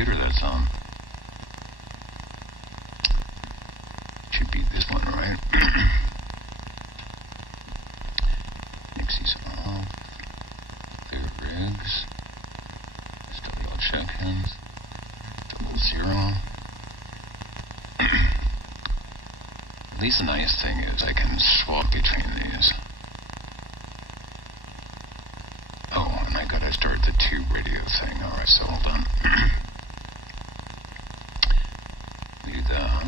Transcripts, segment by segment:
computer that's on? Should be this one, right? Nixie's off. Clear rigs. SWL check-ins. 00. At least the nice thing is I can swap between these. Oh, and I gotta start the tube radio thing. Alright, so hold on. Do that.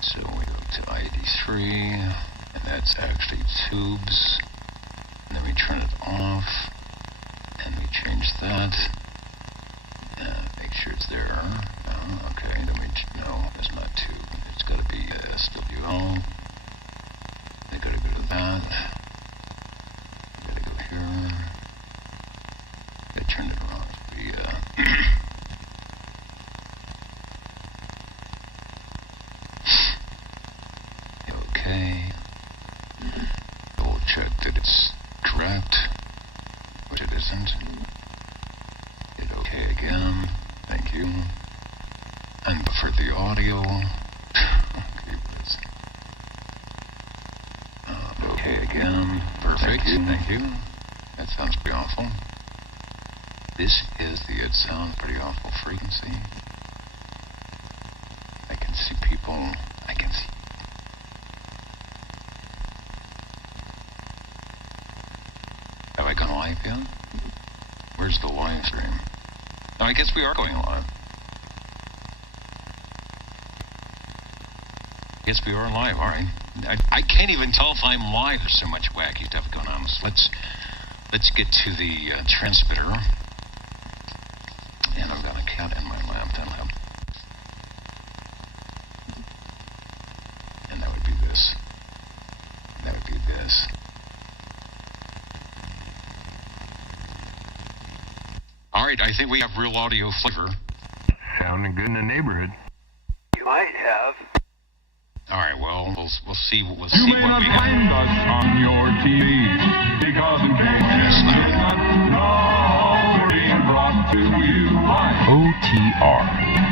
So we go to ID3, and that's actually tubes. And then we turn it off, and we change that. Make sure it's there. Okay, then no, it's not tube. It's got to be SWL. I got to go to that. I got to go here. I got to turn it off. Okay. We'll check that it's correct, which it isn't. Hit OK again. Thank you. And for the audio, okay, OK again. Perfect. Thank you. That sounds pretty awful. This is the It Sounds Pretty Awful frequency. I can see people. I can see. Have I gone live yet? Where's the live stream? Oh, I guess we are going live. Yes, we are live. All right. I can't even tell if I'm live. There's so much wacky stuff going on. So let's get to the transmitter. And I've got a cat in my lap. And that would be this. That would be this. All right, I think we have real audio flavor. Sounding good in the neighborhood. You might have. All right, well, we'll see. We'll You see may what not we find got. us on your TV because in case it's not being brought to you by OTR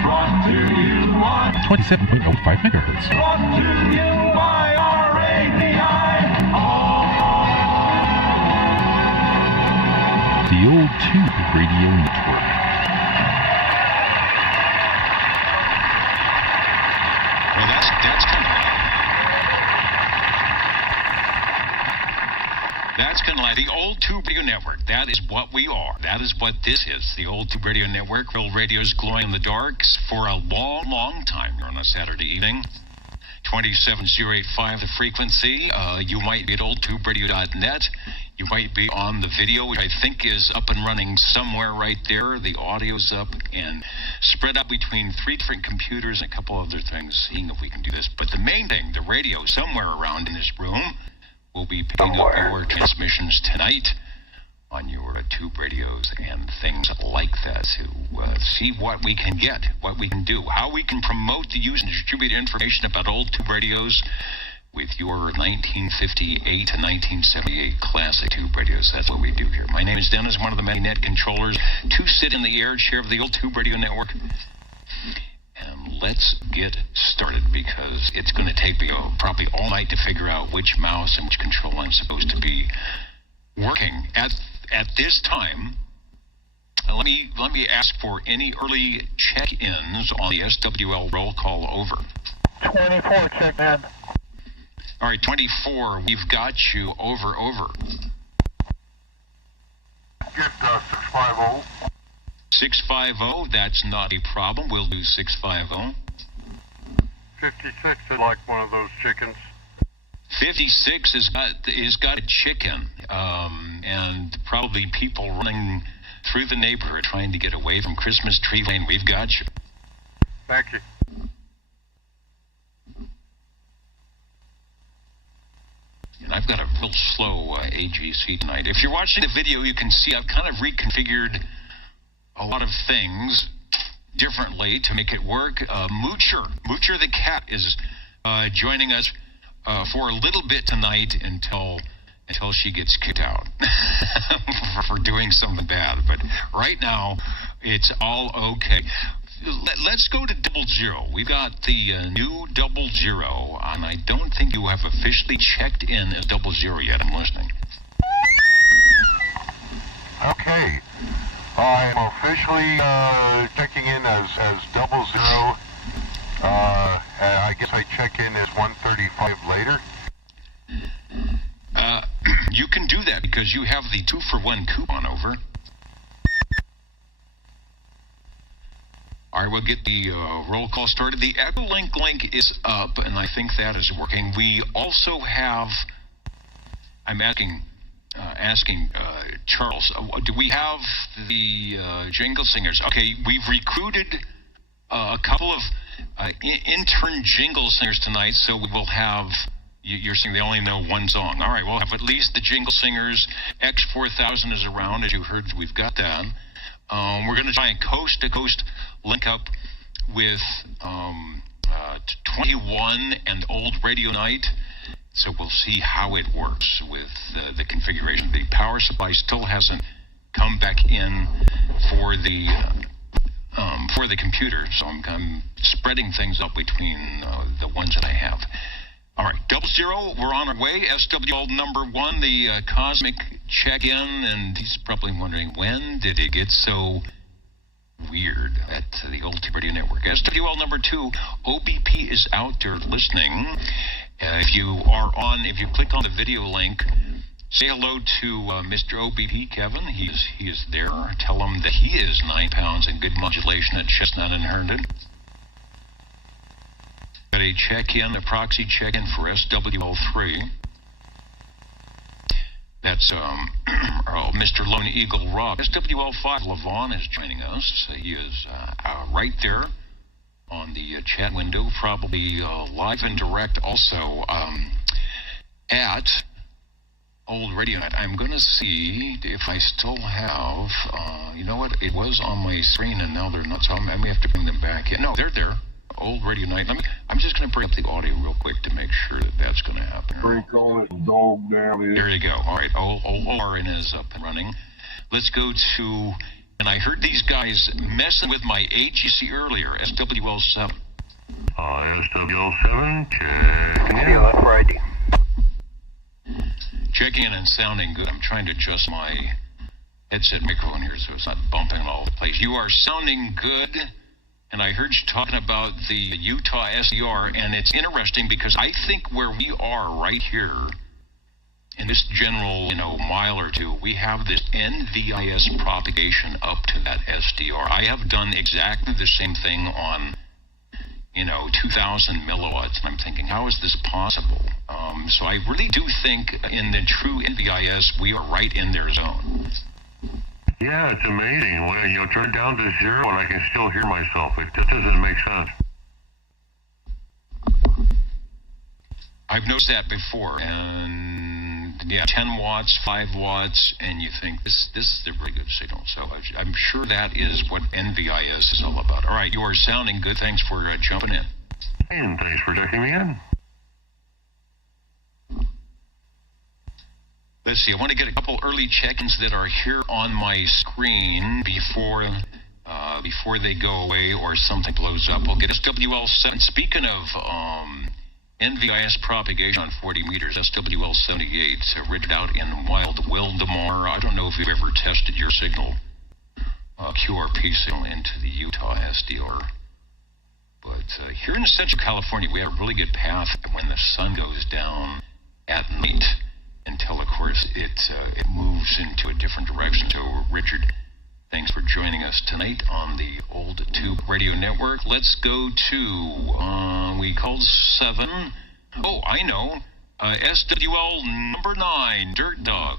brought to you by 27.05 megahertz. brought to you by RADI. The Old Tube Radio Network. Well, that's kind of like the Old Tube Radio Network. That is what we are. That is what this is. The Old Tube Radio Network. Real radio's glowing in the dark for a long, long time here on a Saturday evening. 27085 the frequency. You might be at oldtuberadio.net. You might be on the video, which I think is up and running somewhere right there. The audio's up and spread out between 3 different computers and a couple other things, seeing if we can do this. But the main thing, the radio, somewhere around in this room, will be picking up your transmissions tonight on your tube radios and things like that to see what we can get, what we can do, how we can promote the use and distribute information about old tube radios with your 1958 to 1978 classic tube radios. That's what we do here. My name is Dennis, one of the many net controllers to sit in the air chair of the Old Tube Radio Network. And let's get started because it's going to take me probably all night to figure out which mouse and which control I'm supposed to be working at this time. Let me ask for any early check-ins on the SWL roll call. Over. 24, check in. All right, 24, we've got you. Over. Get 650. 650, that's not a problem. We'll do 650. 56 is like one of those chickens. 56 has got a chicken, and probably people running through the neighborhood trying to get away from Christmas Tree Lane. We've got you. Thank you. And I've got a real slow AGC tonight. If you're watching the video, you can see I've kind of reconfigured a lot of things differently to make it work. Moocher the cat is joining us for a little bit tonight until she gets kicked out for doing something bad. But right now, it's all okay. Let's go to 00. We've got the new 00, and I don't think you have officially checked in as 00 yet. I'm listening. Okay. I'm officially checking in as 00. I guess I check in as 135 later. You can do that because you have the 2-for-1 coupon over. All right, we'll get the roll call started. The Echolink link is up, and I think that is working. We also have, I'm asking Charles, do we have the jingle singers? Okay, we've recruited a couple of intern jingle singers tonight, so we will have, you're saying they only know one song. All right, we'll have at least the jingle singers. X4000 is around, as you heard, we've got that. We're going to try and coast-to-coast link up with 21 and Old Radio Night. So we'll see how it works with the configuration. The power supply still hasn't come back in for the computer, so I'm spreading things up between the ones that I have. All right, 00, we're on our way. SWL number 1, the cosmic check-in, and he's probably wondering, when did it get so weird at the Old Tube Radio Network? SWL number 2, OBP is out there listening. If you click on the video link, say hello to Mr. OBP, Kevin. He is there. Tell him that he is 9 pounds and good modulation at Chestnut and Herndon. Got a check-in, a proxy check-in for SWL3. That's Mr. Lone Eagle Rock. SWL5, Levon is joining us. He is right there on the chat window, probably live and direct also at Old Radio Night. I'm going to see if I still have, you know what, it was on my screen and now they're not, so I may have to bring them back in. No, they're there. Old Radio Night. I'm just going to bring up the audio real quick to make sure that that's going to happen. Dog down. There you go. All right, ORN is up and running. Let's go to, and I heard these guys messing with my AGC earlier, SWL7. SWL7, check. Radio left Friday. Checking in and sounding good. I'm trying to adjust my headset microphone here so it's not bumping all over the place. You are sounding good. And I heard you talking about the Utah SDR, and it's interesting because I think where we are right here in this general, mile or two, we have this NVIS propagation up to that SDR. I have done exactly the same thing on, 2,000 milliwatts, and I'm thinking, how is this possible? So I really do think in the true NVIS, we are right in their zone. Yeah, it's amazing. When you turn it down to 0 and I can still hear myself. It just doesn't make sense. I've noticed that before. And yeah, 10 watts, 5 watts, and you think this is a really good signal. So I'm sure that is what NVIS is all about. All right, you are sounding good. Thanks for jumping in. And thanks for checking me in. Let's see, I want to get a couple early check-ins that are here on my screen before they go away or something blows up. We'll get SWL7. Speaking of NVIS propagation on 40 meters, SWL78 rigged out in Wild Wildemar. I don't know if you've ever tested your signal, QRP signal into the Utah SDR. But here in Central California, we have a really good path when the sun goes down at night, until, of course, it moves into a different direction. So, Richard, thanks for joining us tonight on the Old Tube Radio Network. Let's go to, we called 7. Oh, I know. SWL number 9, Dirt Dog.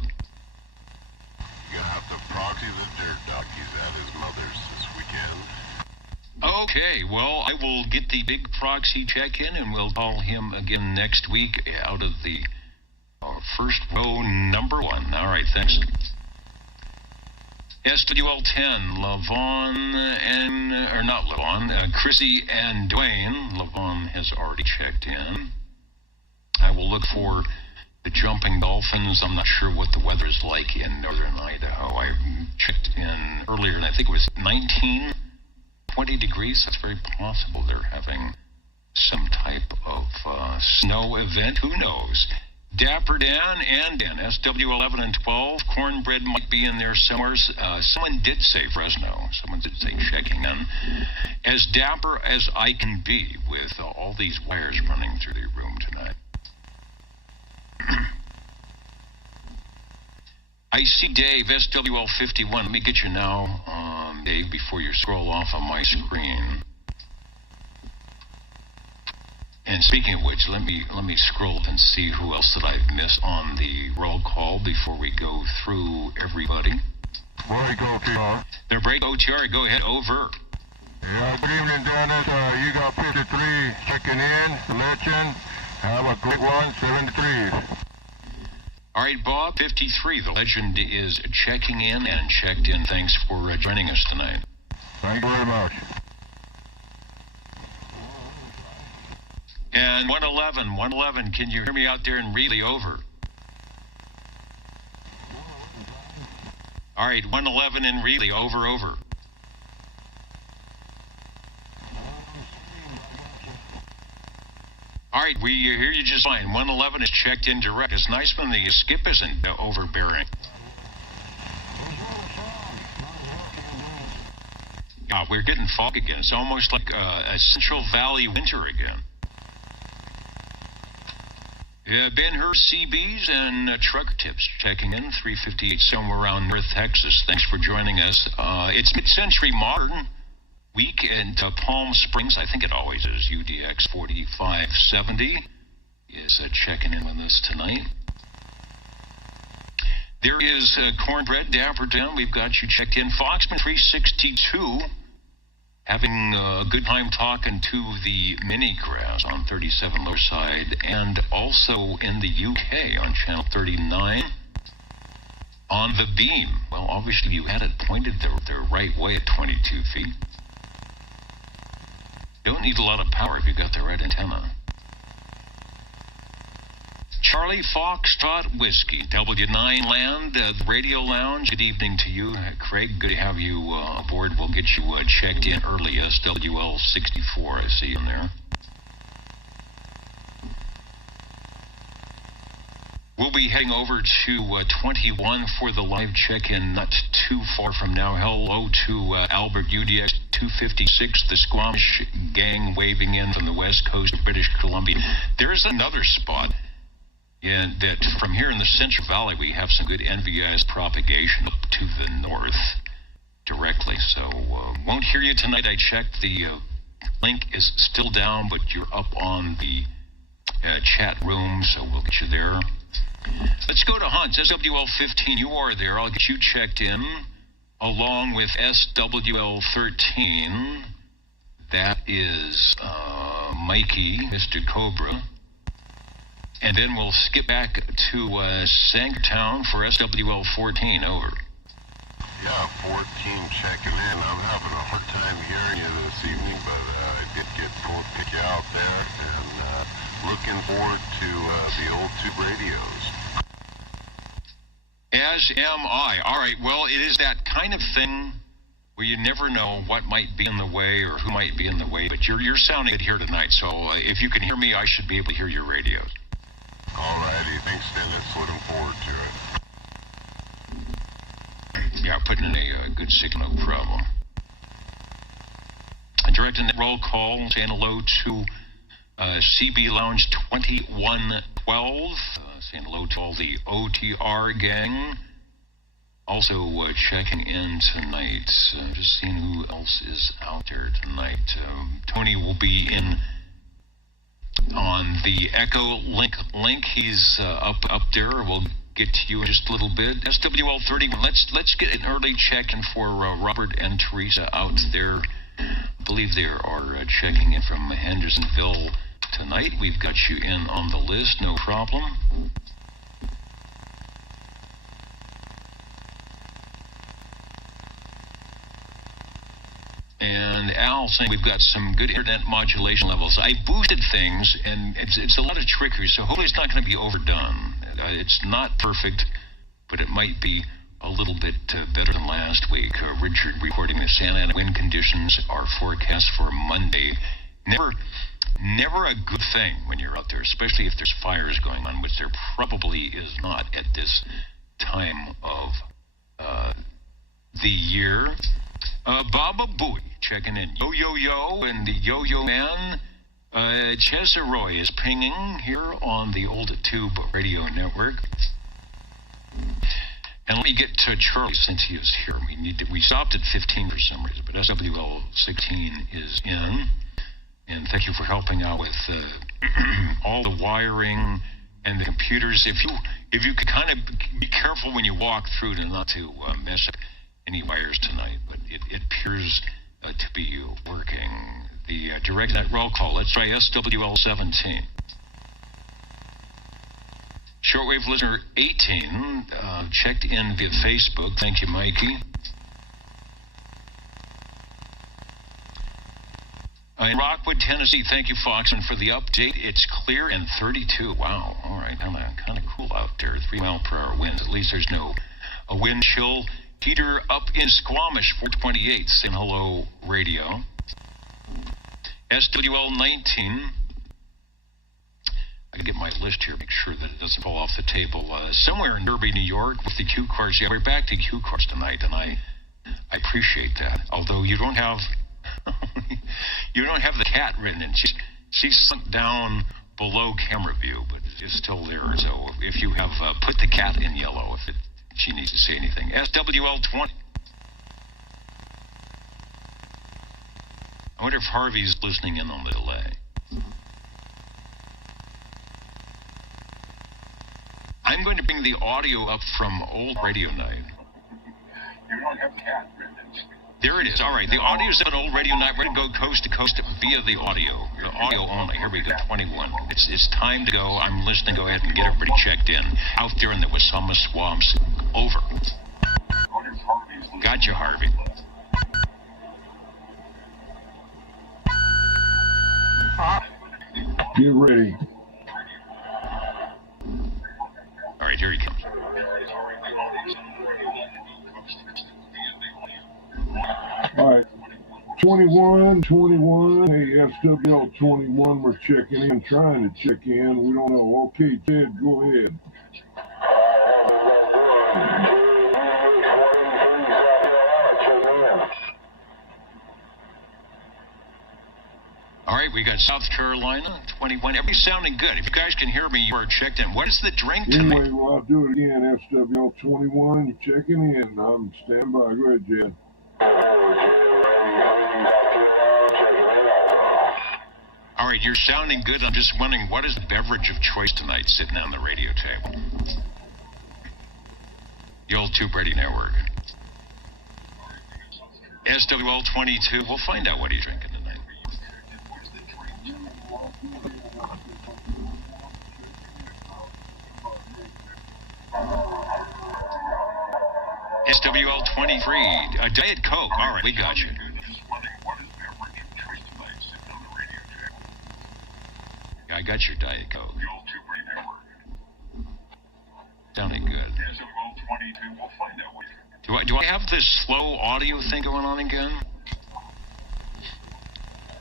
You have to proxy the Dirt Dog. He's at his mother's this weekend. Okay, well, I will get the big proxy check-in, and we'll call him again next week out of the first row, number 1. All right, thanks. SWL10, Levon and, or not Levon, Chrissy and Dwayne. Levon has already checked in. I will look for the Jumping Dolphins. I'm not sure what the weather is like in northern Idaho. I checked in earlier, and I think it was 19, 20 degrees. That's very possible they're having some type of snow event. Who knows? Dapper Dan and Dan, SW11 and 12. Cornbread might be in there somewhere. Someone did say Fresno. Someone did say checking in. As dapper as I can be with all these wires running through the room tonight. I see Dave, SWL51. Let me get you now, Dave, before you scroll off on my screen. And speaking of which, let me scroll up and see who else that I've missed on the roll call before we go through everybody. Break OTR. The break OTR, go ahead, over. Yeah, good evening, Dennis. You got 53 checking in. Legend. Have a great one, 73. All right, Bob, 53. The legend is checking in and checked in. Thanks for joining us tonight. Thank you very much. And 111, can you hear me out there in Reilly? Over. All right, 111 in Reilly, over. All right, we hear you just fine. 111 is checked in direct. It's nice when the skip isn't overbearing. We're getting fog again. It's almost like a Central Valley winter again. Ben-Hur CBs and Trucker Tips checking in, 358 somewhere around North Texas. Thanks for joining us. It's Mid-Century Modern Week in Palm Springs. I think it always is. UDX 4570 is checking in with us tonight. There is Cornbread, Dapper Dan. We've got you checked in. Foxman 362. Having a good time talking to the mini grass on 37 lower side, and also in the UK on channel 39 on the beam. Well, obviously you had it pointed the right way at 22 feet. Don't need a lot of power if you got the right antenna. Charlie Foxtrot Whiskey, W9 Land, Radio Lounge. Good evening to you, Craig. Good to have you aboard. We'll get you checked in early. SWL64, I see you in there. We'll be heading over to 21 for the live check-in not too far from now. Hello to Albert UDX 256, the Squamish gang waving in from the west coast of British Columbia. There's another spot. And that from here in the Central Valley, we have some good NVS propagation up to the north directly. So won't hear you tonight. I checked. The link is still down, but you're up on the chat room, so we'll get you there. Let's go to Hans, SWL15. You are there. I'll get you checked in along with SWL13. That is Mikey, Mr. Cobra. And then we'll skip back to Sangertown for SWL14. Over. Yeah, 14 checking in. I'm having a hard time hearing you this evening, but I did pick you out there, and looking forward to the old tube radios. As am I. All right, well, it is that kind of thing where you never know what might be in the way or who might be in the way, but you're sounding good here tonight, so if you can hear me, I should be able to hear your radios. Alrighty, thanks, Dennis. Looking forward to it. Yeah, putting in a good signal, no problem. Directing that roll call, saying hello to CB Lounge 2112, saying hello to all the OTR gang. Also checking in tonight, just seeing who else is out there tonight. Tony will be in on the Echo link. He's up there. We'll get to you in just a little bit. SWL31. Let's get an early check-in for Robert and Teresa out there. I believe they are checking in from Hendersonville tonight. We've got you in on the list, no problem. And And Al saying we've got some good internet modulation levels. I boosted things, and it's a lot of trickery, so hopefully it's not going to be overdone. It's not perfect, but it might be a little bit better than last week. Richard reporting the Santa Ana wind conditions are forecast for Monday. Never a good thing when you're out there, especially if there's fires going on, which there probably is not at this time of the year. Baba Booey checking in. Yo, and the Yo-Yo Man. Chesaroy is pinging here on the Old Tube Radio Network. And let me get to Charlie since he is here. We stopped at 15 for some reason, but SWL 16 is in. And thank you for helping out with all the wiring and the computers. If you could kind of be careful when you walk through to not to mess up any wires tonight, but it appears to be working. The direct net roll call. Let's try SWL 17. Shortwave listener 18 checked in via Facebook. Thank you, Mikey. In Rockwood, Tennessee, thank you, Foxman, for the update. It's clear and 32. Wow, all right, kind of cool out there. 3-mile-per-hour winds. At least there's no a wind chill. Peter up in Squamish, 428, saying hello, radio. SWL 19. I can get my list here, make sure that it doesn't fall off the table. Somewhere in Derby, New York, with the Q cars. Yeah, we're back to Q cars tonight, and I appreciate that. Although you don't have the cat written in. She's sunk down below camera view, but is still there. So if you have put the cat in yellow, if she needs to say anything. SWL 20. I wonder if Harvey's listening in on the delay. I'm going to bring the audio up from Old Radio Night. You don't have cat written. There it is. All right. The audio's up on Old Radio Night. We're going to go coast to coast via the audio. Audio only. Here we go. 21. It's time to go. I'm listening. Go ahead and get everybody checked in. Out there in the Wasama swamps. Over. Gotcha, Harvey. Get ready. All right. Here he comes. All right, 21, hey, SWL 21, we're checking in, trying to check in, we don't know. Okay, Ted, go ahead. All right, we got South Carolina, 21. Everybody's sounding good. If you guys can hear me, you are checked in. What is the drink tonight? Anyway, well, I'll do it again, SWL 21, you're checking in. I'm standing by. Go ahead, Jed. All right, you're sounding good. I'm just wondering, what is the beverage of choice tonight sitting on the radio table? The Old Tube Radio Network. SWL 22, we'll find out what he's drinking tonight. SWL 23, Diet Coke. All right, we got you. I got your Diet Coke. Sounding good. Do I have this slow audio thing going on again?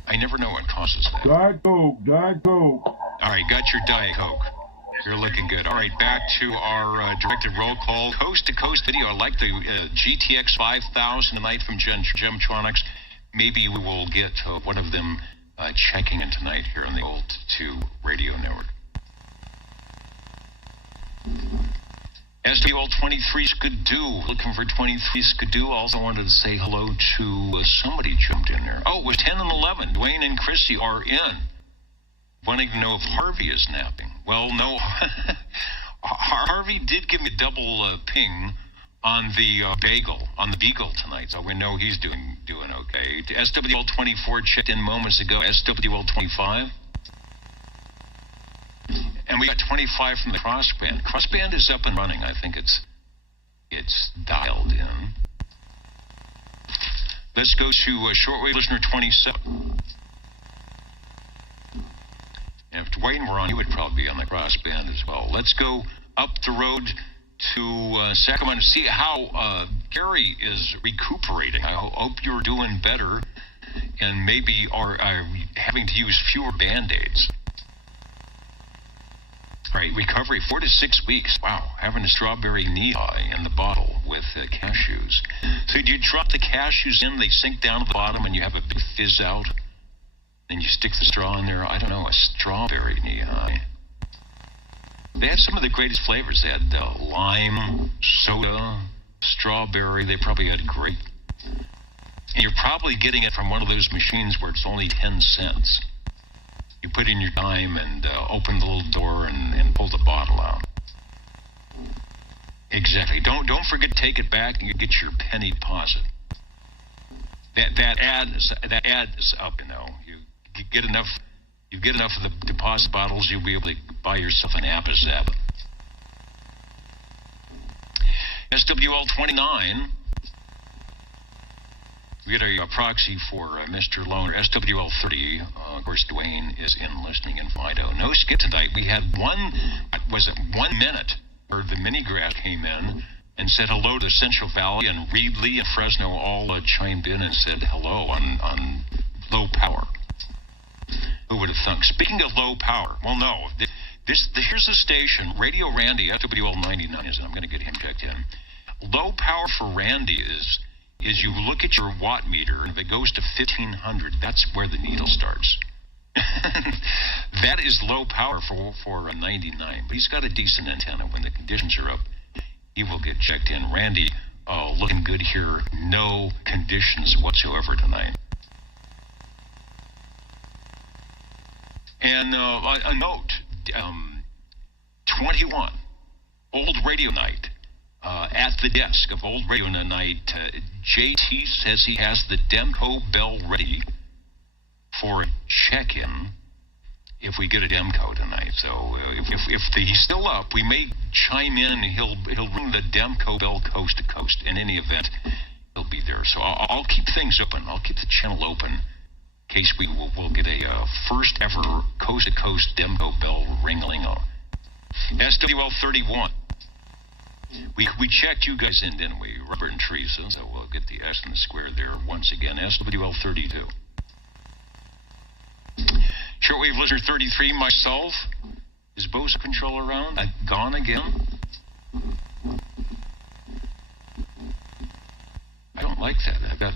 I never know what causes that. Diet Coke. All right, got your Diet Coke. You're looking good. All right, back to our directed roll call. Coast-to-coast video. I like the GTX 5000 tonight from Gemtronics. Maybe we will get one of them checking in tonight here on the Old 2 Radio Network. SWL 23 Skidoo. Looking for 23 Skidoo. Also wanted to say hello to somebody jumped in there. Oh, it was 10 and 11. Dwayne and Chrissy are in. Wanting to know if Harvey is napping. Well, no. Harvey did give me a double ping on the Beagle tonight, so we know he's doing okay. SWL 24 checked in moments ago. SWL 25. And we got 25 from the Crossband. Crossband is up and running. I think it's dialed in. Let's go to shortwave listener 27. And if Dwayne were on, he would probably be on the crossband as well. Let's go up the road to Sacramento. See how Gary is recuperating. I hope you're doing better and maybe are having to use fewer Band-Aids. Right, recovery 4 to 6 weeks. Wow, having a strawberry knee in the bottle with cashews. So do you drop the cashews in, they sink down to the bottom, and you have a big fizz out? Then you stick the straw in there. I don't know, a strawberry knee high. They had some of the greatest flavors. They had lime, soda, strawberry. They probably had grape. And you're probably getting it from one of those machines where it's only 10 cents. You put in your dime and open the little door and pull the bottle out. Exactly. Don't forget to take it back and you get your penny deposit. That adds up. You know, you get enough of the deposit bottles, you'll be able to buy yourself an Appa-Zap. SWL 29. We get a proxy for Mr. Loner. SWL 30, of course, Dwayne is in listening in Fido. No skip tonight. We had 1 minute where the mini-grass came in and said hello to Central Valley, and Reedley and Fresno all chimed in and said hello on low power. Who would have thunk? Speaking of low power, well, no. Here's the station, Radio Randy, SWL 99 is, and I'm going to get him checked in. Low power for Randy is you look at your watt meter, and if it goes to 1500, that's where the needle starts. That is low power for a 99. But he's got a decent antenna. When the conditions are up, he will get checked in. Randy, looking good here. No conditions whatsoever tonight. And a note, 21, Old Radio Night. At the desk of Old Radio Night, JT says he has the Demco bell ready for a check-in if we get a Demco tonight. So if he's still up, we may chime in and he'll ring the Demco bell coast to coast. In any event, he'll be there. So I'll keep things open. I'll keep the channel open in case we'll get a first ever coast to coast Demco bell ring-a-ling-o. SWL 31. We checked you guys in, didn't we? Robert and Teresa, so we'll get the S in the square there once again. SWL 32. Shortwave listener 33, myself. Is Bose Control around? Gone again? I don't like that. I've got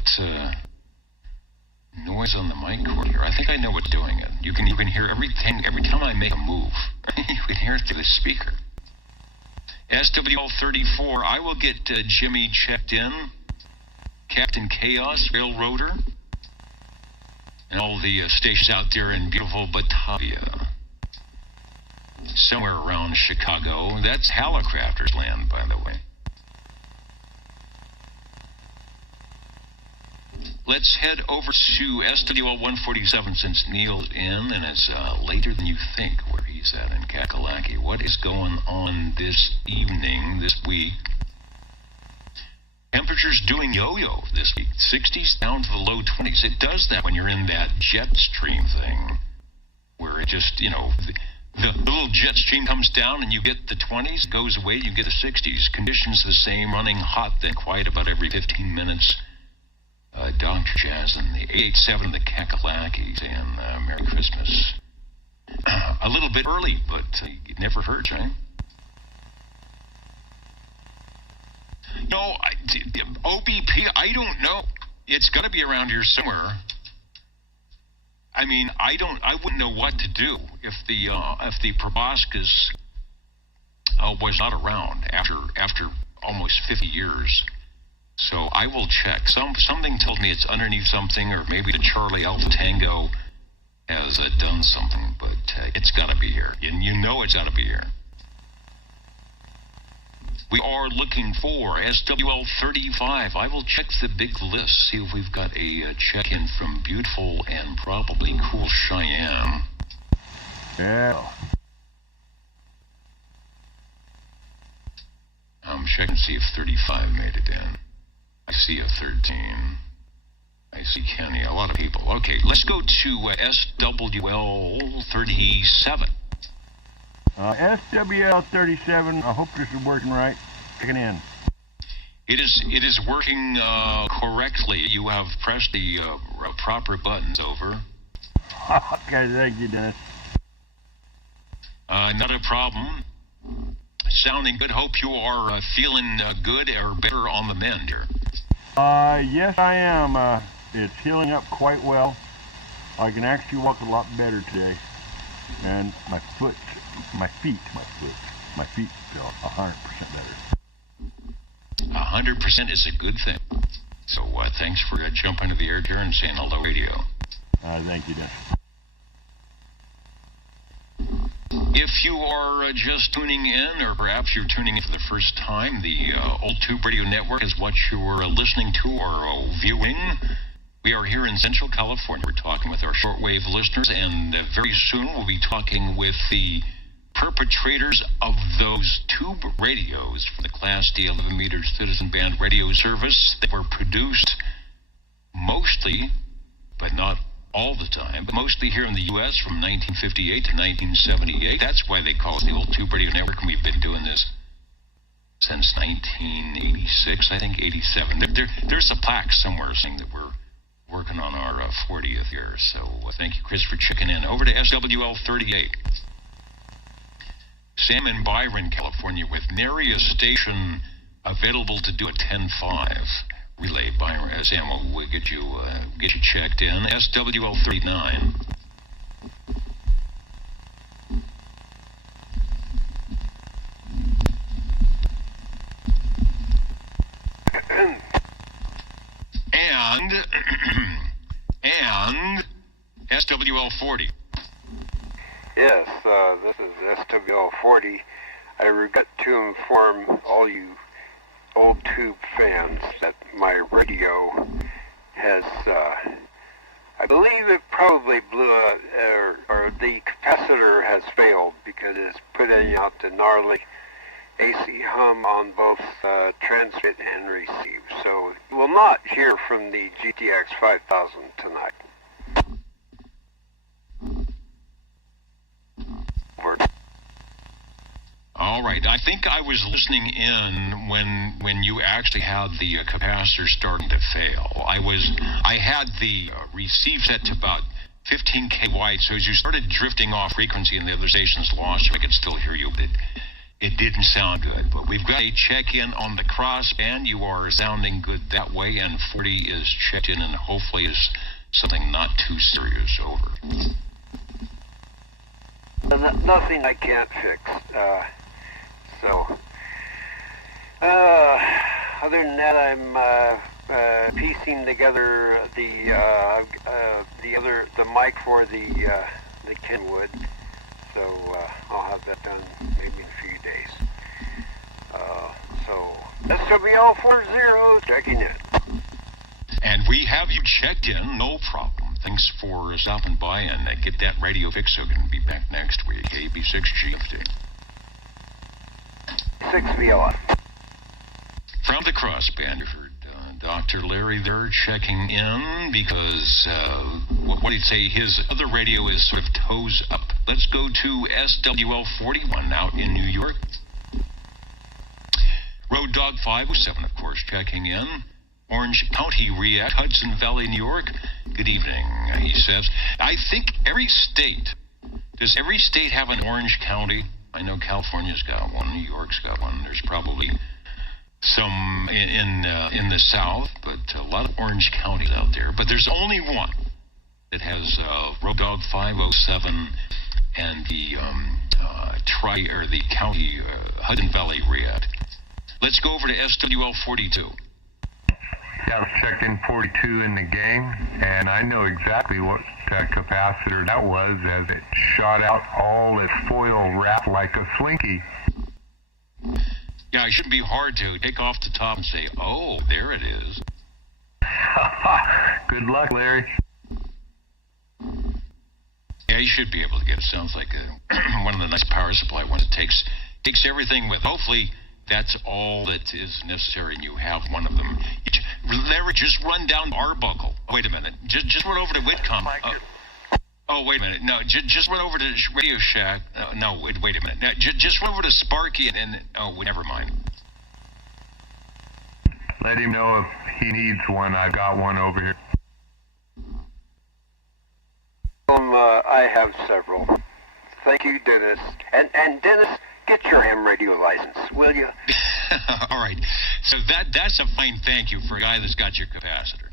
noise on the mic cord here. I think I know what's doing it. You can hear everything every time I make a move. You can hear it through the speaker. SWL 34, I will get Jimmy checked in. Captain Chaos, Railroader, and all the stations out there in beautiful Batavia. Somewhere around Chicago. That's Hallicrafters land, by the way. Let's head over to SWL 147 since Neil's in, and it's later than you think where he's at in Kakalaki. What is going on this evening, this week? Temperatures doing yo-yo this week. 60s down to the low 20s. It does that when you're in that jet stream thing, where it just, the little jet stream comes down and you get the 20s, goes away, you get the 60s. Conditions the same, running hot then quiet about every 15 minutes. Dr. Jazz and the 887 the Kakalaki saying Merry Christmas. A little bit early, but it never hurts, right? No, OBP, I don't know. It's got to be around here somewhere. I mean, I wouldn't know what to do if the proboscis was not around after almost 50 years. So I will check. Something tells me it's underneath something, or maybe the Charlie Alpha Tango has done something, but it's got to be here. And you know it's got to be here. We are looking for SWL 35. I will check the big list, see if we've got a check-in from beautiful and probably cool Cheyenne. Yeah. I'm checking to see if 35 made it in. I see a 13. I see, Kenny. A lot of people. Okay, let's go to SWL 37. SWL 37. I hope this is working right. Checking in. It is working correctly. You have pressed the proper buttons. Over. Okay, thank you, Dennis. Not a problem. Sounding good. Hope you are feeling good or better on the mend here. Yes, I am. It's healing up quite well. I can actually walk a lot better today. And my feet feel 100% better. 100% is a good thing. So thanks for jumping to the air here and saying hello, radio. Thank you, Dennis. If you are just tuning in, or perhaps you're tuning in for the first time, the Old Tube Radio Network is what you are listening to or viewing. We are here in Central California. We're talking with our shortwave listeners, and very soon we'll be talking with the perpetrators of those tube radios for the Class D 11-meter citizen band radio service that were produced mostly, but not all the time, but mostly here in the U.S. from 1958 to 1978. That's why they call it the Old Tube Radio Network, and we've been doing this since 1986, I think, 87. There's a plaque somewhere saying that we're working on our 40th year, so thank you, Chris, for checking in. Over to SWL 38. Sam in Byron, California, with nary a station available to do a 10-5 relay. Byron, Sam, we'll get you checked in. SWL 39. and SWL 40. Yes, this is SWL 40. I regret to inform all you Old Tube fans that my radio has, I believe it probably blew out, or the capacitor has failed because it's putting out the gnarly AC hum on both transmit and receive. So you will not hear from the GTX 5000 tonight. All right. I think I was listening in when you actually had the capacitor starting to fail. I had the receive set to about 15K wide, so as you started drifting off frequency and the other stations lost you, I could still hear you, but it didn't sound good. But we've got a check-in on the crossband. You are sounding good that way, and 40 is checked in, and hopefully is something not too serious. Over. Nothing I can't fix. Other than that, I'm piecing together the mic for the Kenwood. So I'll have that done maybe in a few days. So SWL 40 checking in. And we have you checked in, no problem. Thanks for stopping by, and get that radio fixed so we can be back next week. AB6GFD. 6VLF. From the crossband, you heard Dr. Larry there checking in because, what did he say? His other radio is sort of toes up. Let's go to SWL 41 out in New York. Road Dog 507, of course, checking in. Orange County, React, Hudson Valley, New York. Good evening, he says. I think does every state have an Orange County? I know California's got one, New York's got one. There's probably some in the South, but a lot of Orange counties out there. But there's only one that has Road Dog 507 and the the county Hudson Valley React. Let's go over to SWL 42. Yeah, I checked in 42 in the game, and I know exactly what capacitor that was as it shot out all its foil wrapped like a slinky. Yeah, it shouldn't be hard to take off the top and say, oh, there it is. Good luck, Larry. Yeah, you should be able to get it. Sounds like one of the nice power supply ones. It takes everything with, hopefully, That's all that is necessary, and you have one of them. Larry, just run down Arbuckle. Wait a minute. Just run over to Whitcomb. Wait a minute. No, just run over to Radio Shack. No, wait a minute. No, just run over to Sparky and never mind. Let him know if he needs one. I've got one over here. I have several. Thank you, Dennis. And Dennis, get your ham radio license, will you? All right. So that's a fine thank you for a guy that's got your capacitor.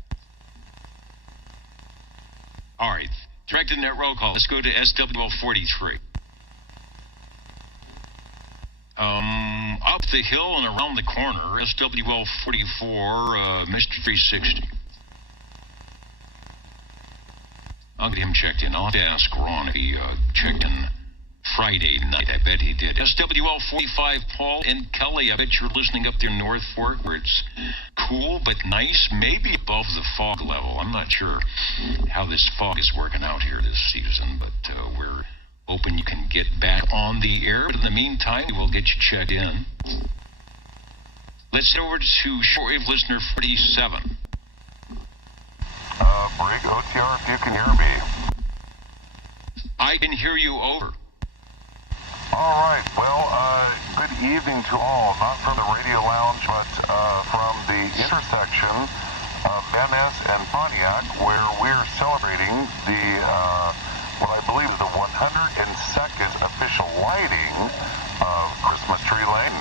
All right. Directed net roll call. Let's go to SWL 43. Up the hill and around the corner, SWL 44, Mr. 360. I'll get him checked in. I'll have to ask Ron if he checked in Friday night. I bet he did. SWL 45, Paul and Kelly. I bet you're listening up there in North Fork where it's cool but nice, maybe above the fog level. I'm not sure how this fog is working out here this season, but we're hoping you can get back on the air. But in the meantime, we'll get you checked in. Let's head over to shortwave listener 47. Brig OTR, if you can hear me. I can hear you, over. All right. Well, good evening to all. Not from the radio lounge, but from the intersection of Van Ness and Pontiac, where we're celebrating the what I believe is the 102nd official lighting of Christmas Tree Lane.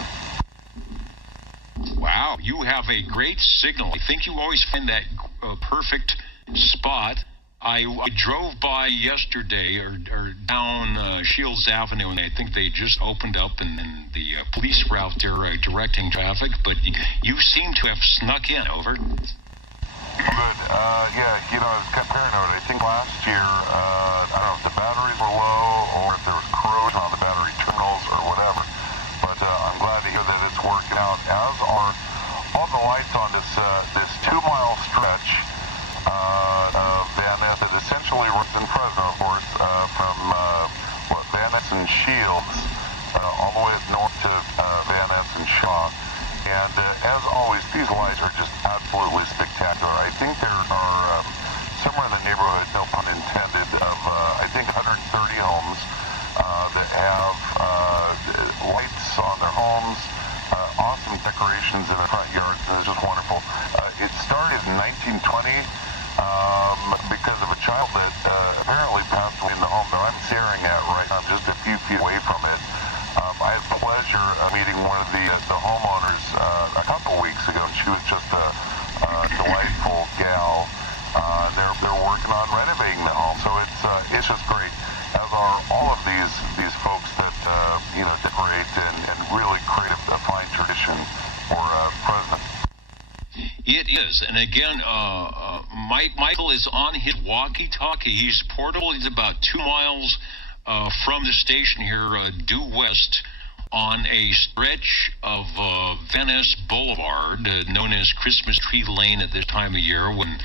Wow, you have a great signal. I think you always find that perfect spot. I drove by yesterday or down Shields Avenue, and I think they just opened up in the police route there directing traffic, but you seem to have snuck in, over. Good. Yeah, I was kind of paranoid. I think last year, I don't know if the batteries were low or if there was corrosion on the battery terminals or whatever, but I'm glad to hear that it's working out, as are all the lights on this 2-mile stretch of Van Ness that essentially runs in Fresno, of course, from Van Ness and Shields all the way up north to Van Ness and Shaw. And as always, these lights are just absolutely spectacular. I think there are somewhere in the neighborhood, no pun intended, of I think 130 homes that have lights on their homes, awesome decorations in the front yards, and it's just wonderful. It started in 1920 because of a child that apparently passed away in the home that I'm staring at right now, just a few feet away from it. I had the pleasure of meeting one of the homeowners a couple weeks ago, and she was just a delightful gal. They're working on renovating the home, so it's just great. As are all of these folks that decorate and really create a fine tradition for Fresno. It is, and again, Michael is on his walkie-talkie. He's portable. He's about 2 miles from the station here, due west, on a stretch of Van Ness Boulevard, known as Christmas Tree Lane at this time of year, when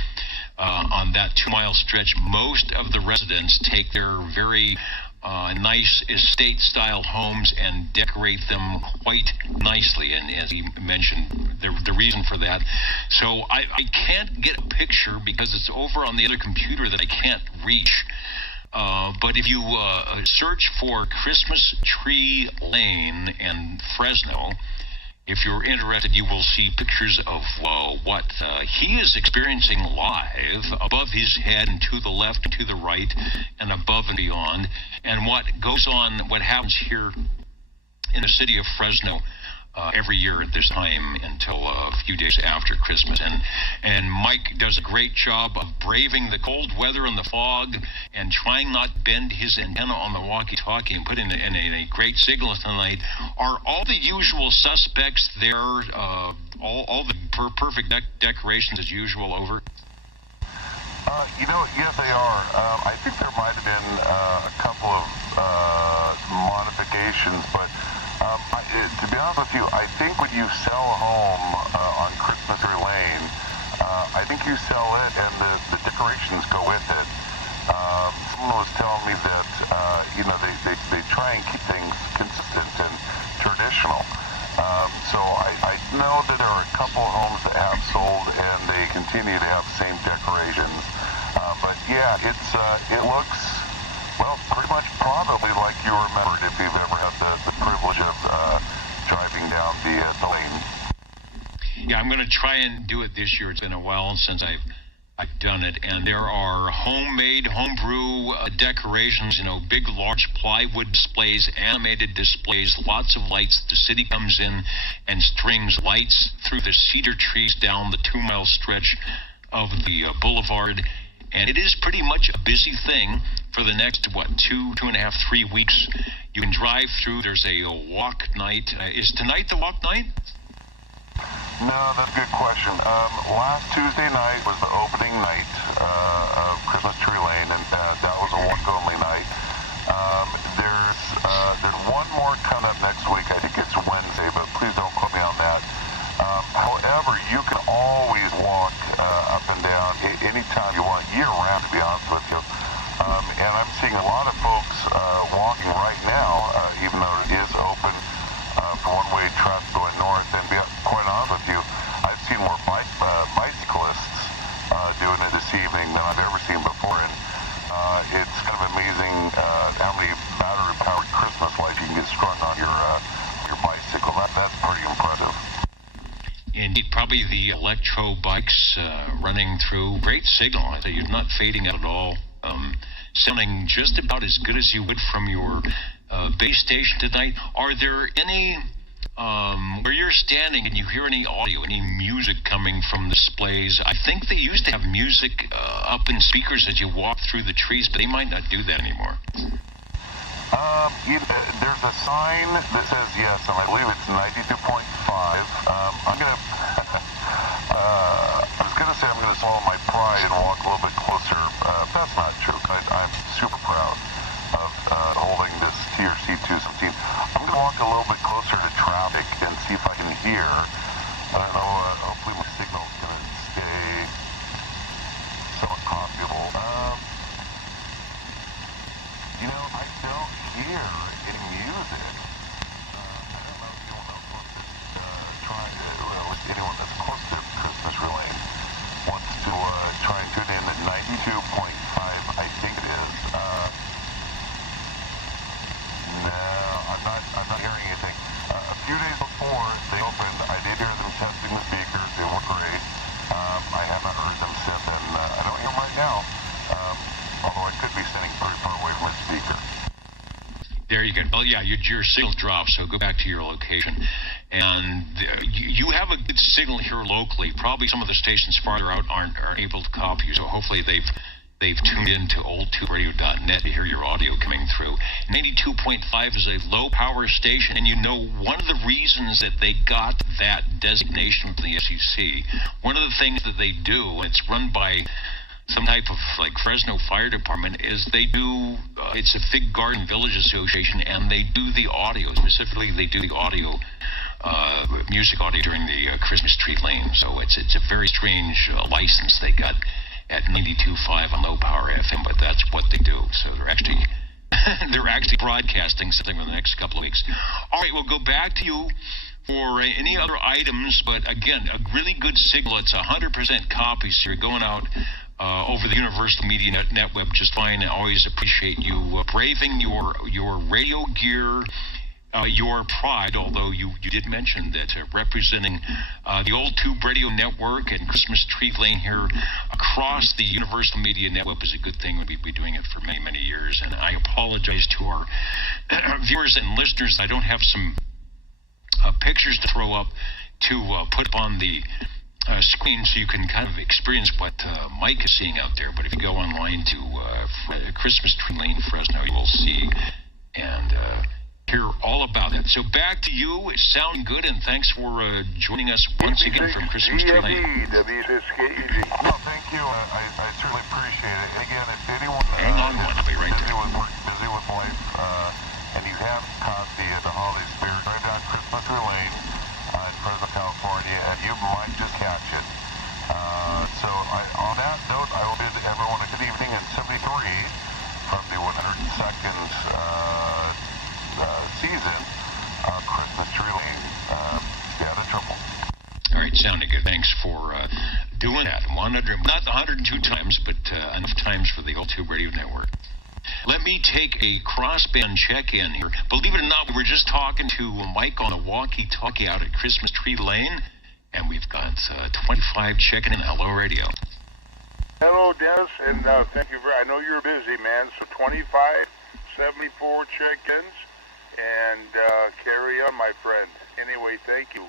on that 2-mile stretch, most of the residents take their very nice estate-style homes and decorate them quite nicely. And as he mentioned, the reason for that. So I can't get a picture because it's over on the other computer that I can't reach. But if you search for Christmas Tree Lane in Fresno, if you're interested, you will see pictures of what he is experiencing live above his head and to the left and to the right and above and beyond, and what goes on, what happens here in the city of Fresno every year at this time until a few days after Christmas. And Mike does a great job of braving the cold weather and the fog and trying not to bend his antenna on the walkie-talkie and put in a great signal tonight. Are all the usual suspects there, all the perfect decorations as usual, over? Yes, they are. I think there might have been a couple of modifications, but to be honest with you, I think when you sell a home on Christmas Tree Lane, I think you sell it and the decorations go with it. Someone was telling me that, they try and keep things consistent and traditional. So I know that there are a couple homes that have sold, and they continue to have the same decorations. But yeah, it looks, well, pretty much probably like you remembered if you've ever had the privilege of driving down the lane. Yeah, I'm going to try and do it this year. It's been a while since I've done it, and there are homemade, homebrew decorations, big, large plywood displays, animated displays, lots of lights. The city comes in and strings lights through the cedar trees down the 2-mile stretch of the boulevard, and it is pretty much a busy thing for the next, 2.5, 3 weeks. You can drive through. There's a walk night. Is tonight the walk night? No, that's a good question. Last Tuesday night was the opening night of Christmas Tree Lane, and that was a walk-only night. There's one more coming up next week. I think it's Wednesday, but please don't quote me on that. However, you can always walk up and down anytime you want, year-round, to be honest with you. And I'm seeing a lot of folks walking right now, even though it is open for one-way traffic going north. And be quite honest with you, I've seen more bicyclists doing it this evening than I've ever seen before. And it's kind of amazing how many battery-powered Christmas lights you can get strung on your bicycle. That's pretty impressive. Indeed, probably the electro bikes running through. Great signal. You're not fading out at all. Sounding just about as good as you would from your base station tonight. Are there any, where you're standing and you hear any audio, any music coming from the displays? I think they used to have music up in speakers as you walk through the trees, but they might not do that anymore. There's a sign that says yes, and I believe it's 92.5. I'm going to, I was going to say I'm going to swallow my pride and walk a little bit closer. That's not true. I'm super proud of holding this TRC 217. I'm going to walk a little bit closer to traffic and see if I can hear. I don't know, hopefully my signal's going to stay somewhat comfortable. I don't hear any music. I don't know if anyone else wants to try to, anyone that's close to Christmas Relay wants to try and tune in at 92.5, I think it is. No, I'm not hearing anything. A few days before they opened, I did hear them testing the speakers. They were great. I have not heard them since, and I don't hear them right now. Although I could be sitting pretty far away from a speaker. There you go. Well, yeah, your signal dropped, so go back to your location. And you have a good signal here locally. Probably some of the stations farther out aren't able to copy you, so hopefully they've tuned in to oldtuberadio.net to hear your audio coming through. 92.5 is a low-power station, and one of the reasons that they got that designation from the SEC, one of the things that they do, and it's run by some type of Fresno Fire Department, is they do, it's a Fig Garden Village Association, and they do the audio. Specifically, they do the audio, music audio during the Christmas Tree Lane. So it's a very strange license they got at 92.5 on low power FM, but that's what they do. So they're actually broadcasting something for the next couple of weeks. All right, we'll go back to you for any other items, but again, a really good signal. It's 100% copy, so you're going out over the Universal Media Net web just fine. I always appreciate you braving your radio gear, your pride, although you did mention that representing the Old Tube Radio Network and Christmas Tree Lane here across the Universal Media Net web is a good thing. We've been doing it for many, many years, and I apologize to our viewers and listeners. I don't have some pictures to throw up to put up on the screen so you can kind of experience what Mike is seeing out there. But if you go online to Christmas Tree Lane, Fresno, you will see and hear all about it. So back to you. It's sounding good, and thanks for joining us once again from Christmas Tree Lane. No, thank you. I certainly appreciate it. Again, if anyone hang on one, I'll be right there. Busy with life, and you have caught the holiday spirit, drive down Christmas Tree Lane in Fresno, California, and you might just catch it. So on that note, I will bid everyone a good evening in 73 from the 102nd season of Christmas Tree Lane. thanks for doing that. Not 102 times, but enough times for the Old Tube Radio Network. Let me take a crossband check-in here. Believe it or not, we were just talking to Mike on a walkie-talkie out at Christmas Tree Lane, and we've got 25 checking in. Hello, radio. Hello, Dennis, and thank you I know you're busy, man, so 25, 74 check-ins, and carry on, my friend. Anyway, thank you.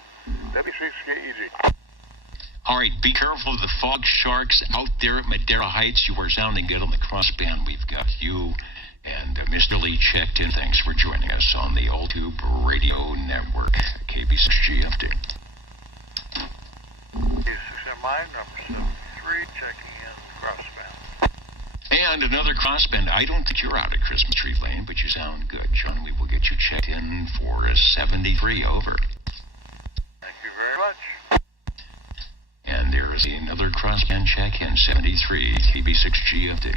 W6KEG. All right, be careful of the fog sharks out there at Madera Heights. You are sounding good on the crossband. We've got you and Mr. Lee checked in. Thanks for joining us on the Old Tube Radio Network, KB6GFD. Mine, number 73, checking in crossband. And another crossband. I don't think you're out at Christmas Tree Lane, but you sound good, John. We will get you checked in for a 73. Over. Thank you very much. And there is another crossband check-in, 73, KB6GFD.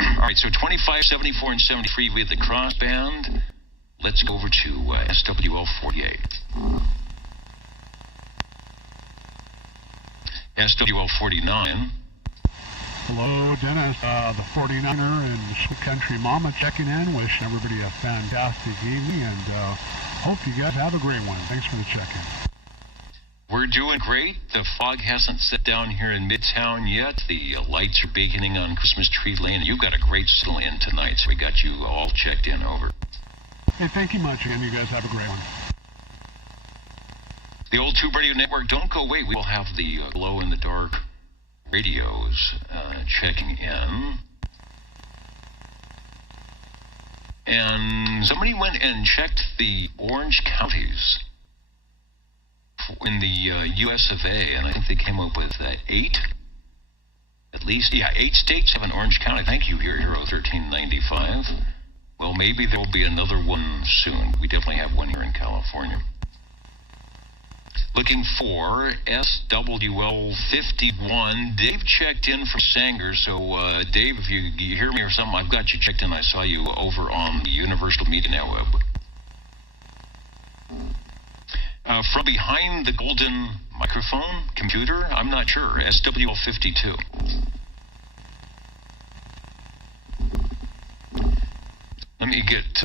All right, so 25, 74, and 73 with the crossband. Let's go over to SWL 48. SWL 49. Hello, Dennis, the 49er and Sweet Country Mama checking in. Wish everybody a fantastic evening, and hope you guys have a great one. Thanks for the check-in. We're doing great. The fog hasn't set down here in Midtown yet. The lights are beginning on Christmas Tree Lane. You've got a great settle in tonight, so we got you all checked in. Over. Hey, thank you much, and you guys have a great one. The Old Tube Radio Network, don't go away. We will have the glow-in-the-dark radios checking in. And somebody went and checked the orange counties in the US of A, and I think they came up with 8. At least, 8 states have an orange county. Thank you, Hero 1395. Well, maybe there will be another one soon. We definitely have one here in California. Looking for SWL 51. Dave checked in from Sanger. So, Dave, if you hear me or something, I've got you checked in. I saw you over on the Universal Media Network. From behind the golden microphone computer, I'm not sure. SWL 52. Let me get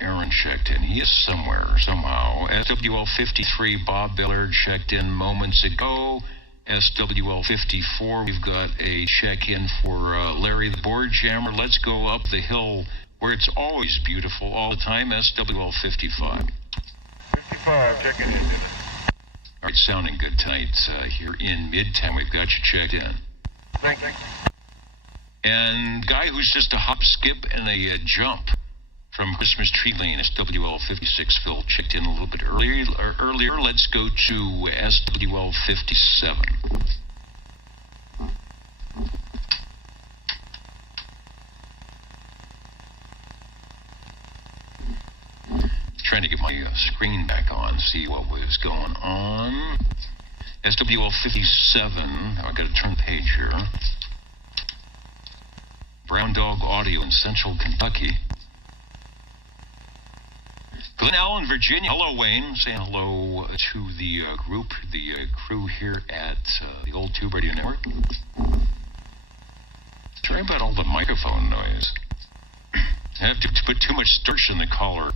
Aaron checked in. He is somewhere, somehow. SWL 53, Bob Billard checked in moments ago. SWL 54, we've got a check-in for Larry the Board Jammer. Let's go up the hill where it's always beautiful all the time. SWL 55. 55, checking in. All right, sounding good tonight here in Midtown. We've got you checked in. Thank you. And guy who's just a hop, skip, and a jump from Christmas Tree Lane, SWL 56, Phil checked in a little bit earlier. Let's go to SWL 57. Trying to get my screen back on, see what was going on. SWL 57, I've got to turn the page here. Brown Dog Audio in Central Kentucky. Glen Allen, Virginia. Hello, Wayne. Saying hello to the group, the crew here at the Old Tube Radio Network. Sorry about all the microphone noise. I have to put too much starch in the collar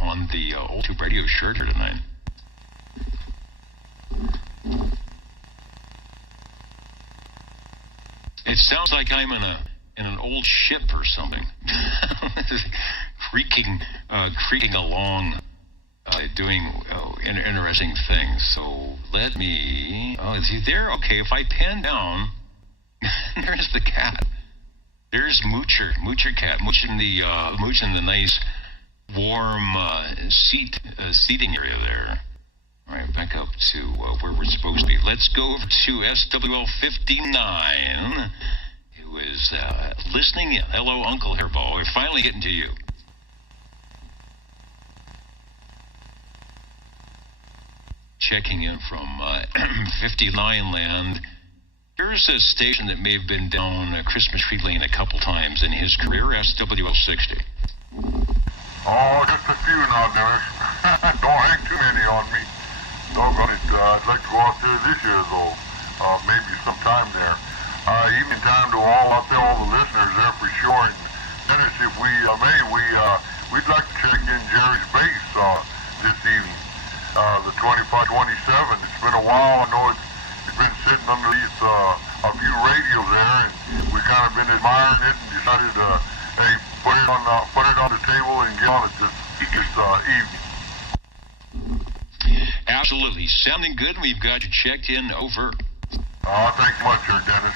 on the Old Tube Radio shirt here tonight. It sounds like I'm in an old ship or something. creaking along, doing interesting things. So let me. Oh, is he there? Okay, if I pan down, there's the cat. There's Moocher cat, mooching the nice warm seating area there. All right, back up to where we're supposed to be. Let's go over to SWL 59, who is listening in. Hello, Uncle Hairball. We're finally getting to you. Checking in from 59 land. Here's a station that may have been down Christmas Tree Lane a couple times in his career, SWL 60. Oh, just a few now, Dennis. Don't hang too many on me. Doggone it. I'd like to go out there this year, though. Maybe sometime there. Evening time to all out there, all the listeners there for sure. And Dennis, if we may, we'd like to check in Jerry's base this evening. The 2527. It's been a while. I know it's been sitting underneath a few radios there, and we kind of been admiring it and decided to, hey, put it on the table and get on it this evening. Absolutely. Sounding good. We've got you checked in. Over. Thanks much, sir, Dennis.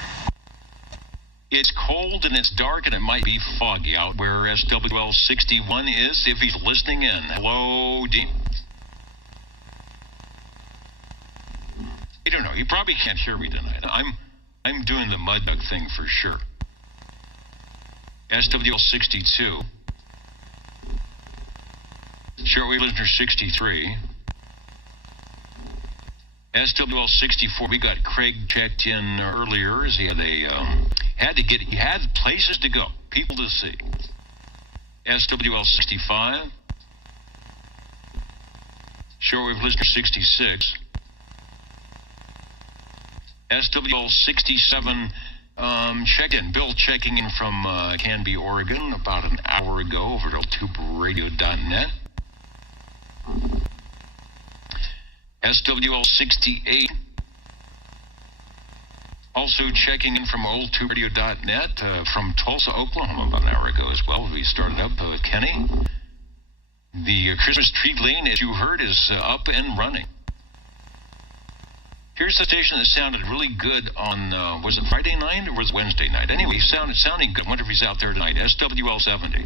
It's cold and it's dark and it might be foggy out where SWL 61 is if he's listening in. Hello, Dean. I don't know. He probably can't hear me tonight. I'm doing the mud dog thing for sure. SWL 62. Shortwave listener 63. SWL 64. We got Craig checked in earlier. He had places to go, people to see. SWL 65. Shortwave listener 66. SWL 67 checked in. Bill checking in from Canby, Oregon about an hour ago over at tuberadio.net. SWL 68 also checking in from oldtuberadio.net from Tulsa, Oklahoma about an hour ago as well. We started up with Kenny. The Christmas tree lane, as you heard, is up and running. Here's the station that sounded really good on, was it Friday night or was it Wednesday night? Anyway, he sounding good. I wonder if he's out there tonight. SWL 70.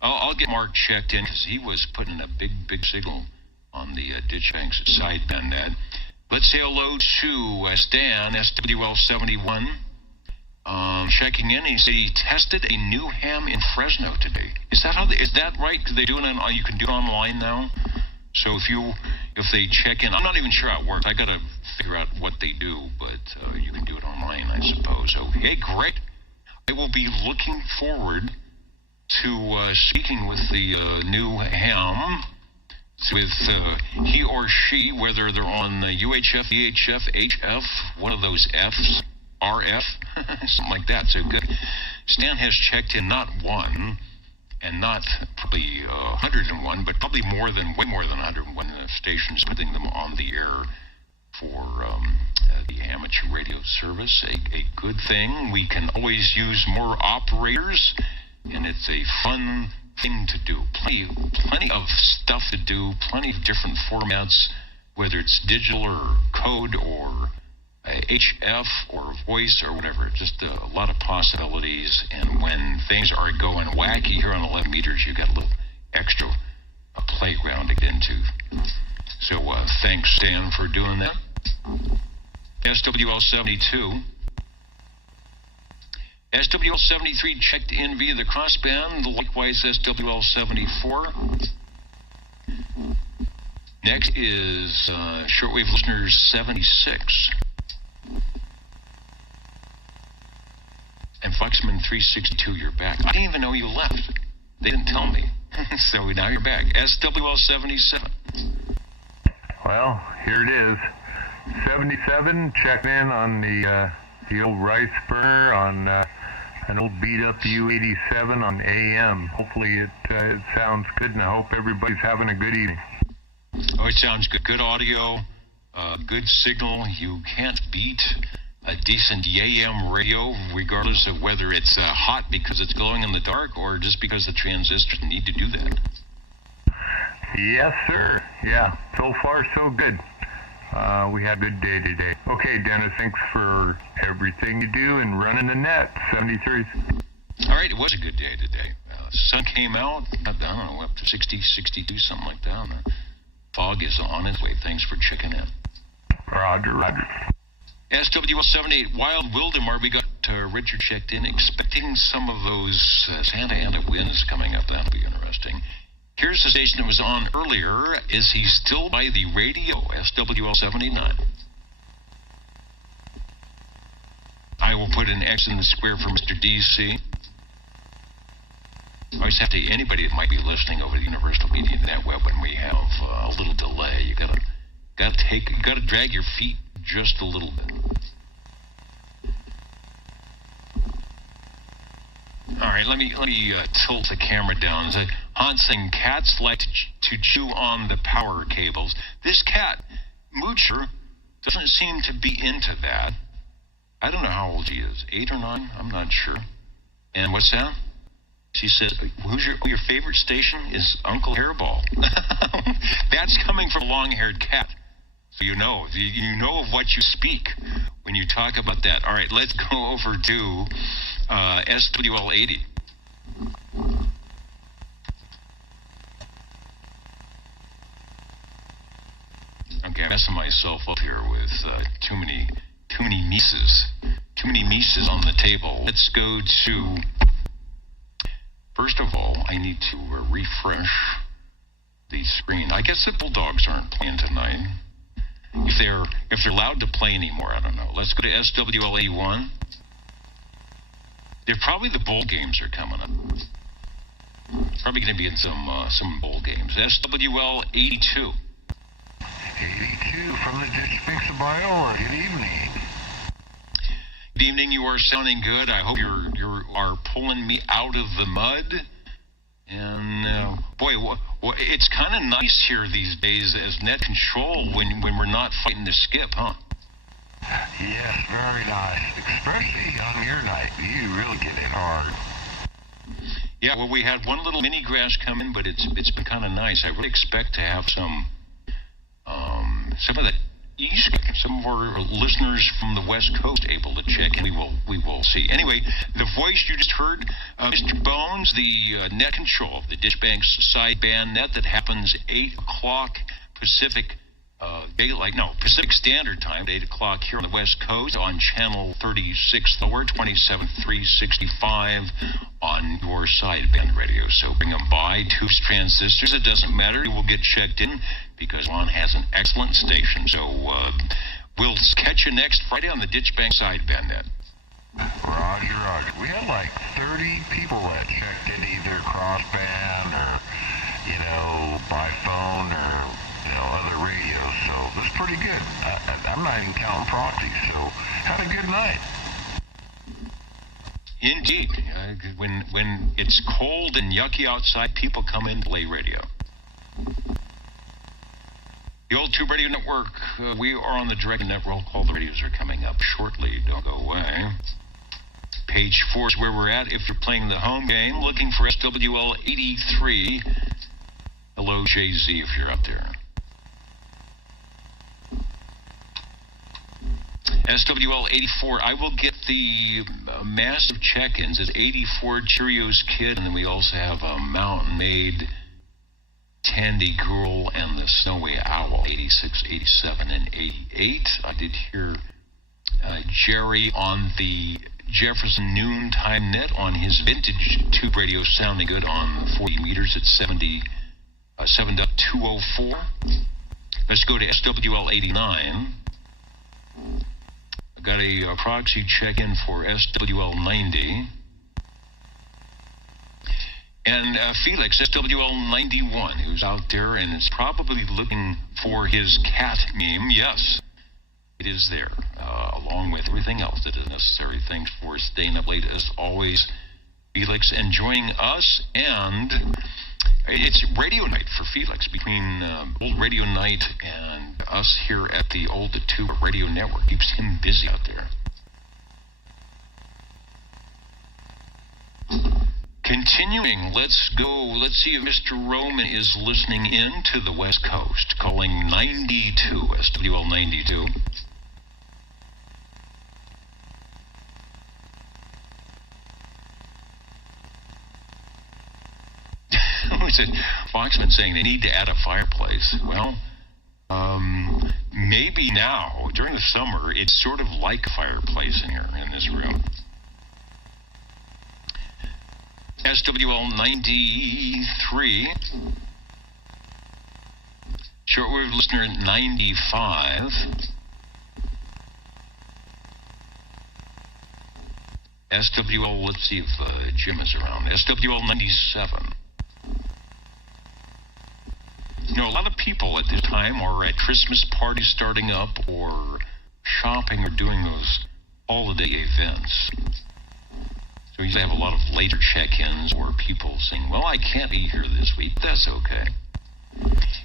I'll get Mark checked in because he was putting a big signal on the Ditchbanks sideband net. Let's say hello to Stan, SWL 71. Checking in, he said he tested a new ham in Fresno today. Is that right? Because they do it you can do it online now. So if they check in, I'm not even sure how it works. I gotta figure out what they do, but you can do it online, I suppose. So hey, great. I will be looking forward to speaking with the new ham, with he or she, whether they're on UHF, VHF, HF, one of those Fs, RF, something like that. So good. Stan has checked in not one, and not probably 101, but probably way more than 101 stations, putting them on the air for the amateur radio service. A good thing. We can always use more operators, and it's a fun thing to do. Plenty of stuff to do, plenty of different formats, whether it's digital or code or HF or voice or whatever. Just a lot of possibilities, and when things are going wacky here on 11 meters, you got a little extra playground to get into. So thanks, Stan, for doing that. SWL 72. SWL 73 checked in via the crossband, likewise SWL 74. Next is shortwave listeners 76. And Fluxman 362, you're back. I didn't even know you left. They didn't tell me. So now you're back. SWL 77. Well, here it is. 77, checking in on the old rice burner on an old beat-up U87 on AM. Hopefully it sounds good, and I hope everybody's having a good evening. Oh, it sounds good. Good audio, good signal. You can't beat a decent AM radio, regardless of whether it's hot because it's glowing in the dark or just because the transistors need to do that. Yes, sir. Yeah, so far so good. We had a good day today. Okay, Dennis, thanks for everything you do and running the net. 73. All right, it was a good day today. Sun came out, I don't know, up to 60, 62, something like that. The fog is on its way. Thanks for checking in. Roger. SWL 78, Wild Wildemar, we got Richard checked in, expecting some of those Santa Ana winds coming up. That'll be interesting. Here's the station that was on earlier. Is he still by the radio? SWL 79. I will put an X in the square for Mr. DC. I always have to, anybody that might be listening over the Universal Media Network, when we have a little delay, you gotta drag your feet just a little bit. All right, let me tilt the camera down. Hans saying cats like to chew on the power cables. This cat, Moocher, doesn't seem to be into that. I don't know how old he is, 8 or 9, I'm not sure. And what's that? She says, your favorite station is Uncle Hairball. That's coming from a long-haired cat. So you know of what you speak when you talk about that. All right, let's go over to SWL 80. Okay, I'm messing myself up here with too many Mises on the table. Let's go to. First of all, I need to refresh the screen. I guess the Bulldogs aren't playing tonight. If they're allowed to play anymore, I don't know. Let's go to SWL 81. Probably the bowl games are coming up. Probably going to be in some bowl games. SWL 82. 82 from the Ditch Banks of Biola. Good evening. Good evening. You are sounding good. I hope you are pulling me out of the mud. And boy, it's kind of nice here these days as net control when we're not fighting the skip, huh? Yes, very nice. Especially on your night. You really get it hard. Yeah, well, we had one little mini grass come in, but it's been kind of nice. I really expect to have some of that east, some of our listeners from the West Coast able to check, and we will see. Anyway, the voice you just heard, Mr. Bones, the net control of the Ditch Banks sideband net that happens 8 o'clock Pacific Pacific Standard Time, 8 o'clock here on the West Coast on channel 36 lower, 27365 on your sideband radio. So bring them by, 2 transistors, it doesn't matter, you will get checked in because Lon has an excellent station. So we'll catch you next Friday on the Ditch Bank sideband net. Roger. We had like 30 people that checked in either crossband or, by phone or, other radios. So that's pretty good. I'm not even counting proxies. So had a good night. Indeed. When it's cold and yucky outside, people come in to play radio. The Old Tube Radio Network, we are on the direct net roll call. The radios are coming up shortly. Don't go away. Page 4 is where we're at. If you're playing the home game, looking for SWL 83. Hello, Jay-Z, if you're out there. SWL 84, I will get the massive check-ins. It's 84 Cheerios Kid, and then we also have a Mountain Maid, Tandy Girl, and the Snowy Owl, 86, 87, and 88. I did hear Jerry on the Jefferson Noontime Net on his vintage tube radio sounding good on 40 meters at 7.204. Let's go to SWL 89. I got a proxy check-in for SWL 90. And Felix, SWL 91, who's out there and is probably looking for his cat meme. Yes, it is there, along with everything else that is necessary. Thanks for staying up late as always, Felix, enjoying us. And it's radio night for Felix, between old radio night and us here at the Old Tube Radio Network. Keeps him busy out there. Continuing, let's see if Mr. Roman is listening in to the West Coast, calling 92, SWL 92. Foxman saying they need to add a fireplace. Well, maybe now, during the summer, it's sort of like a fireplace in here, in this room. SWL 93. Shortwave listener 95. SWL, let's see if Jim is around. SWL 97. You know, a lot of people at this time are at Christmas parties starting up or shopping or doing those holiday events. So you have a lot of later check-ins or people saying, well, I can't be here this week. That's okay.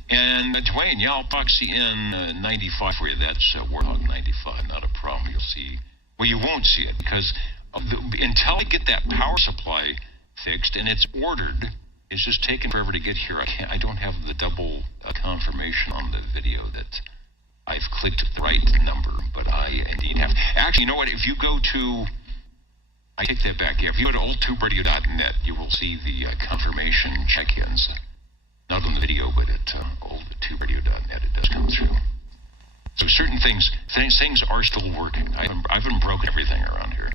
And Dwayne, yeah, I'll proxy in 95 for you. That's Warthog 95, not a problem. You'll see. Well, you won't see it because until I get that power supply fixed and it's ordered, it's just taken forever to get here. I don't have the double confirmation on the video that I've clicked the right number, but I indeed have. Actually, you know what? If you go to, I take that back. Yeah, if you go to oldtubradio.net, you will see the confirmation check-ins. Not on the video, but at oldtubradio.net, it does come through. So certain things are still working. I haven't broken everything around here.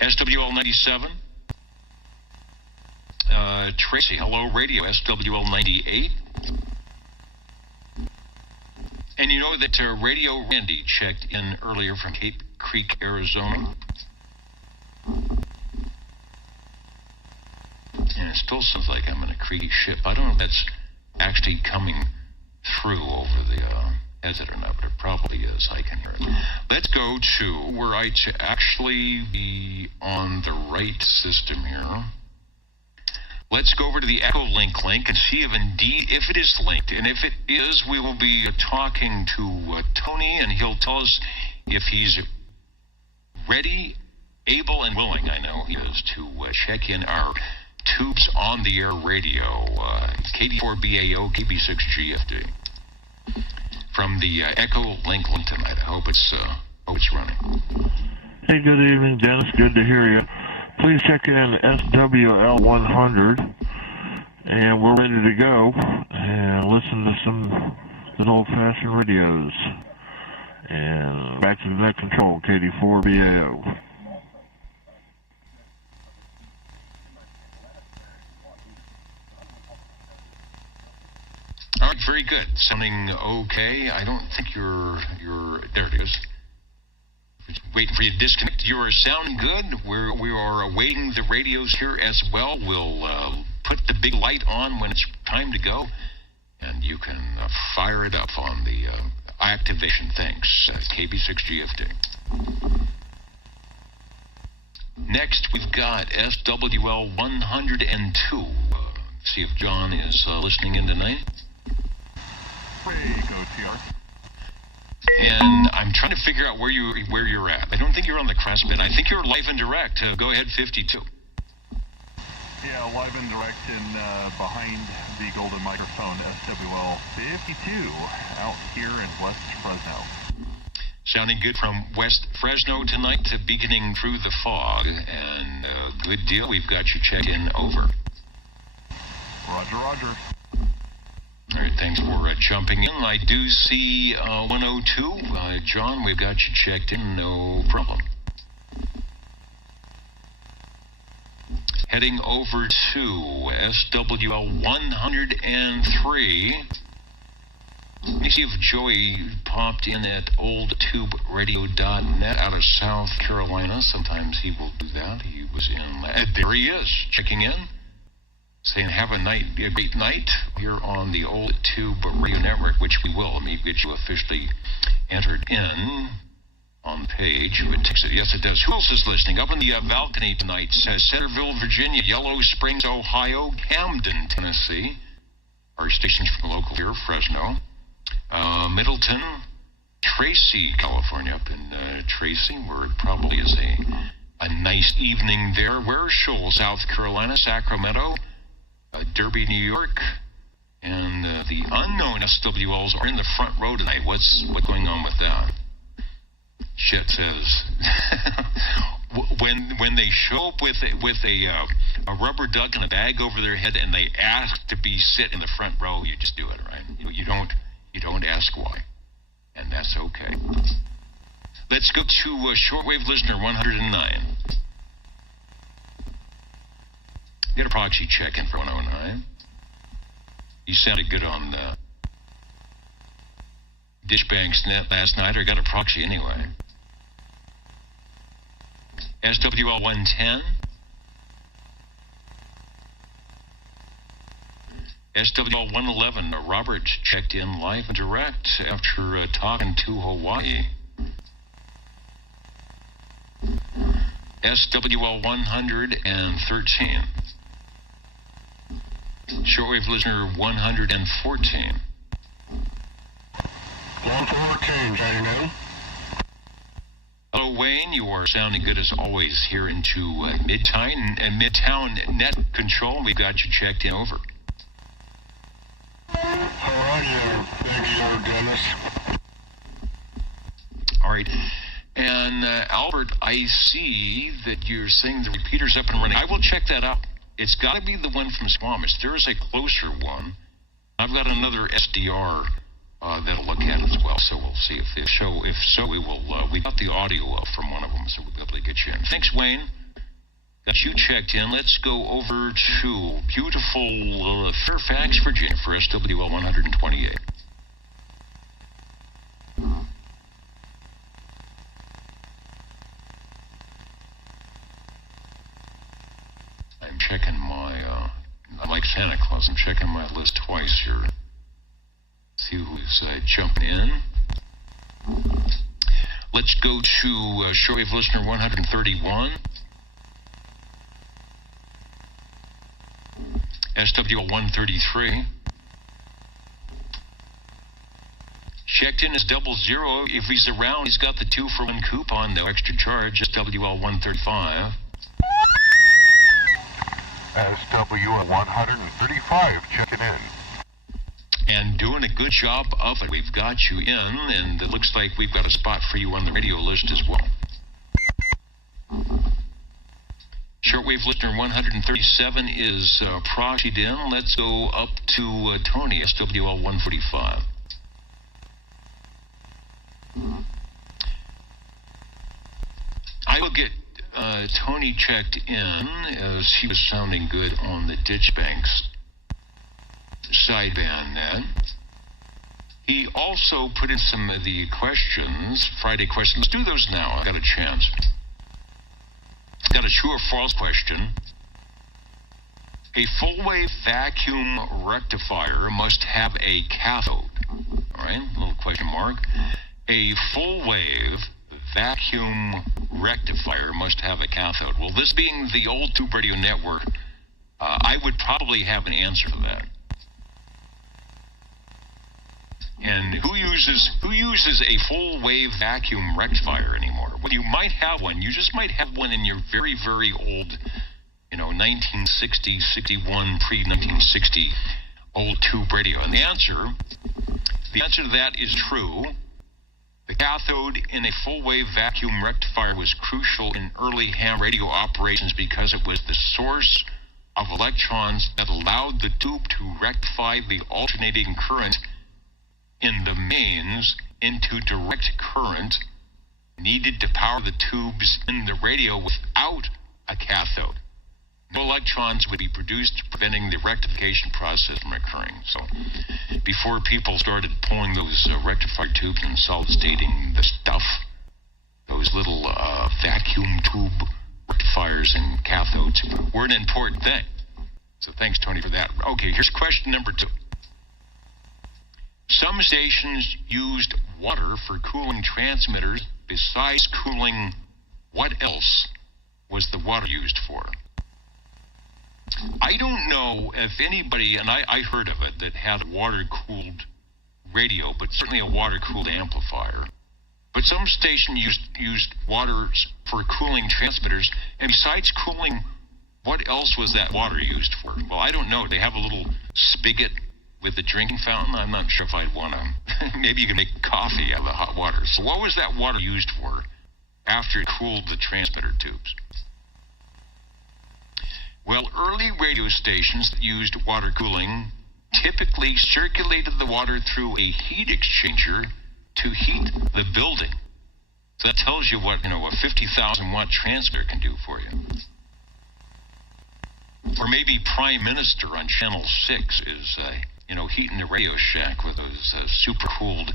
SWL 97. Tracy, hello, radio, SWL 98. And you know that Radio Randy checked in earlier from Cape Creek, Arizona. And it still sounds like I'm in a creaky ship. I don't know if that's actually coming through over the headset or not, but it probably is. I can hear it. Let's go to where I actually be on the right system here. Let's go over to the Echolink link and see if indeed, if it is linked. And if it is, we will be talking to Tony, and he'll tell us if he's ready, able, and willing, I know he is, to check in our tubes on the air radio, KD4BAO, KB6GFD. From the Echolink link tonight. I hope it's running. Hey, good evening, Dennis. Good to hear you. Please check in SWL 100, and we're ready to go and listen to some good old-fashioned radios. And back to the net control, KD4BAO. All right, very good. Sounding okay. I don't think you're there it is. Waiting for you to disconnect. You are sounding good. We are awaiting the radios here as well. We'll put the big light on when it's time to go, and you can fire it up on the activation. Thanks, KB6GFD. Next, we've got SWL 102. See if John is listening in tonight. Hey, go TR. And I'm trying to figure out where you're at. I don't think you're on the Crestbed. I think you're live and direct. Go ahead, 52. Yeah, live and direct and behind the golden microphone, SWL 52, out here in West Fresno. Sounding good from West Fresno tonight to beginning through the fog. And good deal. We've got you checked in over. Roger, roger. All right, thanks for jumping in. I do see 102. John, we've got you checked in, no problem. Heading over to SWL 103. Let me see if Joey popped in at oldtuberadio.net out of South Carolina. Sometimes he will do that. He was in... there he is, checking in. Saying have a great night here on the Old Tube Radio Network, which we will. Let me get you officially entered in on the page. It takes it. Yes, it does. Who else is listening? Up in the balcony tonight says Centerville, Virginia, Yellow Springs, Ohio, Camden, Tennessee. Our stations from the local here, Fresno. Middleton, Tracy, California, up in Tracy, where it probably is a nice evening there. Where's Shoal, South Carolina, Sacramento, Derby, New York, and the unknown SWLs are in the front row tonight. What's going on with that? Chet says when they show up with a rubber duck and a bag over their head and they ask to be sit in the front row, you just do it, right? You don't ask why, and that's okay. Let's go to shortwave listener 109. Get a proxy check in for 109. You sounded good on Dishbanks net last night, or got a proxy anyway. SWL 110. SWL 111, Robert checked in live and direct after talking to Hawaii. SWL 113. Shortwave listener 114. 114, checking in. Hello, Wayne. You are sounding good as always here into Midtown Net Control. We got you checked in. Over. How are you? Thank you, Dennis. All right. And Albert, I see that you're saying the repeater's up and running. I will check that out. It's got to be the one from Squamish. There is a closer one. I've got another SDR that'll look at it as well. So we'll see if they show. If so, we will. We got the audio from one of them, so we'll be able to get you in. Thanks, Wayne. Got you checked in. Let's go over to beautiful Fairfax, Virginia for SWL 128. I'm checking my, like Santa Claus, I'm checking my list twice here. See who's jumping in. Let's go to shortwave listener 131. SWL 133. Checked in as 00. If he's around, he's got the 2-for-1 coupon, no extra charge. SWL 135. SWL 135, checking in. And doing a good job of it. We've got you in, and it looks like we've got a spot for you on the radio list as well. Shortwave listener 137 is proxied in. Let's go up to Tony, SWL 145. I will get Tony checked in as he was sounding good on the Ditchbanks sideband then. He also put in some of the questions, Friday questions. Let's do those now. I got a chance. Got a true or false question. A full-wave vacuum rectifier must have a cathode. All right, a little question mark. A full-wave vacuum rectifier must have a cathode. Well, this being the old Tube Radio Network, I would probably have an answer for that. And who uses a full wave vacuum rectifier anymore? Well, you might have one. You just might have one in your very, very old, 1960, 61, pre-1960 old tube radio. And the answer to that is true. The cathode in a full wave vacuum rectifier was crucial in early ham radio operations because it was the source of electrons that allowed the tube to rectify the alternating current in the mains into direct current needed to power the tubes in the radio without a cathode. No electrons would be produced, preventing the rectification process from occurring. So before people started pulling those rectifier tubes and solid-stating the stuff, those little vacuum tube rectifiers and cathodes were an important thing. So thanks, Tony, for that. Okay, here's question number 2. Some stations used water for cooling transmitters. Besides cooling, what else was the water used for? I don't know if anybody, and I heard of it, that had a water-cooled radio, but certainly a water-cooled amplifier. But some stations used water for cooling transmitters, and besides cooling, what else was that water used for? Well, I don't know. They have a little spigot with a drinking fountain. I'm not sure if I'd want to. Maybe you can make coffee out of the hot water. So what was that water used for after it cooled the transmitter tubes? Well, early radio stations that used water cooling typically circulated the water through a heat exchanger to heat the building. So that tells you what, a 50,000 watt transmitter can do for you. Or maybe Prime Minister on Channel 6 is, heating the Radio Shack with those super cooled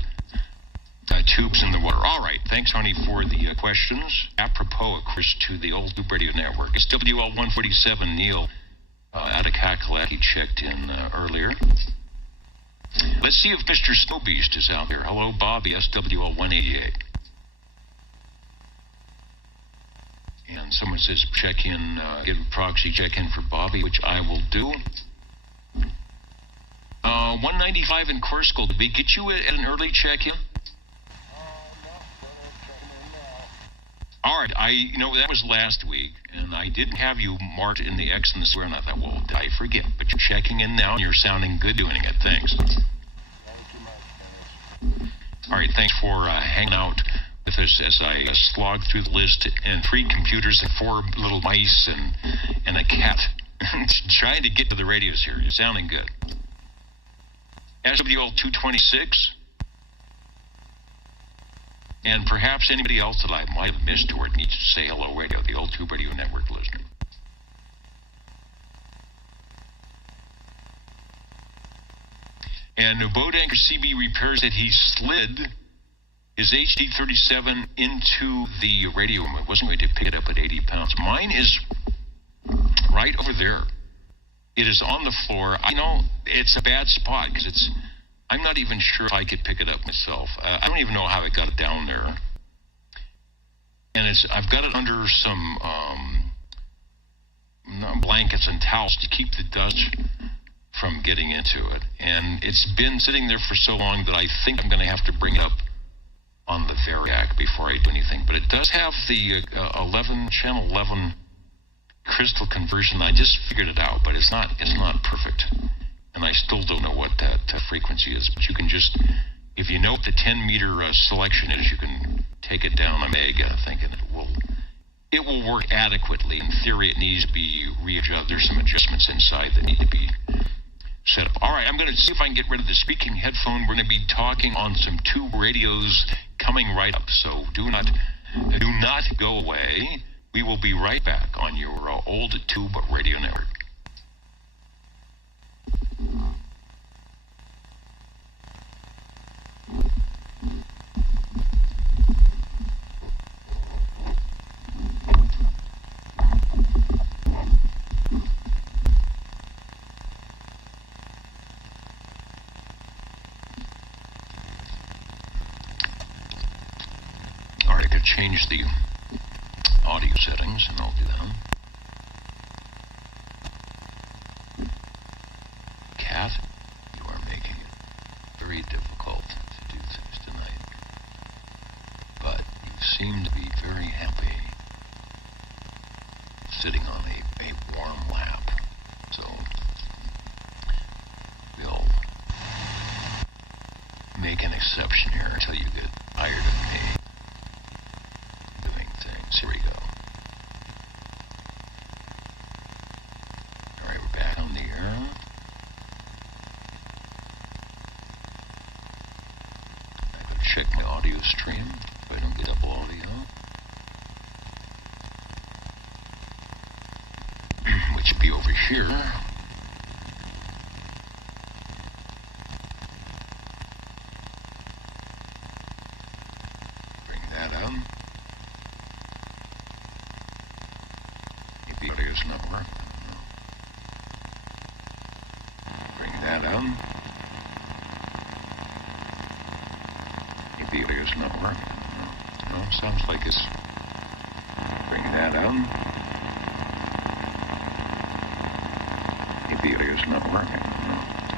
tubes in the water. All right. Thanks, Tony, for the questions. Apropos, of course, to the old Tube Radio Network. It's WL 147 Neil out of Kakalak. He checked in earlier. Let's see if Mr. Snowbeast is out there. Hello, Bobby, SWL 188. And someone says check in, give a proxy check in for Bobby, which I will do. 195 in Corsical. Did we get you at an early check-in? All right, that was last week, and I didn't have you marked in the X and the square, and I thought, well, did I forget? But you're checking in now, and you're sounding good doing it. Thanks. All right, thanks for hanging out with us as I slog through the list, and 3 computers and 4 little mice and a cat. Trying to get to the radios here. You're sounding good. SWL 226. And perhaps anybody else that I might have missed or needs to say hello radio, the old Tube Radio Network listener. And Boat Anchor CB repairs that he slid his HD37 into the radio room. It wasn't going to pick it up at 80 pounds. Mine is right over there. It is on the floor. I know it's a bad spot because I'm not even sure if I could pick it up myself. I don't even know how I got it down there. And I've got it under some blankets and towels to keep the dust from getting into it. And it's been sitting there for so long that I think I'm going to have to bring it up on the Variac before I do anything. But it does have the channel 11 crystal conversion. I just figured it out, but it's not perfect. And I still don't know what that frequency is. But you can just, if you know what the 10-meter selection is, you can take it down a meg, I think, and it will work adequately. In theory, it needs to be readjusted. There's some adjustments inside that need to be set up. All right, I'm going to see if I can get rid of the speaking headphone. We're going to be talking on some tube radios coming right up. So do not go away. We will be right back on your old Tube Radio Network. All right, I could change the audio settings, and I'll do that. Cat, you are making it very difficult to do things tonight. But you seem to be very happy sitting on a warm lap. So we'll make an exception here until you get tired of me doing things. Here we go. All right, we're back on the air. I'm going to check my audio stream so I don't get double audio. Which would be over here. Bring that up. Maybe audio's not working. Bring that up. Maybe audio's not working. No, sounds like it's. Bring that up. The audio's not working.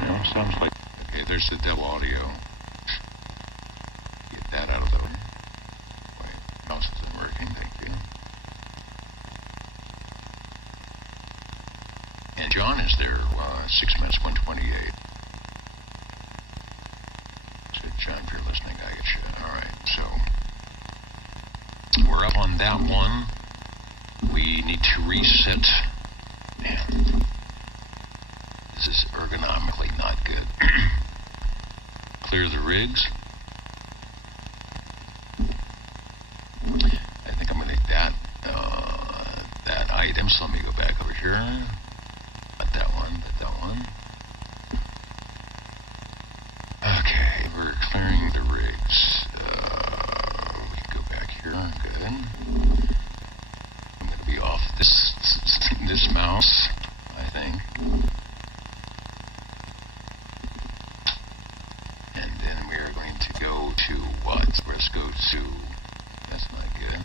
No, sounds like. Okay, there's the double audio. Get that out of the way. Wait, mouse isn't working, thank you. And John is there, 6 minutes, 128. So, John, if you're listening, I get you. All right, so we're up on that one. We need to reset. Man. This is ergonomically not good. Clear the rigs. I think I'm going to need that item. So let me go back over here. Not that one, but that one. Okay, we're clearing the rigs. here. Good. I'm going to be off this mouse, I think. And then we are going to go to what? Let's go to... That's not good.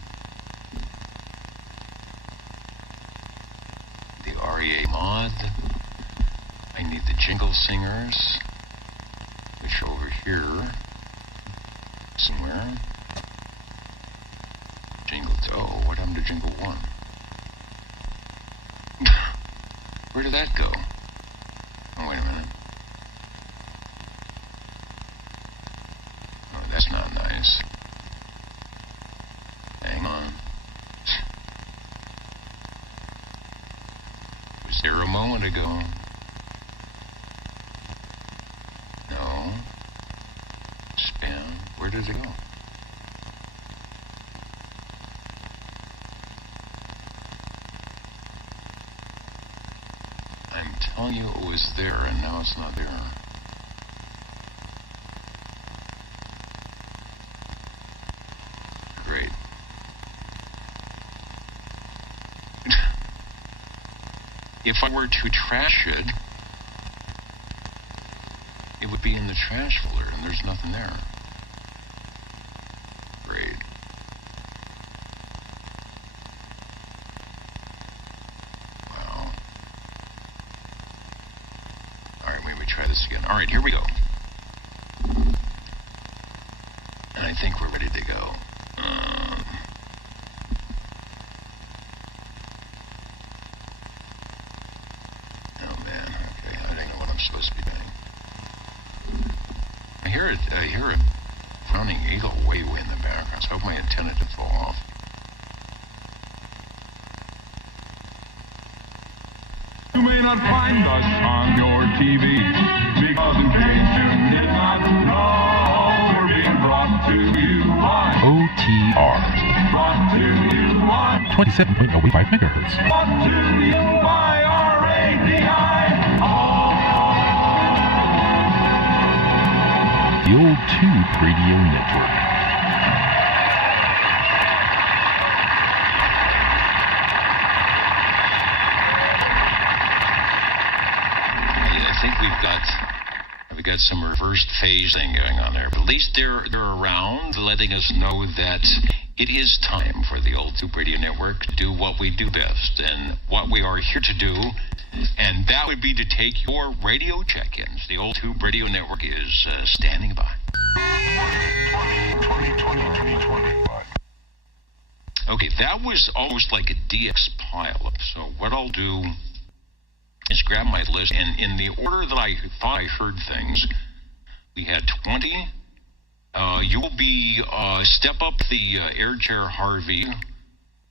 The REA mod. I need the Jingle Singers, which are over here somewhere. Jingle, oh, what happened to Jingle 1? Where did that go? Oh, wait a minute. Oh, that's not nice. Hang on. Was there a moment ago? No. Spam. Where did it go? I'm telling you it was there, and now it's not there. Great. If I were to trash it, it would be in the trash folder, and there's nothing there. Great. Wow. Alright, maybe try this again. Alright, here we go. And I think we're ready to go. Oh man, okay, I don't know what I'm supposed to be doing. I hear a frowning eagle way in the background, so I hope my antenna didn't fall off. You may not find us on your TV, because in case you did not know, we're being brought to you by OTR. Brought to you by 27.085 megahertz. Brought to you by RADI. The Old Tube Radio Network. I think we've got some reversed phase thing going on there, but at least they're around, letting us know that it is time for the Old Tube Radio Network to do what we do best, and what we are here to do, and that would be to take your radio check-ins. The Old Tube Radio Network is standing by. Okay, that was almost like a DX pileup, so what I'll do is grab my list, and in the order that I thought I heard things, we had 20. You will be, step up the air chair Harvey.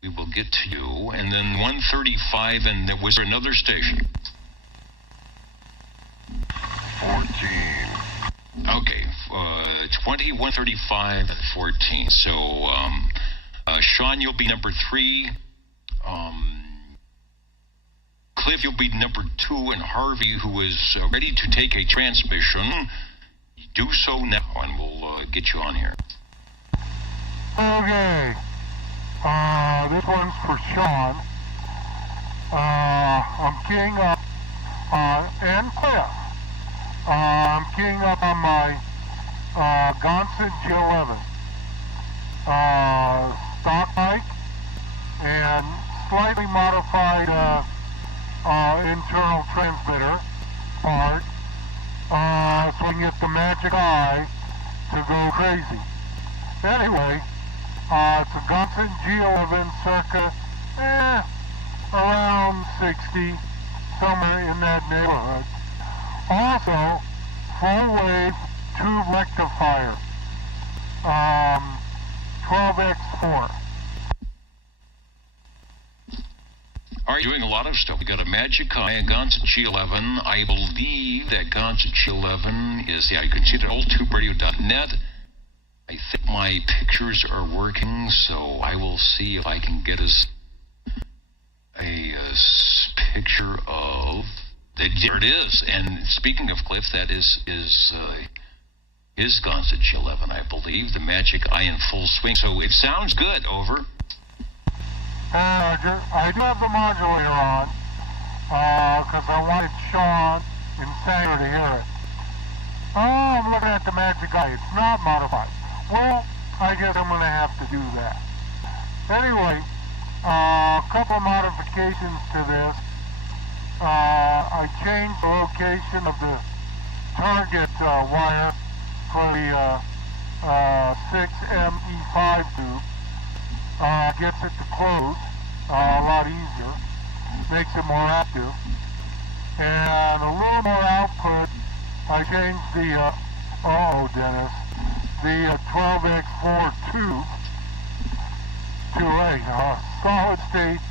We will get to you. And then 135, and there was another station. 14. Okay, 20, 135, and 14. So, Sean, you'll be number 3. Cliff, you'll be number 2, and Harvey, who is ready to take a transmission, do so now, and we'll get you on here. Okay. This one's for Sean. I'm keying up, and Cliff. I'm keying up on my Gonson G11. Stock mic and slightly modified internal transmitter part, so we can get the magic eye to go crazy. Anyway, it's a Gonson G11 circa, around 60, somewhere in that neighborhood. Also, full wave tube rectifier, 12x4. All right, doing a lot of stuff. We got a Magic Eye, a Gonson G11. I believe that Gonson G11 is, you can see it at oldtuberadio.net. I think my pictures are working, so I will see if I can get us a picture of... There it is. And speaking of Cliff, that is his Gonset 11, I believe. The Magic Eye in full swing. So it sounds good. Over. Roger. I do have the modulator on because I wanted Sean and Sanger to hear it. Oh, I'm looking at the Magic Eye. It's not modified. Well, I guess I'm going to have to do that. Anyway, a couple modifications to this. I changed the location of the target wire for the 6ME5 tube. Gets it to close a lot easier. Makes it more active. And a little more output. I changed the, Dennis, the 12X4 tube to a solid state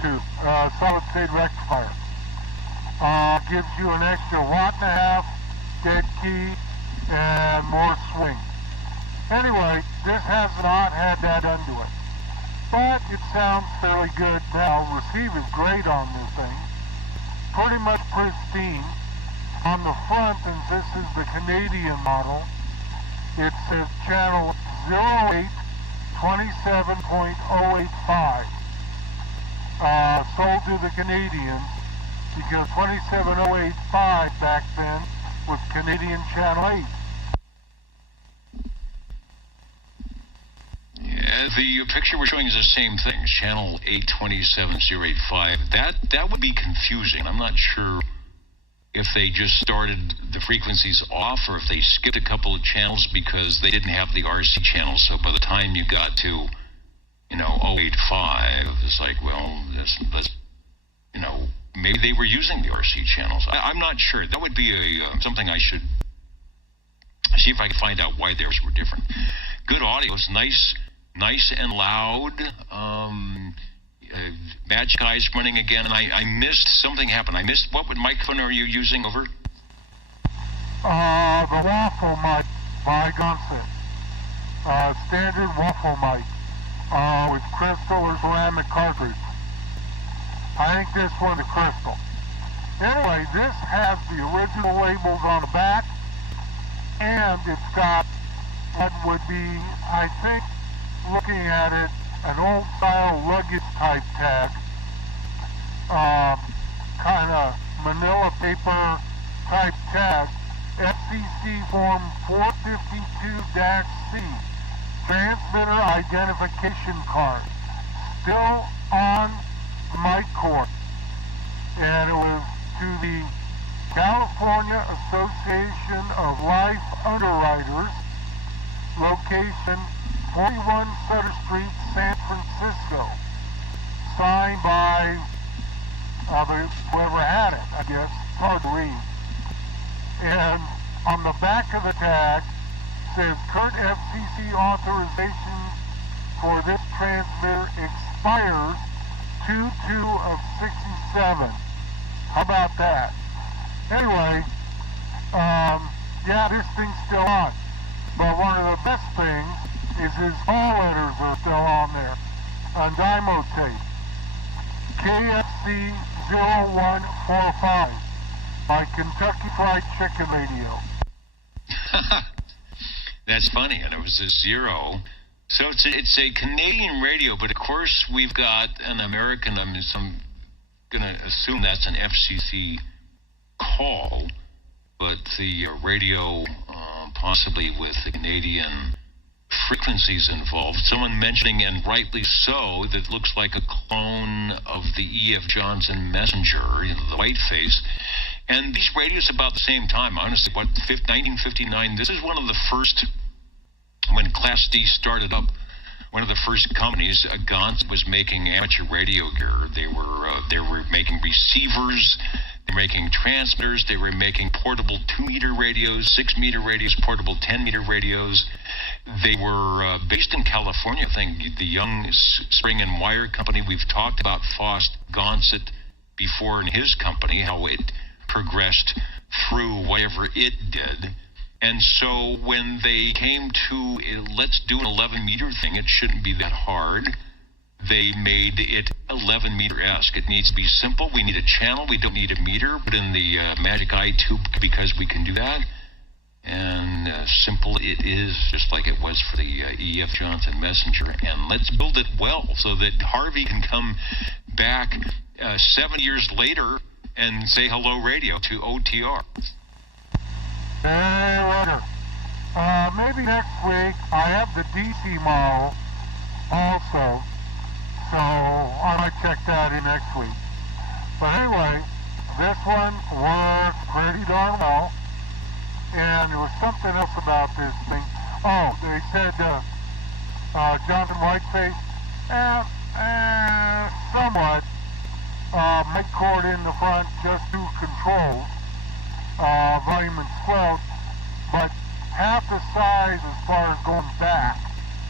tube, solid state rectifier. Gives you an extra 1.5 watts, dead key, and more swing. Anyway, this has not had that done to it. But it sounds fairly good now. Receive is great on this thing. Pretty much pristine. On the front, and this is the Canadian model, it says channel 0827.085. Sold to the Canadians because 27085 back then was Canadian channel 8. Yeah, the picture we're showing is the same thing, channel 827085. That would be confusing. I'm not sure if they just started the frequencies off or if they skipped a couple of channels because they didn't have the RC channels. So by the time you got to, 085, it's like, well, let's maybe they were using the RC channels. I'm not sure. That would be something I should see if I can find out why theirs were different. Good audio. It's nice and loud. Magic Eye's running again, and I missed something happened. What microphone are you using? Over? The waffle mic by Gonset. Standard waffle mic with crystal or ceramic cartridge. I think this one's a crystal. Anyway, this has the original labels on the back, and it's got what would be, I think, looking at it, an old-style luggage type tag, kind of manila paper type tag, FCC form 452-C, transmitter identification card, still on the mic cord, and it was to the California Association of Life Underwriters, location 41 Sutter Street, San Francisco. Signed by whoever had it, I guess. It's hard to read. And on the back of the tag says current FCC authorization for this transmitter expires 2/2/67. How about that? Anyway, yeah, this thing's still on. But one of the best things is his call letters are still on there on Dymo tape. KFC 0145 by Kentucky Fried Chicken Radio. That's funny, and it was a 0. So it's a Canadian radio, but of course we've got an American. I'm going to assume that's an FCC call, but the radio possibly with the Canadian frequencies involved. Someone mentioning, and rightly so, that looks like a clone of the E.F. Johnson Messenger, the white face. And these radios about the same time, honestly, 1959, this is one of the first, when Class D started up, one of the first companies, Gonset was making amateur radio gear. They were making receivers, they were making transmitters, they were making portable 2-meter radios, 6-meter radios, portable 10-meter radios. They were based in California, I think, the Young Spring and Wire Company. We've talked about Faust Gonset before in his company, how it progressed through whatever it did. And so when they came to, let's do an 11-meter thing, it shouldn't be that hard, they made it 11-meter-esque. It needs to be simple. We need a channel. We don't need a meter. Put in the Magic Eye tube because we can do that. and simple it is, just like it was for the E.F. Johnson Messenger. And let's build it well so that Harvey can come back 7 years later and say hello radio to OTR. Hey, later. Maybe next week. I have the DC model also, so I might check that in next week. But anyway, this one worked pretty darn well, and there was something else about this thing. Oh, they said Johnson Whiteface, somewhat mic cord in the front just to control volume and squelch, but half the size as far as going back,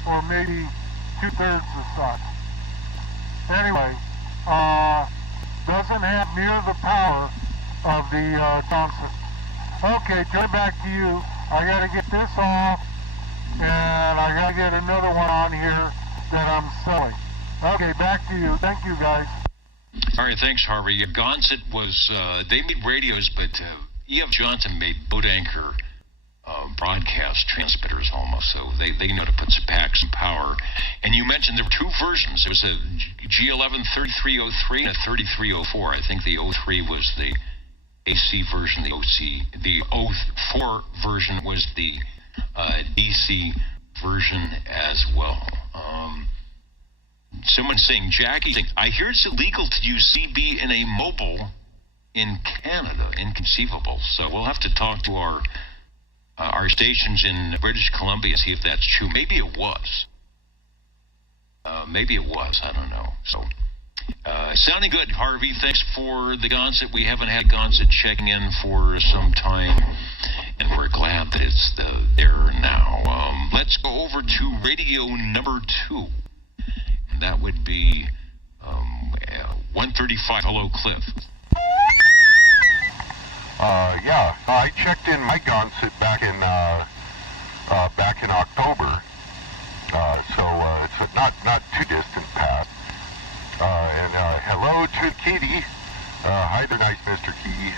or maybe 2/3 the size. Anyway, doesn't have near the power of the Johnson. Okay, turn back to you. I gotta get this off, and I gotta get another one on here that I'm selling. Okay, back to you. Thank you, guys. All right, thanks, Harvey. Gonset was, they made radios, but E.F. Johnson made boat anchor broadcast transmitters almost, so they know to put some packs and power. And you mentioned there were two versions. There was a G11 3303 and a 3304. I think the 03 was the AC version, the 04 version was the DC version as well. Someone's saying, Jackie, I hear it's illegal to use CB in a mobile in Canada. Inconceivable. So we'll have to talk to our stations in British Columbia, see if that's true. Maybe it was. I don't know. So, sounding good, Harvey. Thanks for the Gonset. We haven't had Gonset checking in for some time, and we're glad that it's there now. Let's go over to radio number 2. And that would be 135. Hello, Cliff. Yeah, I checked in my Gonset back in October, so it's not too distant past. And hello to Kitty. Hi there, nice Mr. Kitty,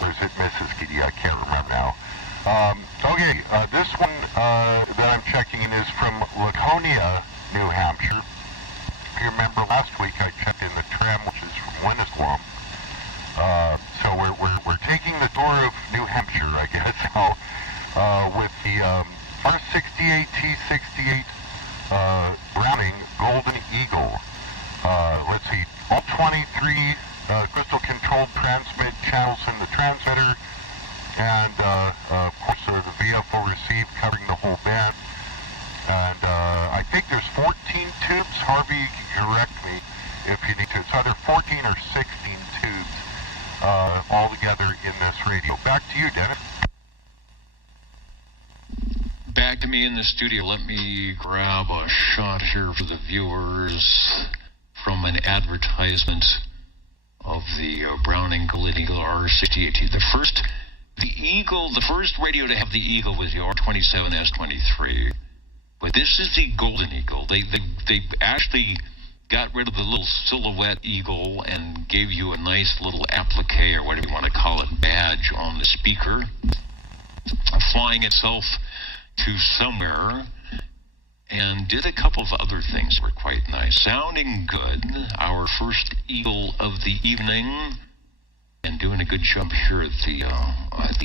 or is it Mrs. Kitty? I can't remember now. Okay, this one that I'm checking in is from Laconia, New Hampshire. If you remember last week, I checked in the tram, which is from Winnisquam. So we're taking the tour of New Hampshire, I guess, now, with the R68 T68 Browning Golden Eagle. Let's see, all 23 crystal controlled transmit channels in the transmitter, and of course the VFO receive covering the whole band. And I think there's 14 tubes. Harvey, correct me if you need to. It's either 14 or 16 tubes all together in this radio. Back to you, Dennis. Back to me in the studio. Let me grab a shot here for the viewers from an advertisement of the Browning Golden Eagle R68. The first radio to have the Eagle was the R27S23. But this is the Golden Eagle. They actually got rid of the little silhouette eagle and gave you a nice little applique, or whatever you want to call it, badge on the speaker, flying itself to somewhere, and did a couple of other things that were quite nice. Sounding good, our first Eagle of the evening, and doing a good job here at the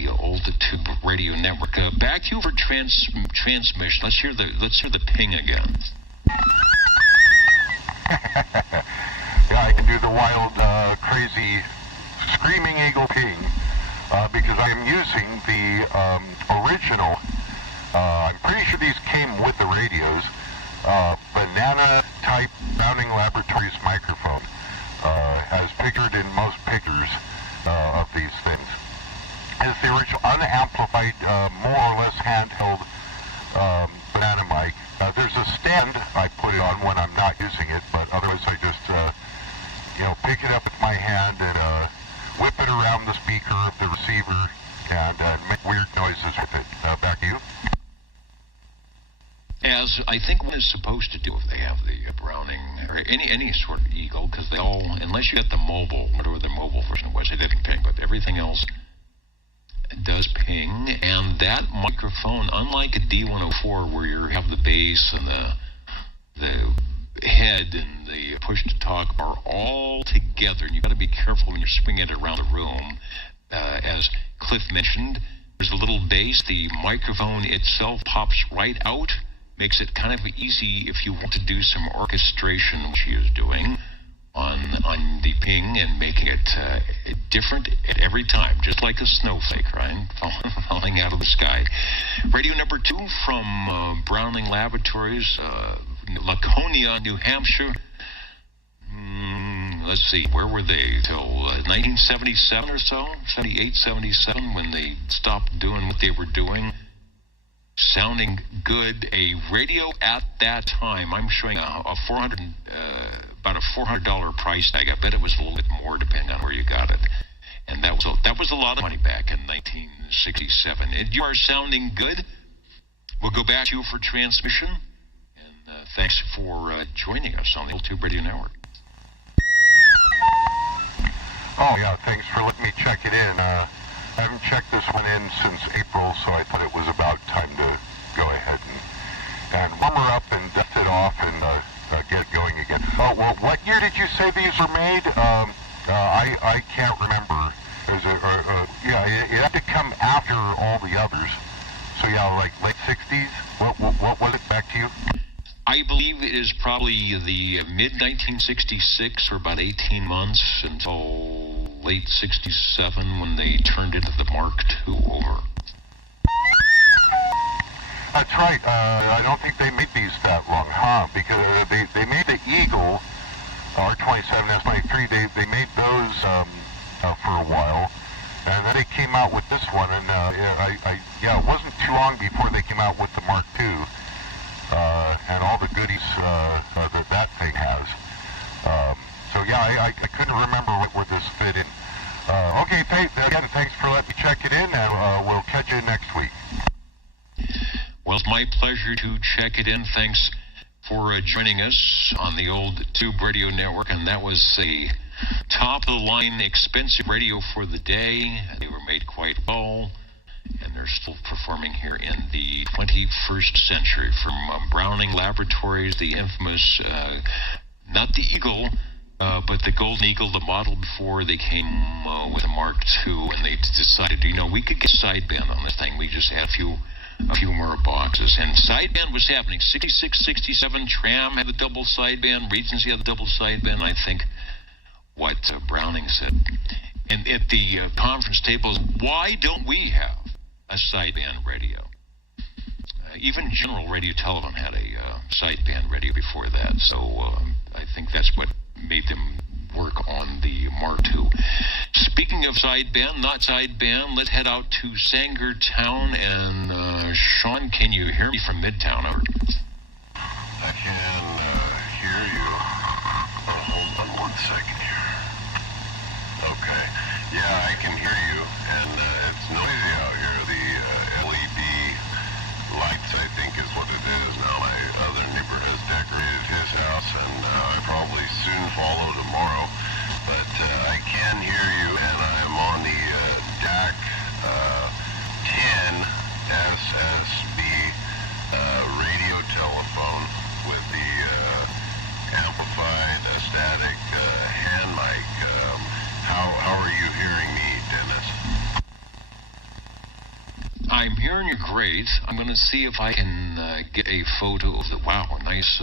Old Tube Radio Network. Back to you for transmission. Let's hear the ping again. Yeah, I can do the wild, crazy, screaming eagle ping, because I am using the original, I'm pretty sure these came with the radios, banana-type Browning Laboratories microphone, as pictured in most pictures of these things. It's the original unamplified, more or less handheld banana mic. There's a stand I put it on when I'm not using it, but otherwise I just, pick it up with my hand and whip it around the speaker of the receiver and make weird noises with it. Back to you. As I think one is supposed to do if they have the Browning, or any sort of Eagle, because they all, unless you get the mobile, whatever the mobile version was, they didn't ping, but everything else does ping, and that microphone, unlike a D104 where you have the bass and the head and the push-to-talk are all together, and you've got to be careful when you're swinging it around the room. As Cliff mentioned, there's a little bass. The microphone itself pops right out, makes it kind of easy if you want to do some orchestration, which he is doing on the ping and making it different at every time, just like a snowflake, right? Falling out of the sky. Radio number 2 from Browning Laboratories, Laconia, New Hampshire. Let's see, where were they? Till 1977 or so? 78, 77, when they stopped doing what they were doing. Sounding good. A radio at that time, I'm showing about a $400 price tag. I bet it was a little bit more depending on where you got it. And that was a lot of money back in 1967. And you are sounding good. We'll go back to you for transmission. And thanks for joining us on the Old Tube Radio Network. Oh, yeah, thanks for letting me check it in. I haven't checked this one in since April, so I thought it was about time to go ahead and warm her up and dust it off and get it going again. Oh, well, what year did you say these were made? I can't remember. It had to come after all the others. So, yeah, like late 60s? What was it? Back to you? I believe it is probably the mid-1966 or about 18 months until late 67 when they turned into the Mark II over. That's right. I don't think they made these that long, huh? Because they made the Eagle, R27, S93, they made those for a while. And then they came out with this one, and it wasn't too long before they came out with the Mark II. And all the goodies that thing has. I couldn't remember where this fit in. Okay, again, thanks for letting me check it in, and we'll catch you next week. Well, it's my pleasure to check it in. Thanks for joining us on the Old Tube Radio Network, and that was a top-of-the-line expensive radio for the day. They were made quite well, and they're still performing here in the 21st century from Browning Laboratories, the infamous, not the Eagle, but the Golden Eagle, the model before they came with a Mark II, and they decided, we could get sideband on this thing. We just had a few more boxes, and sideband was happening. 66, 67, Tram had the double sideband, Regency had the double sideband. I think what Browning said. And at the conference table, why don't we have a sideband radio? Even General Radio Telephone had a sideband radio before that, so I think that's what made them work on the Mark II. Speaking of sideband, not sideband, let's head out to Sangertown, and Sean, can you hear me from Midtown? Over. I can hear you. Hold on 1 second here. Okay. Yeah, I can hear you, and it's noisy out here. The LED lights, I think, is what it is. Now, my other neighbor has decorated his house, and I'll probably soon follow tomorrow. But I can hear you, and I'm on the DAC 10 SSB radio telephone with the amplified static hand mic. How are you hearing me, Dennis? I'm hearing you great. I'm going to see if I can get a photo of the, nice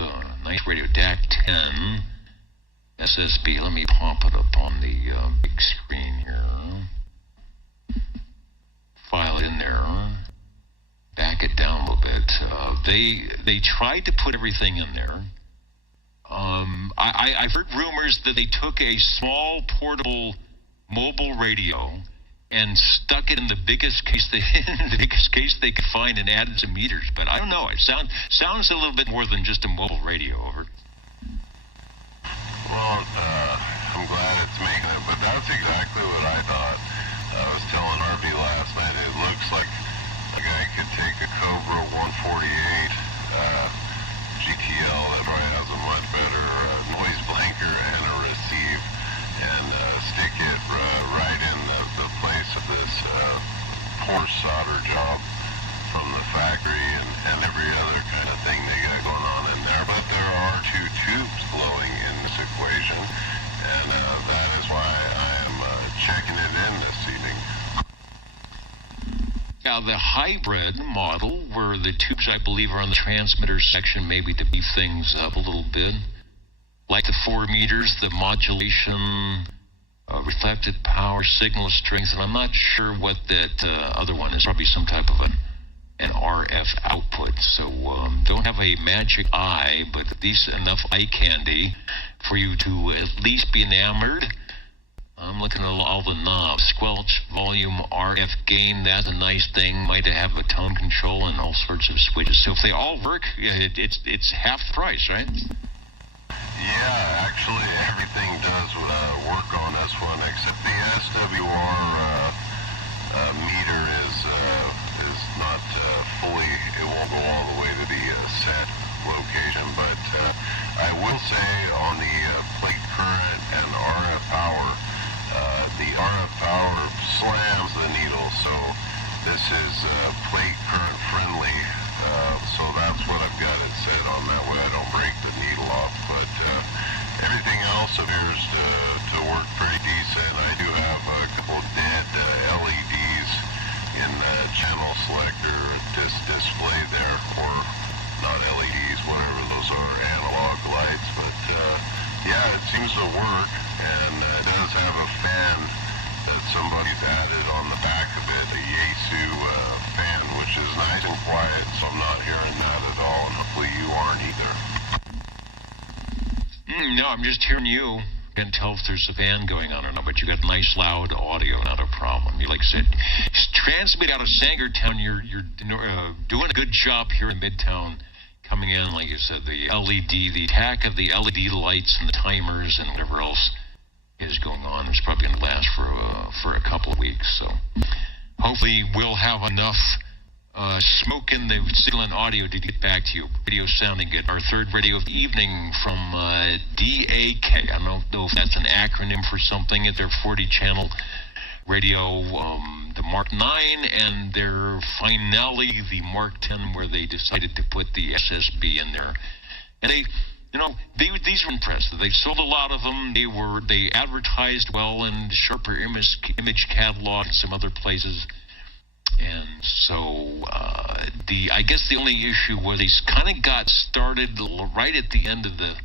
radio, DAC 10 SSB. Let me pop it up on the big screen here. File it in there. Back it down a little bit. They tried to put everything in there. I've heard rumors that they took a small portable mobile radio and stuck it in the biggest case they could find and added some meters. But I don't know. It sounds a little bit more than just a mobile radio. Over. Well, I'm glad it's making it, but that's exactly what I thought. I was telling Harvey last night, it looks like a guy could take a Cobra 148 GTL that probably has a much better noise blanker and a receive, and stick it right in the place of this coarse solder job from the factory and every other kind of thing they got going on in there. But there are two tubes blowing in this equation, and that is why I am checking it in this evening. Now, the hybrid model, where the tubes, I believe, are on the transmitter section, maybe to beef things up a little bit, like the 4 meters, the modulation, reflected power, signal strength, and I'm not sure what that other one is. Probably some type of an RF output. So don't have a magic eye, but at least enough eye candy for you to at least be enamored. I'm looking at all the knobs. Squelch, volume, RF gain, that's a nice thing. Might have a tone control and all sorts of switches. So if they all work, it's half the price, right? Yeah, actually everything does work on this one, except the SWR meter is not fully, it won't go all the way to the set location, but I will say on the plate current and RF power, the RF power slams the needle, so this is plate current friendly, so that's what I've got it set on, that way I don't break the needle off, but everything else appears to work pretty decent. I do have a couple dead LEDs in the channel selector display there, or not LEDs, whatever those are, analog lights, but yeah, it seems to work, and it does have a fan that somebody's added on the back of it, a Yaesu fan, which is nice and quiet, so I'm not hearing that at all, and hopefully you aren't either. No, I'm just hearing you. Can't tell if there's a fan going on or not, but you got nice loud audio, not a problem. You, like I said, transmit out of Sangertown. You're doing a good job here in Midtown. Coming in, like you said, the LED, the attack of the LED lights and the timers and whatever else is going on. It's probably going to last for a couple of weeks. So hopefully we'll have enough smoke in the signal and audio to get back to you. Radio sounding good. Our third radio of the evening from DAK. I don't know if that's an acronym for something. At their 40-channel radio, the Mark 9, and their finale, the Mark 10, where they decided to put the SSB in there. And these were impressive. They sold a lot of them. They advertised well in Sharper Image Catalog and some other places. And so I guess the only issue was they kind of got started right at the end of the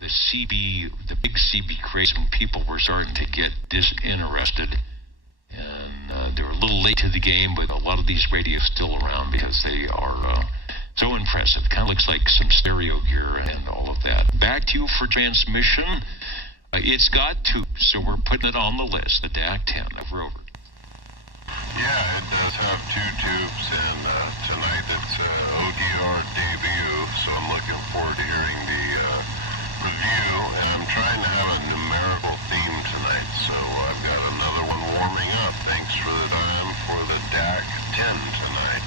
big CB craze, when people were starting to get disinterested. And they were a little late to the game, but a lot of these radios still around because they are so impressive. Kind of looks like some stereo gear and all of that. Back to you for transmission. It's got tubes, so we're putting it on the list, the DAC-10. Over. Yeah, it does have 2 tubes, and tonight it's ODR debut, so I'm looking forward to hearing the review, and I'm trying to have a numerical theme tonight, so I've got another one warming up. Thanks for the time for the DAC-10 tonight.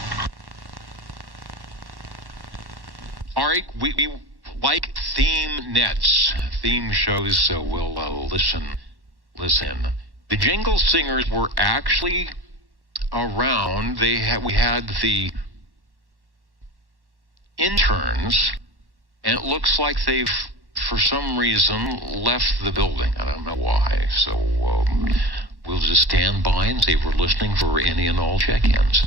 All right, we like theme nets, theme shows, so we'll listen. The Jingle Singers were actually around. We had the interns, and it looks like they've, for some reason, left the building. I don't know why. So we'll just stand by and say we're listening for any and all check-ins.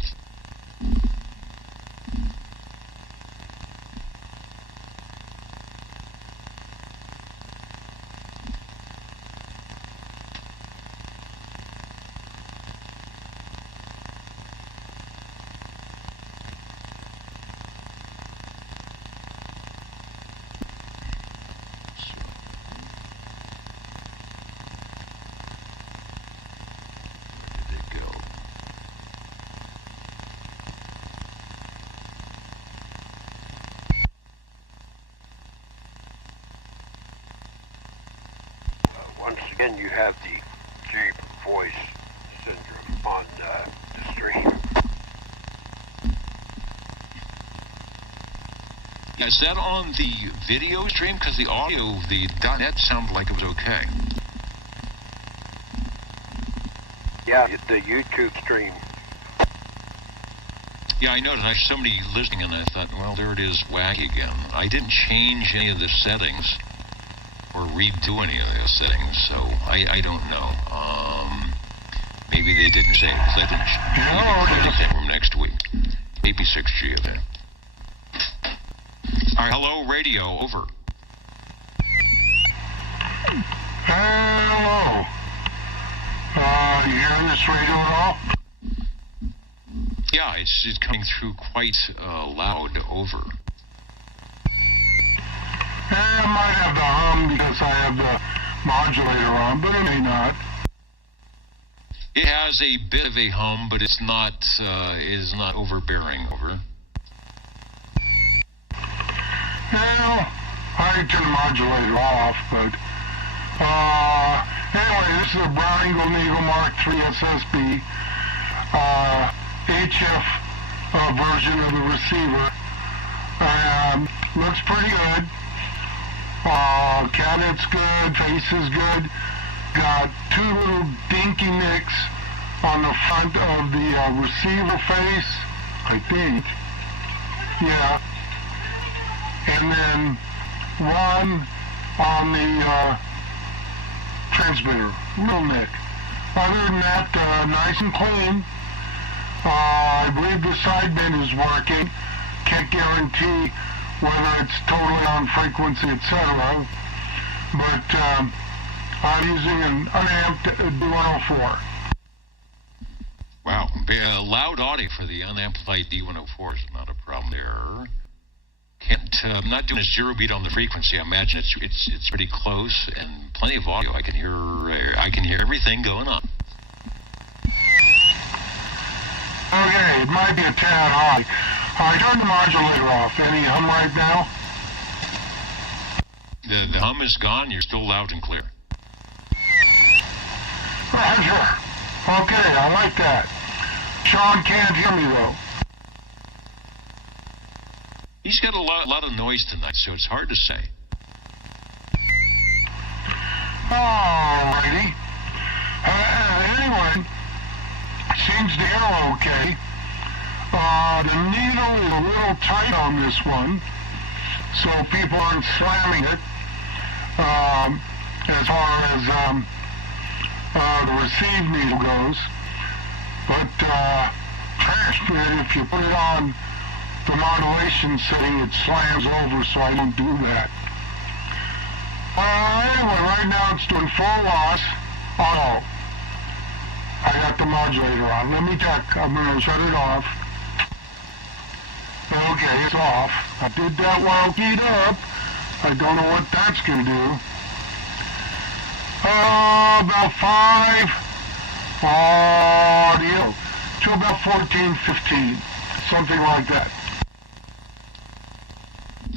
Once again, you have the Jeep voice syndrome on the stream. Is that on the video stream? Because the audio, the .net sounded like it was okay. Yeah, the YouTube stream. Yeah, I noticed there's somebody listening, and I thought, well, there it is, wacky again. I didn't change any of the settings or redo any of the settings, so I don't know. Maybe they didn't say it, because I didn't change anything from next week. Maybe 6G of that. All right, hello, radio, over. Hello. You hear this radio at all? Yeah, it's coming through quite loud, over. I might have the hum because I have the modulator on, but it may not. It has a bit of a hum, but it's not, it is not overbearing, over. Well, I turn the modulator off, but, anyway, this is a Brown Eagle Eagle Mark III SSB, HF version of the receiver. Looks pretty good. Cabinet's good, face is good. Got two little dinky nicks on the front of the receiver face, I think. Yeah. And then one on the transmitter, little nick. Other than that, nice and clean. I believe the sideband is working. Can't guarantee whether it's totally on frequency, etc. But I'm using an unamped D104. Wow, loud audio for the unamplified D104 is not a problem there. I'm not doing a zero beat on the frequency. I imagine it's pretty close and plenty of audio. I can hear everything going on. Okay, it might be a tad high. I turned the modulator off. Any hum right now? The hum is gone. You're still loud and clear. Roger. Okay, I like that. Sean can't hear me though. He's got a lot of noise tonight, so it's hard to say. Alrighty. Anyway, seems to hear okay. The needle is a little tight on this one, so people aren't slamming it. As far as the receive needle goes. But transmit, if you put it on the modulation setting, it slams over, so I don't do that. Anyway, right now it's doing full loss. Oh, I got the modulator on. Let me check. I'm going to shut it off. Okay, it's off. I did that while keyed up. I don't know what that's going to do. About 5 audio to about 14, 15. Something like that.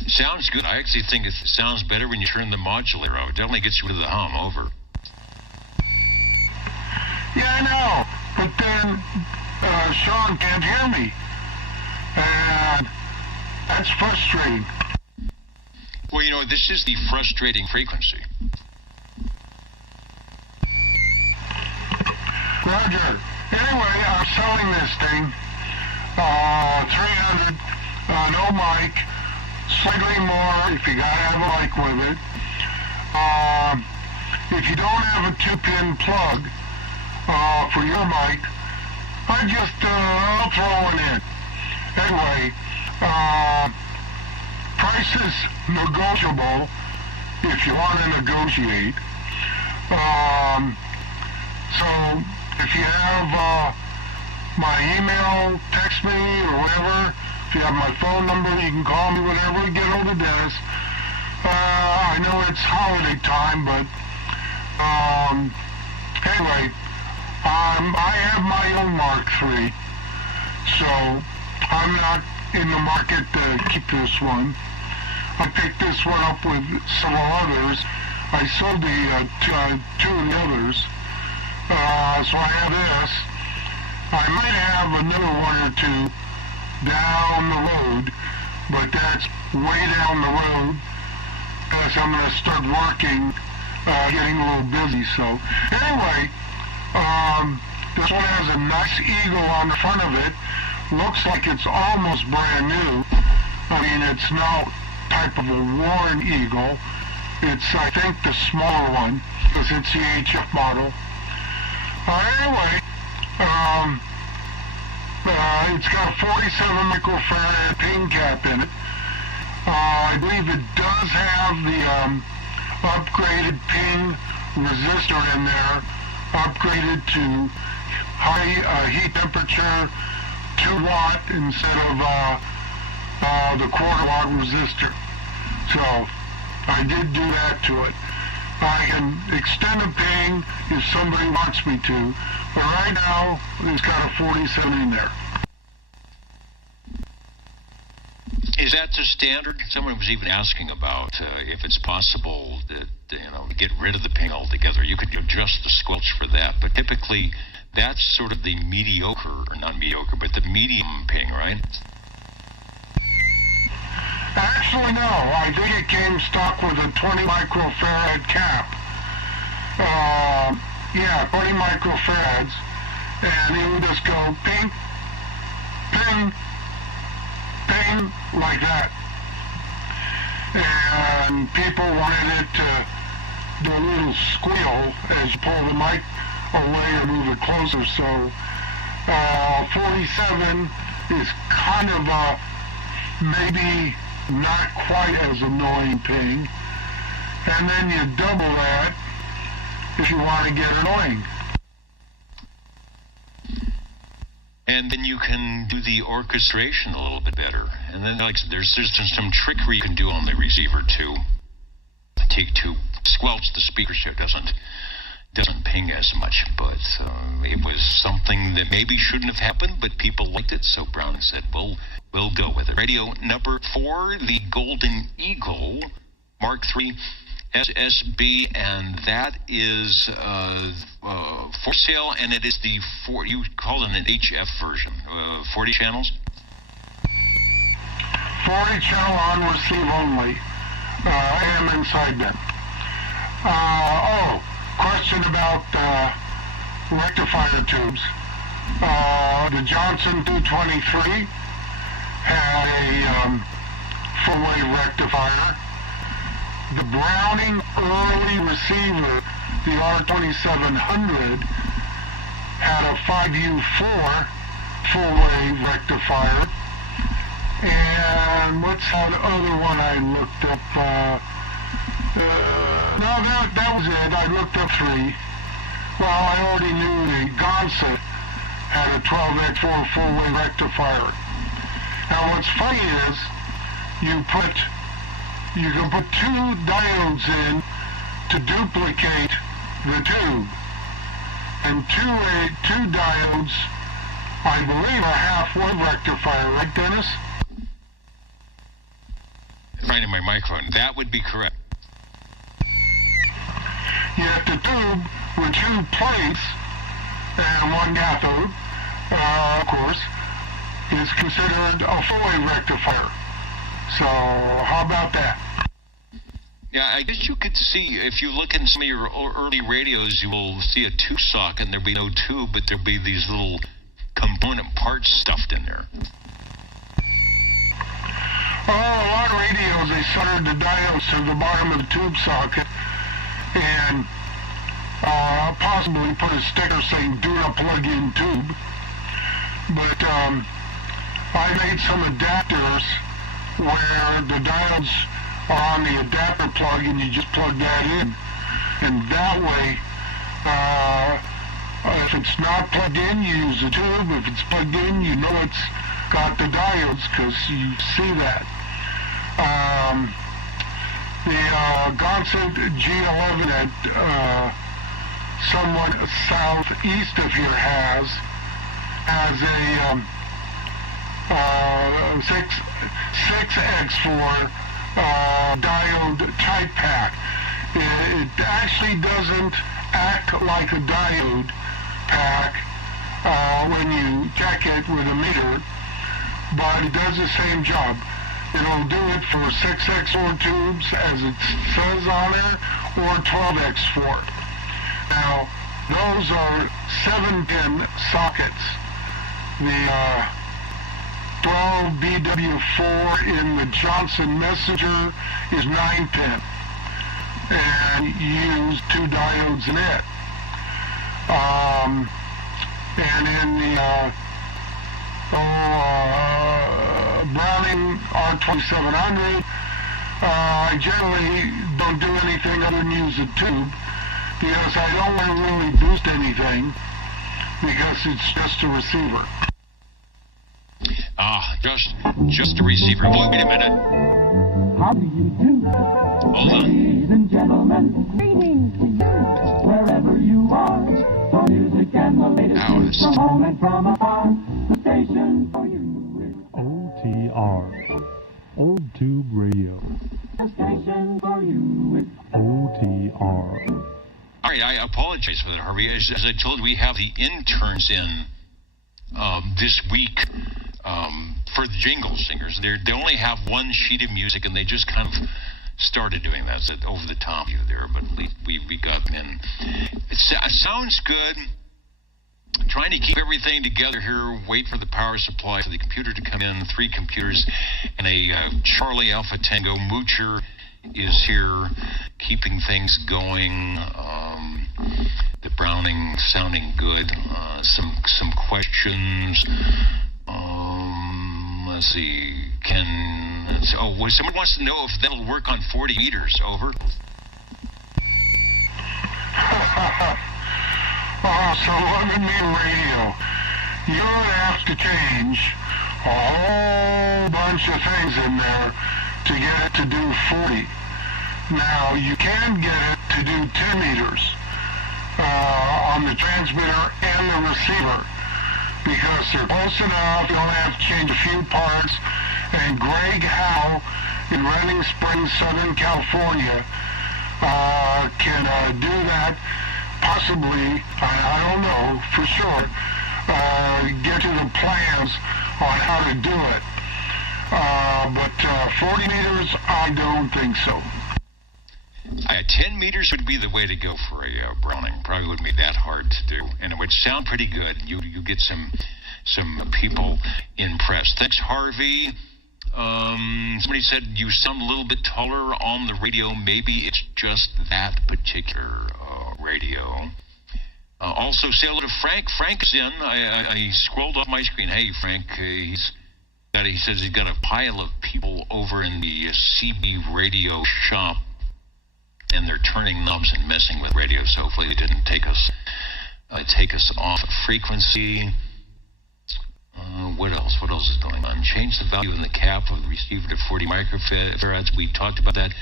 Sounds good. I actually think it sounds better when you turn the modulator off. It definitely gets rid of the hum, over. Yeah, I know. But then Sean can't hear me. And that's frustrating. Well, you know, this is the frustrating frequency. Roger. Anyway, I'm selling this thing. 300, no mic, slightly more if you gotta have a mic with it. If you don't have a 2-pin plug for your mic, I just I'll throw one in. Anyway, price is negotiable if you want to negotiate. So if you have my email, text me or whatever. If you have my phone number, you can call me whenever we get hold of Dennis. I know it's holiday time, but anyway, I have my own Mark III, so I'm not in the market to keep this one. I picked this one up with several others. I sold the two of the others, so I have this. I might have another one or two down the road, but that's way down the road as I'm going to start working, getting a little busy. So anyway, this one has a nice eagle on the front of it Looks like it's almost brand new. I mean, it's no type of a Warren Eagle. It's, I think, the smaller one, because it's the HF model. Anyway, it's got a 47 microfarad pin cap in it. I believe it does have the upgraded ping resistor in there, upgraded to high heat temperature, 2 watt instead of the 1/4 watt resistor. So I did do that to it. I can extend a ping if somebody wants me to, but right now it's got a 47 in there. Is that the standard? Someone was even asking about if it's possible that, get rid of the ping altogether. You could adjust the squelch for that, but typically that's sort of the mediocre, or not mediocre, but the medium ping, right? Actually, no. I think it came stock with a 20 microfarad cap. Yeah, 20 microfarads. And it would just go ping, ping, ping, like that. And people wanted it to do a little squeal as you pull the mic away or move it closer. So 47 is kind of a maybe not quite as annoying ping. And then you double that if you want to get annoying. And then you can do the orchestration a little bit better. And then there's some trickery you can do on the receiver too. To squelch the speaker so it doesn't ping as much. But it was something that maybe shouldn't have happened, but people liked it, so Brown said, we'll go with it. Radio number 4, the Golden Eagle Mark III SSB, and that is for sale, and it is the you call it an HF version, 40 channels? 40 channel on receive only, AM and sideband. Question about rectifier tubes. The Johnson 223 had a full-wave rectifier. The Browning early receiver, the R2700, had a 5U4 full-wave rectifier. And what's that other one I looked up? No, that was it. I looked up 3. Well, I already knew the Gonset had a 12X4 full-wave rectifier. Now, what's funny is you can put 2 diodes in to duplicate the tube. And two diodes, I believe, are half-wave rectifier, right, Dennis? Right in my microphone. That would be correct. Yet the tube with 2 plates and 1 cathode, of course, is considered a full-wave rectifier. So, how about that? Yeah, I guess you could see, if you look in some of your early radios, you will see a tube socket, and there'll be no tube, but there'll be these little component parts stuffed in there. A lot of radios, they soldered the diodes to the bottom of the tube socket, and possibly put a sticker saying, do not plug in tube. But I made some adapters where the diodes are on the adapter plug and you just plug that in. And that way, if it's not plugged in, you use the tube. If it's plugged in, you know it's got the diodes because you see that. The Gonset G11 at somewhat southeast of here has a 6X4 diode type pack. It actually doesn't act like a diode pack when you check it with a meter, but it does the same job. It'll do it for 6X4 tubes, as it says on there, or 12X4. Now, those are 7-pin sockets. The 12 BW4 in the Johnson Messenger is 9-pin, and you use 2 diodes in it. And in the Browning R2700, I generally don't do anything other than use a tube, because I don't want to really boost anything, because it's just a receiver. Just a receiver. Wait a minute. How do you do? Hold on. Ladies and gentlemen, greetings to you, wherever you are. For music and the latest from home and from afar, the station for you. OTR. Old Tube Radio. The station for you. OTR. All right, I apologize for that, Harvey. As I told you, we have the interns in this week for the Jingle Singers. They only have one sheet of music, and they just kind of started doing that. It's over the top view there, but we got them in. It sounds good. Trying to keep everything together here, wait for the power supply for the computer to come in. 3 computers and a Charlie Alpha Tango Moocher is here, keeping things going. The Browning sounding good. Some questions. Let's see. Someone wants to know if that'll work on 40 meters. Over. So 11 meter radio. You're going to have to change a whole bunch of things in there to get it to do 40. Now, you can get it to do 10 meters on the transmitter and the receiver, because they're close enough. You only have to change a few parts. And Greg Howe in Redding Springs, Southern California, can do that. Possibly, I don't know for sure, get to the plans on how to do it. But 40 meters, I don't think so. 10 meters would be the way to go for a Browning. Probably wouldn't be that hard to do, and it would sound pretty good. You get some people impressed. Thanks, Harvey. Somebody said you sound a little bit taller on the radio. Maybe it's just that particular radio. Also, say hello to Frank. Frank is in. I scrolled off my screen. Hey, Frank. He says he's got a pile of people over in the CB radio shop, and they're turning knobs and messing with radio. So hopefully they didn't take us off frequency. What else? What else is going on? Change the value in the cap of the receiver to 40 microfarads. We talked about that.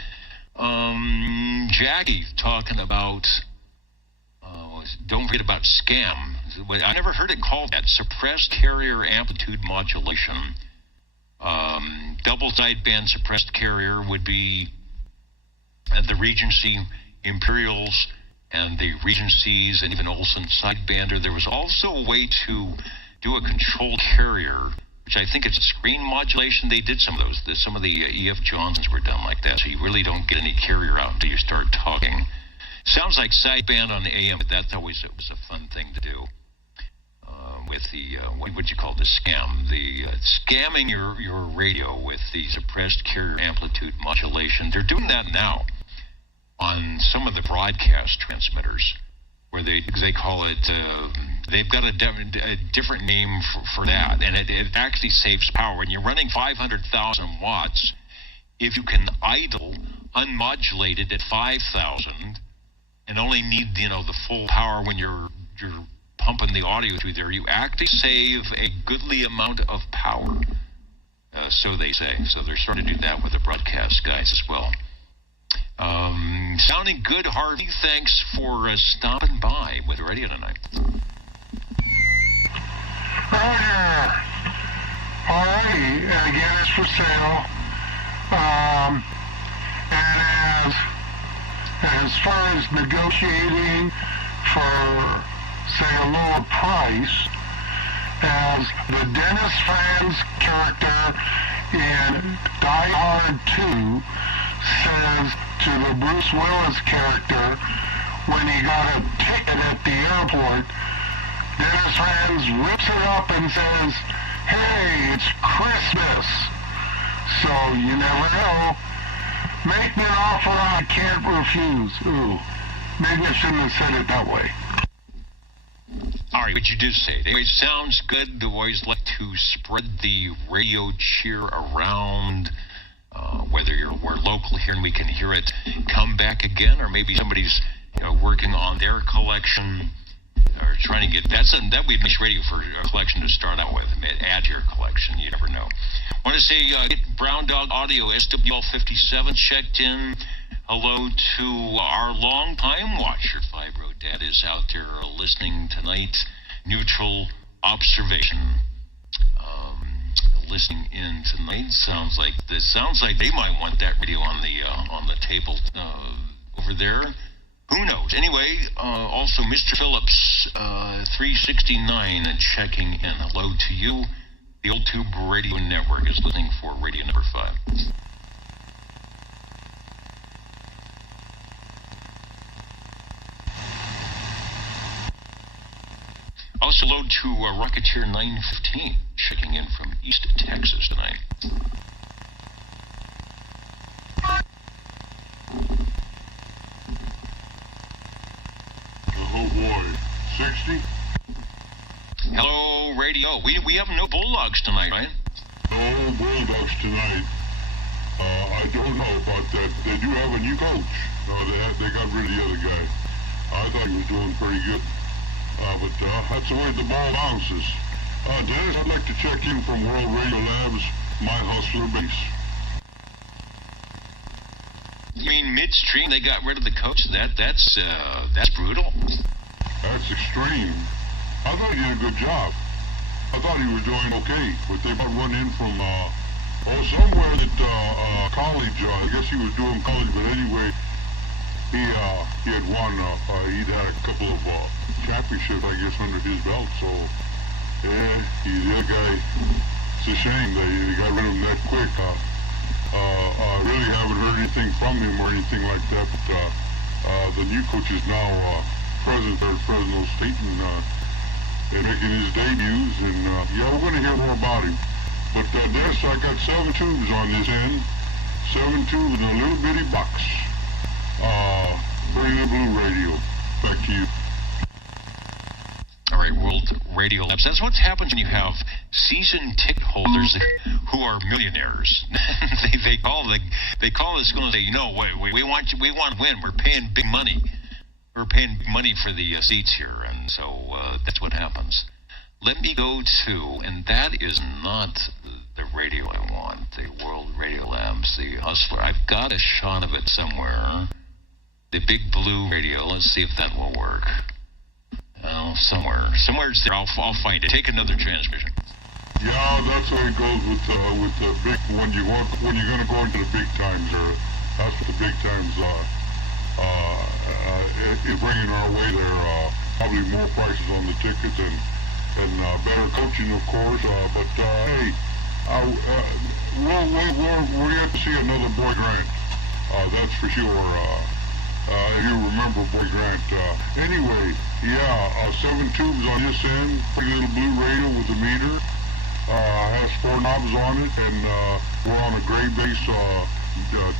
Jackie talking about. Don't forget about SCAM. I never heard it called that. Suppressed carrier amplitude modulation. Double sideband suppressed carrier would be the Regency Imperials and the Regencies and even Olsen sidebander. There was also a way to do a controlled carrier, which I think it's a screen modulation. They did some of those. Some of the E.F. Johnsons were done like that, so you really don't get any carrier out until you start talking. Sounds like sideband on the AM, but it was a fun thing to do with the, what would you call the scam? The scamming your radio with the suppressed carrier amplitude modulation. They're doing that now on some of the broadcast transmitters, where they call it, they've got a different name for that, and it actually saves power. When you're running 500,000 watts, if you can idle unmodulated at 5,000 and only need the full power when you're pumping the audio through there, you actually save a goodly amount of power. So they say. So they're starting to do that with the broadcast guys as well. Sounding good, Harvey. Thanks for stopping by with the radio tonight. Alrighty, and again, it's for sale. And as far as negotiating for, say, a lower price, as the Dennis Franz character in Die Hard 2 says to the Bruce Willis character when he got a ticket at the airport, Dennis Franz rips it up and says, Hey, it's Christmas, so you never know. Make me an offer I can't refuse. Ooh, maybe I shouldn't have said it that way. All right, what you did say. Anyway, sounds good. We always like to spread the radio cheer around. Whether we're local here and we can hear it come back again, or maybe somebody's working on their collection or trying to get that would be nice radio for a collection to start out with. Add to your collection. You never know. Want to say Brown Dog Audio SWL57 checked in. Hello to our long-time watcher, Fibro Dad is out there listening tonight. Neutral observation. Listening in tonight. Sounds like they might want that radio on the table over there. Who knows? Anyway, also Mr. Phillips 369 checking in. Hello to you. The Old Tube Radio Network is listening for radio number 5. Also hello to Rocketeer 915 checking in from East Texas tonight. Oh boy, 60? Hello, radio. We have no Bulldogs tonight, right? No Bulldogs tonight. I don't know about that. They do have a new coach. They got rid of the other guy. I thought he was doing pretty good. But that's the way the ball bounces. Dennis, I'd like to check in from World Radio Labs, my Hustler base. You mean midstream they got rid of the coach? That's brutal. That's extreme. I thought he did a good job. I thought he was doing okay, but they got run in from somewhere that college. I guess he was doing college, but anyway, he had won. He'd had a couple of championships, I guess, under his belt. So yeah, the other guy. It's a shame they got rid of him that quick. Really haven't heard anything from him or anything like that. But the new coach is now president of Fresno State and making his debuts. And yeah, we're going to hear more about him. But Dennis, I got 7 tubes on this end. 7 tubes in a little bitty box. Bring the Blue Radio. Back to you. All right, World Radio Labs. That's what happens when you have season ticket holders who are millionaires. they call the school and say, we want to win. We're paying big money. We're paying big money for the seats here, and so that's what happens. Let me go to, and that is not the radio I want. The World Radio Labs, the Hustler. I've got a shot of it somewhere. The Big Blue Radio. Let's see if that will work. Somewhere's there. I'll find it. Take another transmission. Yeah, that's how it goes with the big when you're going to go into the big times. That's what the big times. Bringing our way there. Probably more prices on the tickets and better coaching, of course. But hey, we're yet to see another Boy Grant. That's for sure. You remember Boy Grant. Anyway, yeah, 7 tubes on this end, pretty little blue radio with a meter. Has 4 knobs on it, and we're on a gray base,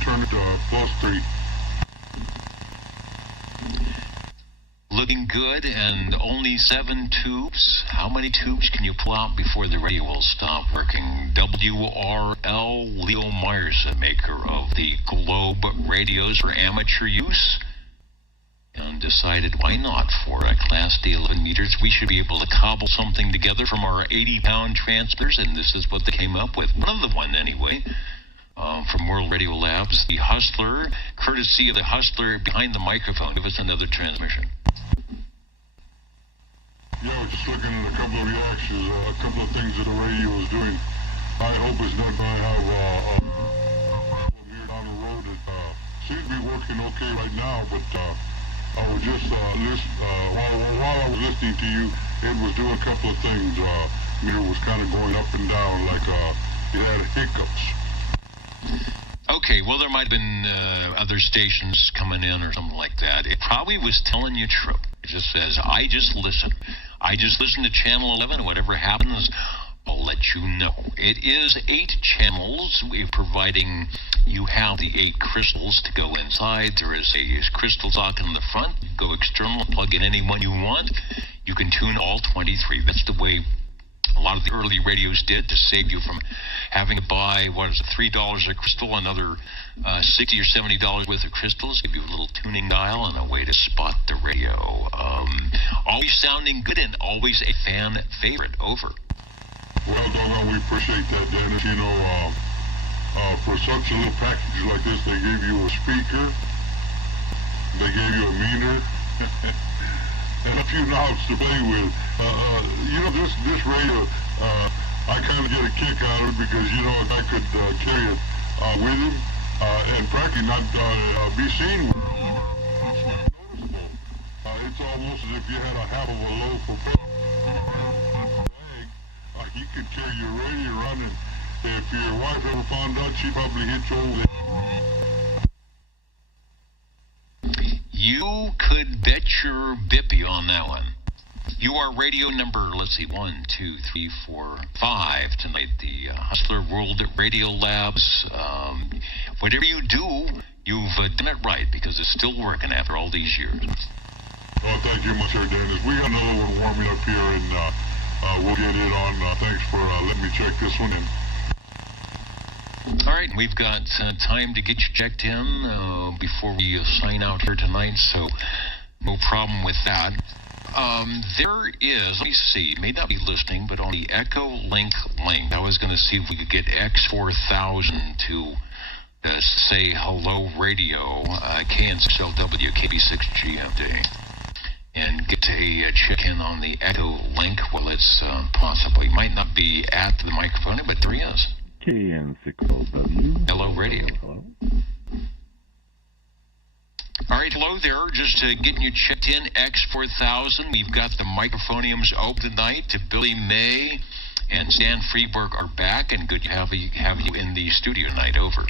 turn it +3. Looking good, and only 7 tubes. How many tubes can you pull out before the radio will stop working? WRL Leo Myerson, maker of the Globe radios for amateur use, and decided why not for a Class D 11 meters. We should be able to cobble something together from our 80-pound transmitters, and this is what they came up with. One of the one, anyway. From World Radio Labs, the Hustler, courtesy of the Hustler behind the microphone. Give us another transmission. Yeah, we're just looking at a couple of reactions, a couple of things that the radio is doing. I hope it's not going to have a problem here down the road. It seems to be working okay right now, but I was just while I was listening to you, it was doing a couple of things. Meter was kind of going up and down, like it had hiccups. Okay, well, there might have been other stations coming in or something like that. It probably was telling you true. It just says, I just listen to Channel 11, whatever happens I'll let you know. It is 8 channels. We're providing you have the 8 crystals to go inside. There is a crystal socket in the front. You go external, plug in any one you want. You can tune all 23. That's the way a lot of the early radios did, to save you from having to buy, $3 a crystal, another $60 or $70 worth of crystals, give you a little tuning dial and a way to spot the radio. Always sounding good and always a fan favorite. Over. Well, Doggone, we appreciate that, Dennis. You know, for such a little package like this, they gave you a speaker, they gave you a meter, and a few knobs to play with. You know, this radio, I kind of get a kick out of it because, you know, I could carry it with him and practically not be seen with it. It's almost as if you had a half of a loaf of bread. You could carry your radio running. If your wife ever found out, she'd probably hit you over the... You could bet your bippy on that one. You are radio number, 1, 2, 3, 4, 5 tonight. The Hustler World Radio Labs. Whatever you do, you've done it right because it's still working after all these years. Well, thank you much, Dennis. We got another one warming up here, and we'll get it on. Thanks for letting me check this one in. All right, we've got time to get you checked in before we sign out here tonight, so no problem with that. There is, let me see, may not be listening, but on the Echolink link, I was going to see if we could get X4000 to say hello radio, KN6LW, KB6GMD, and get a check-in on the Echolink. Well, it's possibly, might not be at the microphone, but there he is. KN6LW. Hello radio. Hello. All right, hello there. Just getting you checked in, X4000. We've got the microphoniums open tonight to Billy May and Stan Freeberg are back, and good to have you in the studio tonight. Over.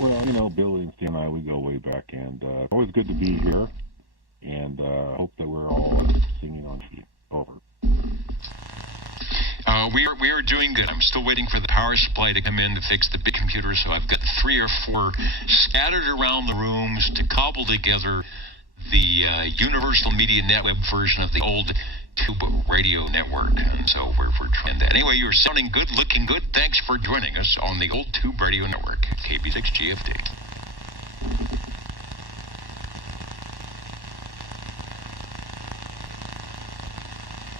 Well, you know, Billy and Stan and I, we go way back, and always good to be here, and hope that we're all singing on key. Over. We are doing good. I'm still waiting for the power supply to come in to fix the big computer, so I've got 3 or 4 scattered around the rooms to cobble together the Universal Media Network version of the old Tube Radio Network, and so we're trying that. Anyway, you're sounding good, looking good. Thanks for joining us on the old Tube Radio Network, KB6GFD.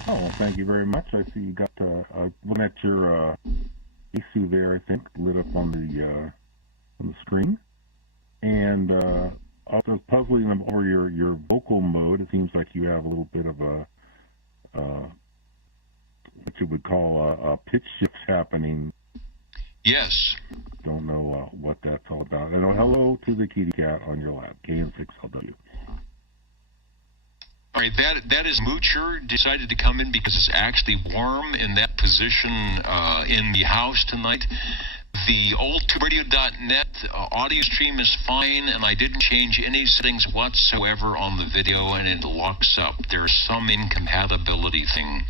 Oh, thank you very much. I see you got looking at your issue there, I think, lit up on the screen. And also puzzling them over your vocal mode. It seems like you have a little bit of a what you would call a pitch shift happening. Yes. Don't know what that's all about. And hello to the kitty cat on your lap, KN6LW. All right, that is Moocher decided to come in because it's actually warm in that position in the house tonight. The old TubeRadio.net audio stream is fine, and I didn't change any settings whatsoever on the video, and it locks up. There's some incompatibility thing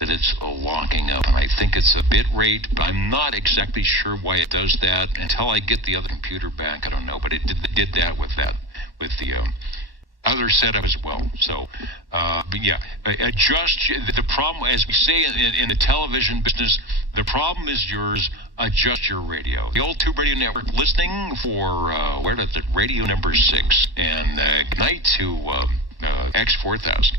that it's locking up, and I think it's a bit rate, but I'm not exactly sure why it does that until I get the other computer back. I don't know, but it did that with the other setup as well. So, but yeah, adjust. The problem, as we say in the television business, the problem is yours. Adjust your radio. The old Tube Radio Network listening for where did the radio number 6, and good night to X4000.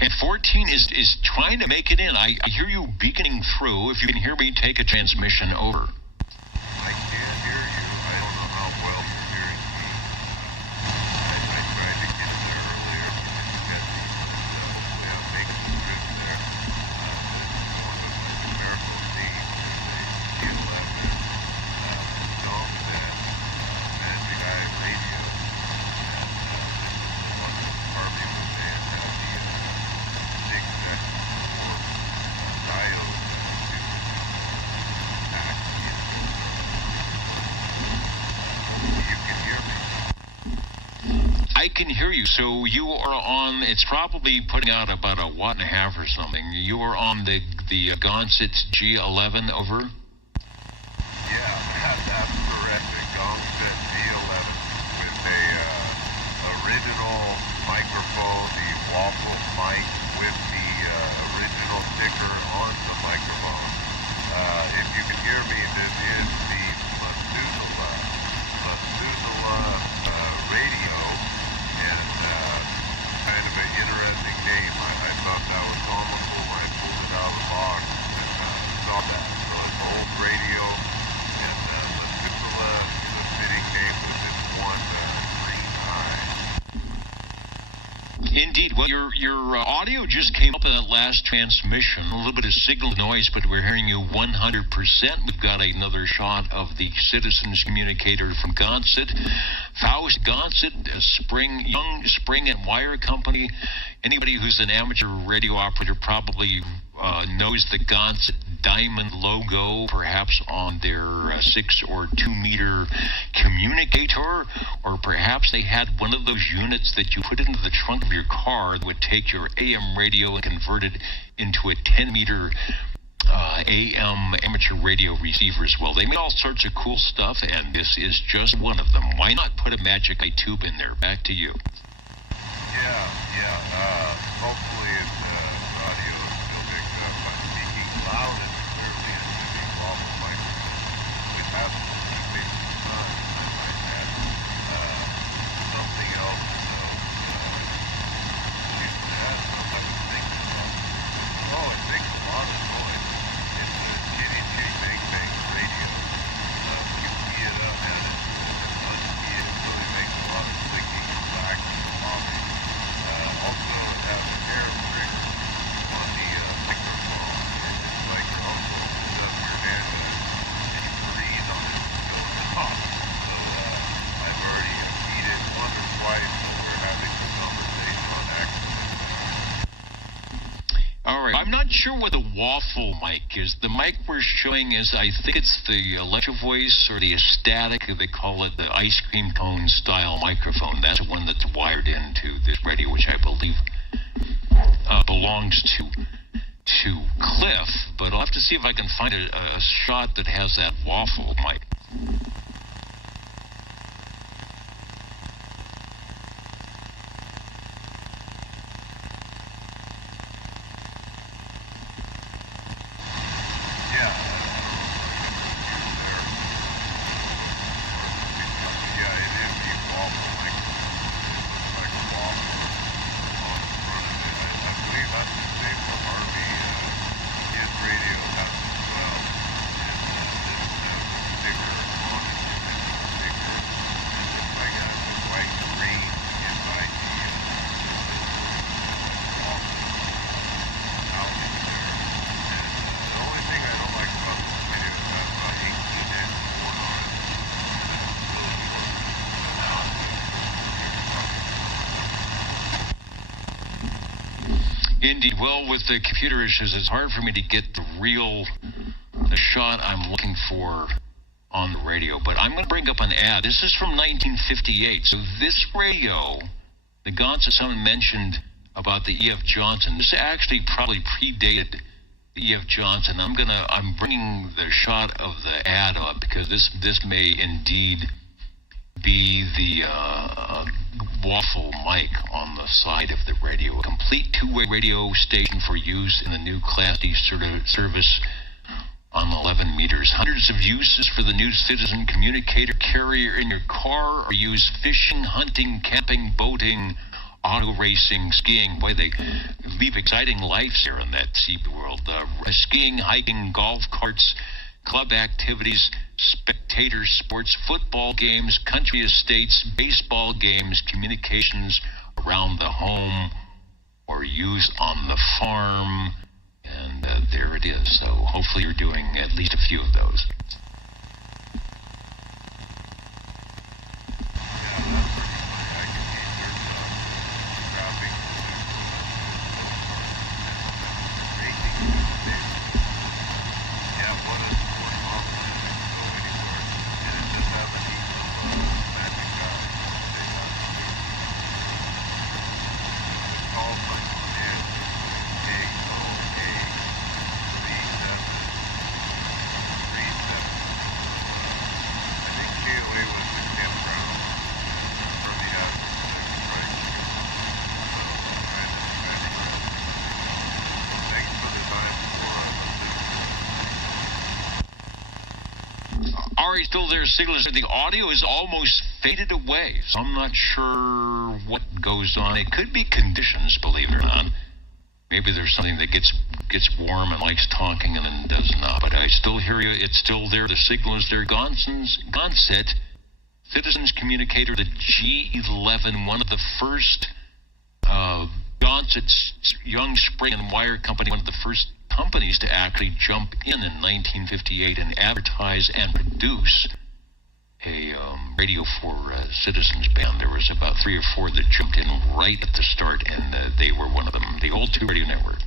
And 14 is trying to make it in. I hear you beaconing through. If you can hear me, take a transmission over. I can't hear you. I don't know how well you're hearing me. I tried to get there earlier, but we have making some good there. Like Miracle Seed, they get left and dog that Magic Eye Radio. And this is the one that Harvey was fantastic. I can hear you. So you are on, it's probably putting out about a watt and a half or something. You are on the Gonsett G11, over? Yeah, that's correct. The Gonsett G11 with a original microphone, the waffle mic with the original sticker on the microphone. If you can hear me, this is the Methuselah radio, and kind of an interesting name. I thought that was comical when I pulled it out of the box and saw that. So it's an old radio, and Methuselah is a fitting name with its one green eye. Indeed. Well, your audio just came up in that last transmission. A little bit of signal noise, but we're hearing you 100%. We've got another shot of the Citizens Communicator from Gonsett. Faust Gonsett, Young Spring and Wire Company. Anybody who's an amateur radio operator probably knows the Gonsett diamond logo, perhaps on their 6 or 2 meter communicator, or perhaps they had one of those units that you put into the trunk of your car that would take your AM radio and convert it into a 10 meter AM amateur radio receiver as well. They made all sorts of cool stuff, and this is just one of them. Why not put a Magic Eye tube in there? Back to you. Yeah. Hopefully the audio is still picked up. I'm speaking loud and clearly into the waffle microphone, which has to be based on sun. I might add something else to know. It has something to think about. Oh, it makes a lot of noise. It's a JDJ Bang Bang radio. You key it up, and unkey it, really makes a lot of clicking, clacking, popping. Also, it has a air trick on the microphone. It's like also hold up your hand and you breathe on it when it goes off. So I've already keyed it once or twice, so we're having a conversation on accident. All right. I'm not sure what the waffle mic is. The mic we're showing is, I think it's the Electro Voice or the Ecstatic. They call it the ice cream cone style microphone. That's the one that's wired into this radio, which I believe belongs to Cliff. But I'll have to see if I can find a shot that has that waffle mic. Indeed. Well, with the computer issues, it's hard for me to get the shot I'm looking for on the radio. But I'm going to bring up an ad. This is from 1958. So this radio, the Gonsett, someone mentioned about the E.F. Johnson. This actually probably predated the E.F. Johnson. I'm bringing the shot of the ad up because this may indeed be the waffle mic on the side of the radio. A complete two-way radio station for use in the new Class D service on 11 meters. Hundreds of uses for the new Citizen Communicator carrier in your car, or use fishing, hunting, camping, boating, auto racing, skiing. Boy, they leave exciting lives here in that sea world. Skiing, hiking, golf carts, club activities, spectator sports, football games, country estates, baseball games, communications around the home, or use on the farm. And there it is. So hopefully you're doing at least a few of those. probably still there. Signals. The audio is almost faded away, so I'm not sure what goes on. It could be conditions, believe it or not. Maybe there's something that gets warm and likes talking and then does not. But I still hear you. It's still there. The signal is there. Gonset, Citizens Communicator, the G11, one of the first Gonset's Young Spring and Wire Company, one of the first companies to actually jump in 1958 and advertise and produce a radio for Citizens band. There was about 3 or 4 that jumped in right at the start, and they were one of them, the Old Tube Radio Network.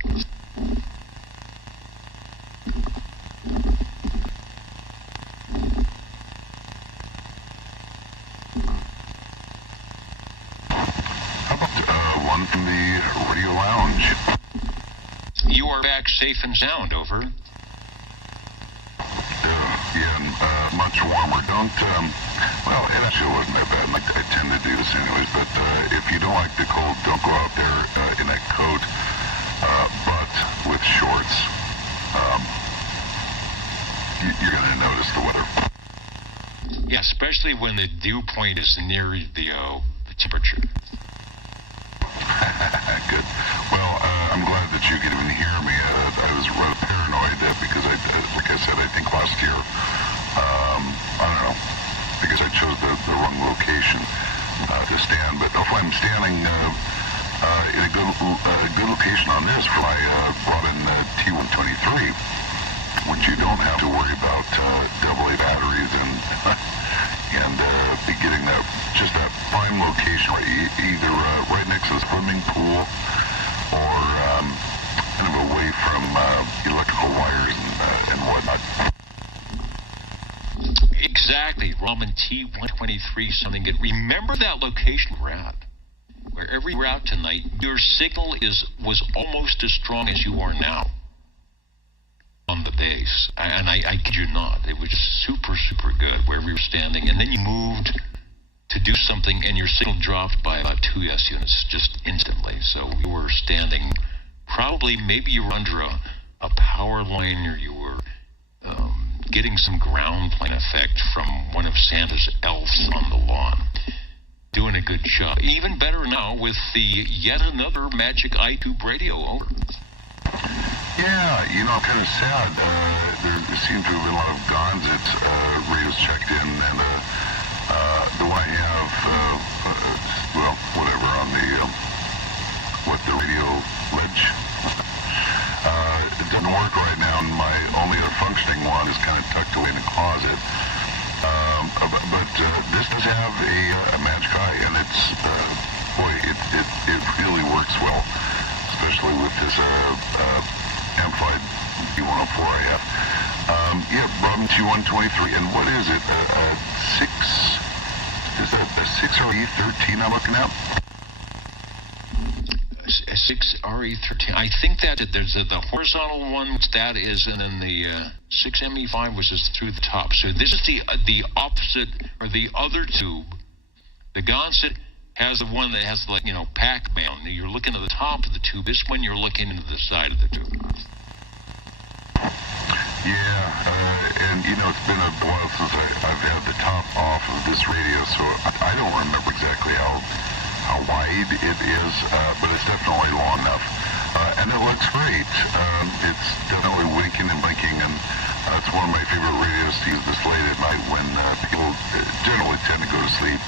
How about one from the Radio Lounge? You are back safe and sound, over. Yeah, much warmer. Don't, well, it actually wasn't that bad. I tend to do this anyways, but if you don't like the cold, don't go out there in a coat, but with shorts. You're going to notice the weather. Yeah, especially when the dew point is near the temperature. Good. Well, I'm glad that you could even hear me. I was rather paranoid because like I said, I think last year, I don't know, because I chose the wrong location to stand. But if I'm standing in a good location on this, I brought in T123, which you don't have to worry about AA batteries and be getting just that prime location, either right next to the swimming pool or kind of away from electrical wires and whatnot. Exactly, Raman T123 something. Remember that location we're at. Wherever you're out tonight, your signal was almost as strong as you are now on the base. And I kid you not, it was just super, super good wherever you were standing. And then you moved to do something and your signal dropped by about 2 S units just instantly. So you were standing, maybe you were under a power line, or you were getting some ground plane effect from one of Santa's elves on the lawn. Doing a good job. Even better now with the yet another Magic iTube radio, over. Yeah, kind of sad. There seemed to have been a lot of Gonset radios checked in, and the one I have, well, whatever, on the radio ledge, it doesn't work right now, and my only other functioning one is kind of tucked away in the closet. But this does have a Magic Eye, and it's, boy, it really works well, especially with this amplified B104 I have. Yeah, Raman T123, and what is it? Is that a 6RE13 I'm looking at? A 6RE13. I think that there's the horizontal one, which that is, and then the 6ME5 was just through the top. So this is the opposite, or the other tube. The Gonset has the one that has, like, Pac-Man. You're looking at the top of the tube. This one, you're looking into the side of the tube. Yeah, and it's been a while since I've had the top off of this radio, so I don't remember exactly how wide it is, but it's definitely long enough. And it looks great. It's definitely winking and blinking, and it's one of my favorite radios to use this late at night when people generally tend to go to sleep,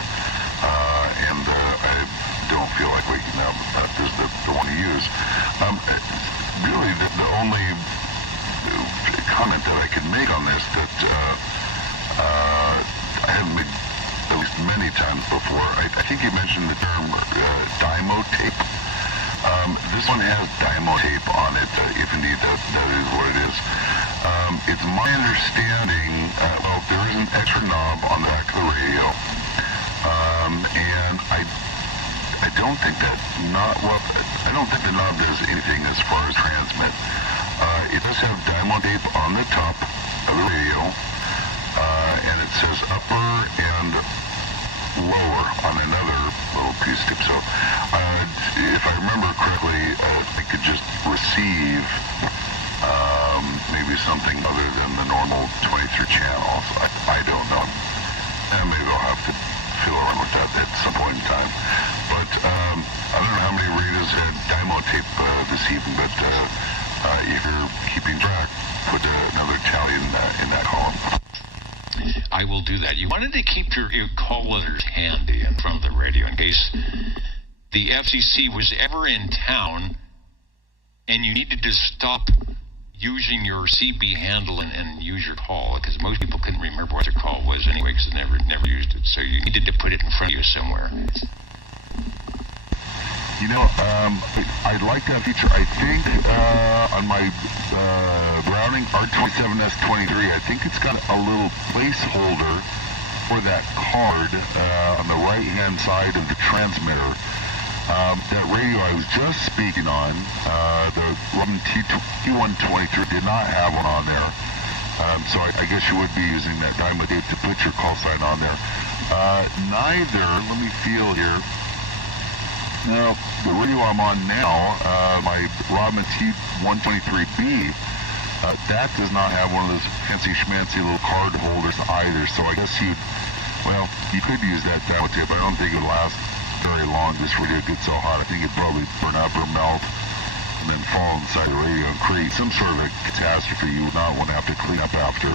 and I don't feel like waking up. This is the one to use. Really, the only comment that I could make on this that I haven't made at least many times before. I think you mentioned the term dymo tape. This one has dymo tape on it, if indeed that is what it is. It's my understanding, well, there is an extra knob on the back of the radio, and I don't think I don't think the knob does anything as far as transmit. It does have dymo tape on the top of the radio, and it says upper and lower on another little piece of tape. So, if I remember correctly, I could just receive maybe something other than the normal 23 channels. I I don't know. And maybe I'll have to fill around with that at some point in time. But I don't know how many radios had Dymo tape this evening, but if you're keeping track, put another tally in that column. I will do that. You wanted to keep your call letters handy in front of the radio in case the FCC was ever in town and you needed to stop using your CB handle and use your call, because most people couldn't remember what their call was anyway because they never used it. So you needed to put it in front of you somewhere. You know, I'd like that feature. I think on my Browning R27S23, I think it's got a little placeholder for that card on the right-hand side of the transmitter. That radio I was just speaking on, the Robin T123, did not have one on there. So I guess you would be using that Dymo tape to put your call sign on there. Neither, let me feel here. Now, the radio I'm on now, my Robin T123B, that does not have one of those fancy schmancy little card holders either. So I guess you could use that Dymo tape. I don't think it would last very long. This radio gets so hot, I think it'd probably burn up or melt and then fall inside the radio and create some sort of a catastrophe you would not want to have to clean up after.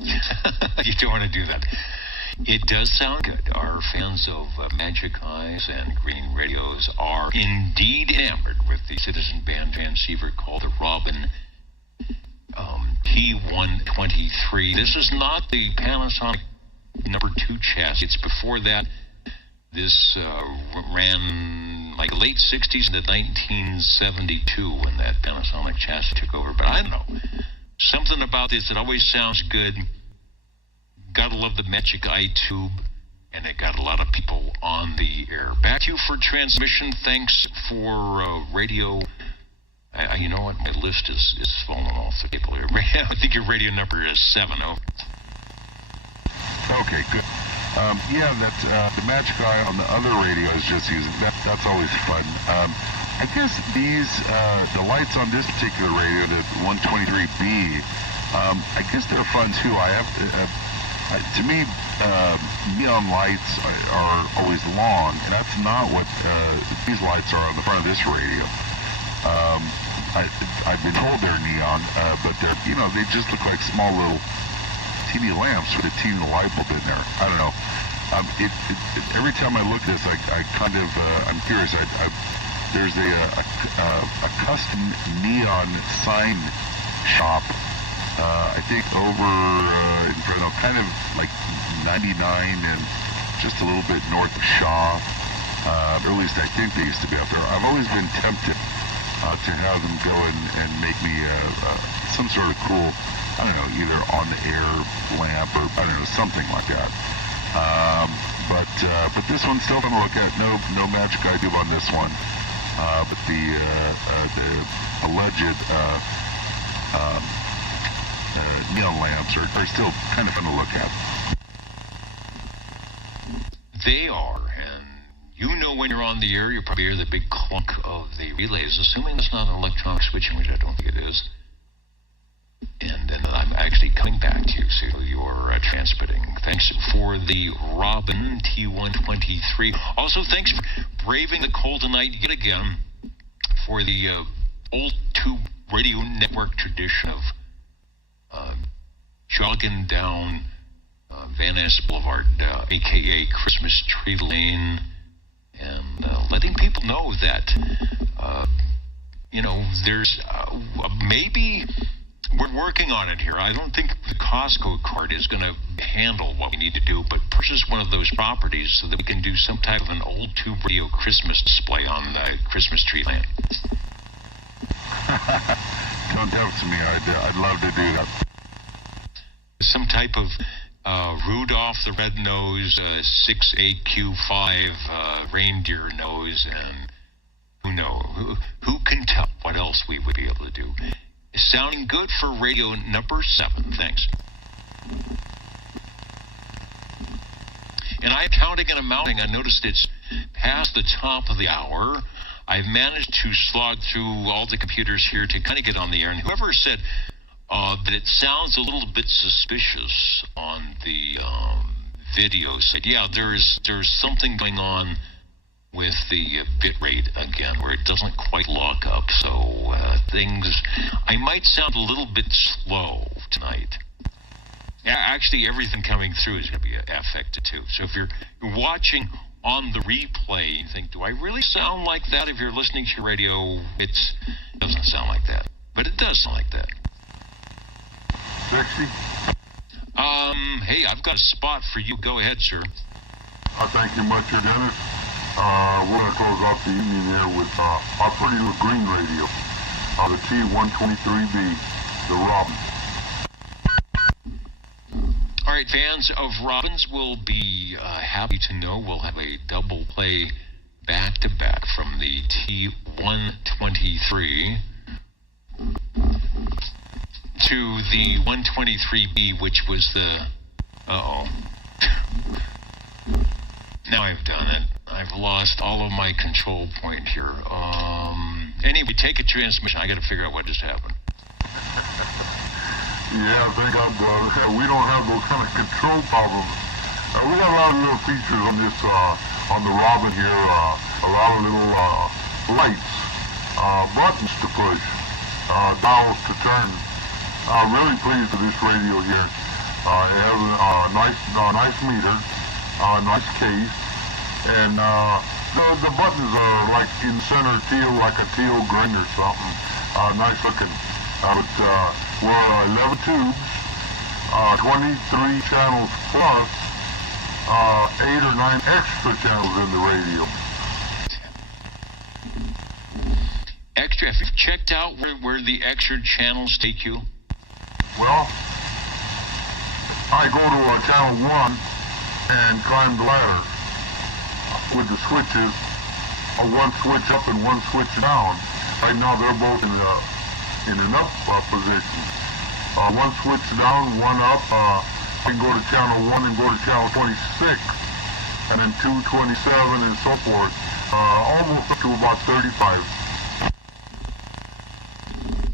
You don't want to do that. It does sound good. Our fans of Magic Eyes and Green Radios are indeed enamored with the Citizen Band transceiver called the Robin T123. This is not the Panasonic number 2 chassis. It's before that. This ran like the late 60s into 1972 when that Panasonic chassis took over. But I don't know. Something about this, it always sounds good. Gotta love the Magic Eye tube. And it got a lot of people on the air. Back to you for transmission. Thanks for radio. You know what? My list is falling off the table here. I think your radio number is 7. Over. Okay, good. Yeah, that's the Magic Eye on the other radio is just using that. That's always fun. I guess these the lights on this particular radio, the 123B, I guess they're fun too. I have to me, neon lights are always long, and that's not what these lights are on the front of this radio. I've been told they're neon, but they're they just look like small little teeny lamps with a teeny light bulb in there. I don't know. Every time I look at this, I kind of I'm curious. There's a custom neon sign shop. I think over in Fresno, kind of like 99 and just a little bit north of Shaw. Or at least I think they used to be out there. I've always been tempted to have them go and make me some sort of cool, I don't know, either on-air lamp or I don't know, something like that. But this one's still fun to look at. No Magic Eye tube on this one. But the alleged neon lamps are still kind of fun to look at. They are, and you know when you're on the air, you probably hear the big clunk of the relays, assuming it's not an electronic switching, which I don't think it is. And then I'm actually coming back to you, so you're transmitting. Thanks for the Robin T123. Also, thanks for braving the cold tonight yet again for the old tube radio network tradition of jogging down Van Ness Boulevard, a.k.a. Christmas Tree Lane, and letting people know that, there's maybe we're working on it here. I don't think the Costco card is going to handle what we need to do, but purchase one of those properties so that we can do some type of an old tube radio Christmas display on the Christmas Tree Lane. Don't tempt me. I'd love to do that. Some type of Rudolph the Red-Nosed 6AQ5 reindeer nose, and who can tell what else we would be able to do. Sounding good for radio number 7. Thanks. And I'm counting and amounting. I noticed it's past the top of the hour. I've managed to slog through all the computers here to kind of get on the air. And whoever said, that it sounds a little bit suspicious on the video side. Yeah, there's something going on with the bit rate again, where it doesn't quite lock up. So I might sound a little bit slow tonight. Actually, everything coming through is going to be affected too. So if you're watching on the replay, you think, do I really sound like that? If you're listening to your radio, it doesn't sound like that. But it does sound like that. 60? Hey, I've got a spot for you. Go ahead, sir. Thank you much, Dennis. We're going to close off the evening here with our pretty little green radio, the T123B, the Robin. All right, fans of Robins will be happy to know we'll have a double play back-to-back from the T123 to the 123B, which was the... Uh-oh. Now I've done it. I've lost all of my control point here. Anyway, take a transmission. I got to figure out what just happened. Yeah, thank God we don't have those kind of control problems. We got a lot of little features on this, on the Robin here. A lot of little lights, buttons to push, dials to turn. Really pleased with this radio here. It has a nice meter, nice case, and the buttons are like in center teal, like a teal green or something. Nice looking. But we're 11 tubes, 23 channels plus 8 or 9 extra channels in the radio. Extra? Have you checked out where the extra channels take you? Well, I go to channel 1 and climb the ladder with the switches, one switch up and one switch down. Right now they're both in an up position. One switch down, one up. I can go to channel 1 and go to channel 26, and then 227 and so forth. Almost up to about 35.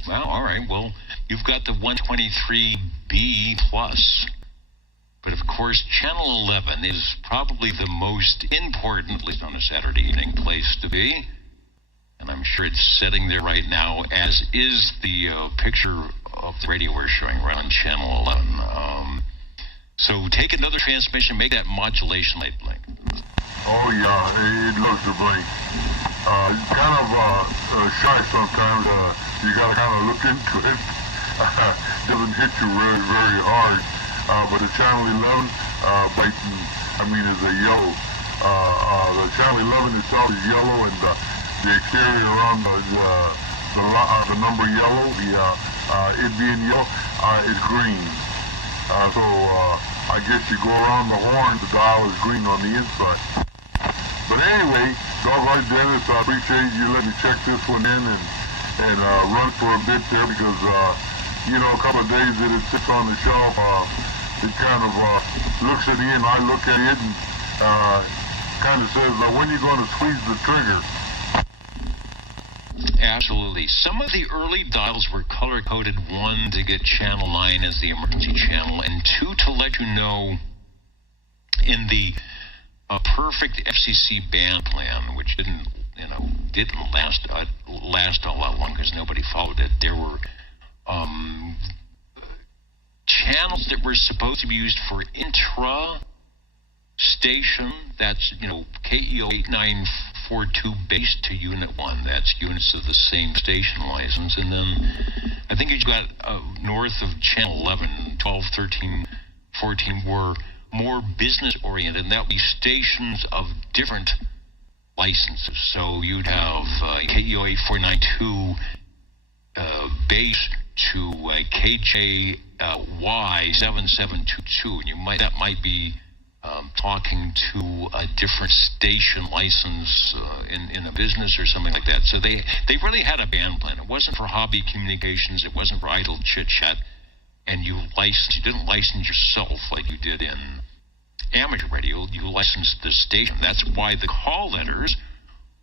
Well, all right. Well, you've got the 123B plus. But of course, channel 11 is probably the most important, at least on a Saturday evening, place to be. And I'm sure it's sitting there right now, as is the picture of the radio we're showing right on channel 11. So take another transmission, make that modulation light blink. Oh yeah, it looks to blink. Kind of shy sometimes. You gotta kind of look into it. Doesn't hit you very, very hard. But the channel 11 biting, is a yellow. The channel 11 itself is yellow, and the exterior around the number yellow, it being yellow, is green. So I guess you go around the horn, the dial is green on the inside. But anyway, doggone Dennis, I appreciate you letting me check this one in and run for a bit there, because a couple of days that it sits on the shelf, it kind of looks at me and I look at it and kind of says, when are you going to squeeze the trigger? Absolutely. Some of the early dials were color-coded, 1 to get channel 9 as the emergency channel, and 2 to let you know in the perfect FCC band plan, which didn't last all that long because nobody followed it. There were channels that were supposed to be used for intra-station. That's, KEO 8942 base to Unit 1. That's units of the same station license. And then I think you got north of channel 11, 12, 13, 14 were more business-oriented, and that would be stations of different licenses. So you'd have KEO 8492 base to KJY 7722, and that might be talking to a different station license in a business or something like that. So they really had a band plan. It wasn't for hobby communications. It wasn't for idle chit-chat. And you didn't license yourself like you did in amateur radio. You licensed the station. That's why the call letters,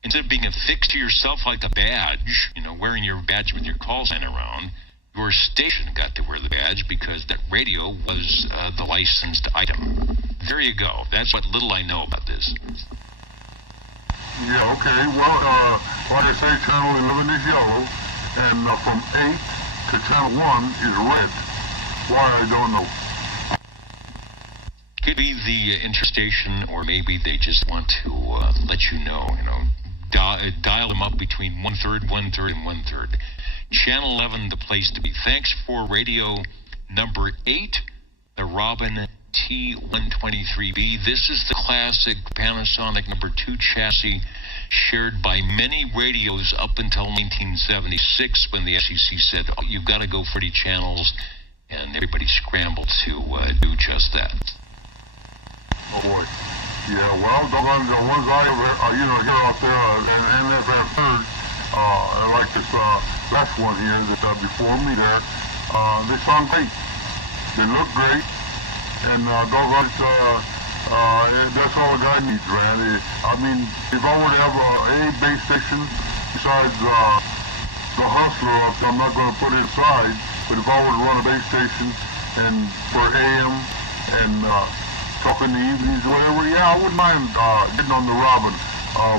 instead of being affixed to yourself like a badge, wearing your badge with your call sign around, your station got to wear the badge because that radio was the licensed item. There you go. That's what little I know about this. Yeah, okay. Well, like I say, channel 11 is yellow, and from 8 to channel 1 is red. Why, I don't know. Could be the interstation, or maybe they just want to let you know, dial them up between 1/3, 1/3, and 1/3. Channel 11, the place to be. Thanks for radio number 8, the Robin T123B. This is the classic Panasonic number 2 chassis shared by many radios up until 1976 when the FCC said, oh, you've got to go 40 channels, and everybody scrambled to do just that. Oh boy. Yeah, well, the ones I hear out there, and have heard, like this last one here that before me there, they sound great. They look great, and doggone it, that's all a guy needs, man. I mean, if I were to have a base station besides the Hustler up there, I'm not going to put it aside, but if I were to run a base station and for AM and talk in the evenings or whatever, yeah, I wouldn't mind getting on the Robin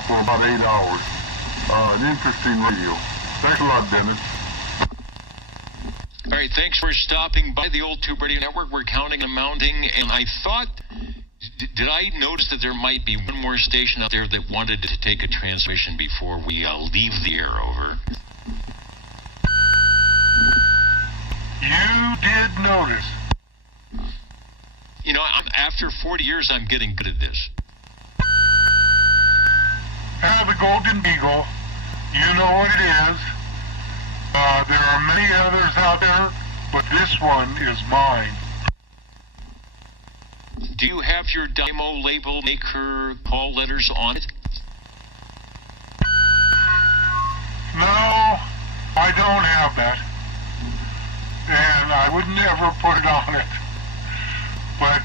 for about 8 hours. An interesting radio. Thanks a lot, Dennis. All right, thanks for stopping by the Old Tube Radio Network. We're counting and mounting, and I thought, did I notice that there might be one more station out there that wanted to take a transmission before we leave the air? Over. You did notice. After 40 years, I'm getting good at this. The Golden Beagle, you know what it is. There are many others out there, but this one is mine. Do you have your Dymo label maker call letters on it? No, I don't have that. And I would never put it on it. But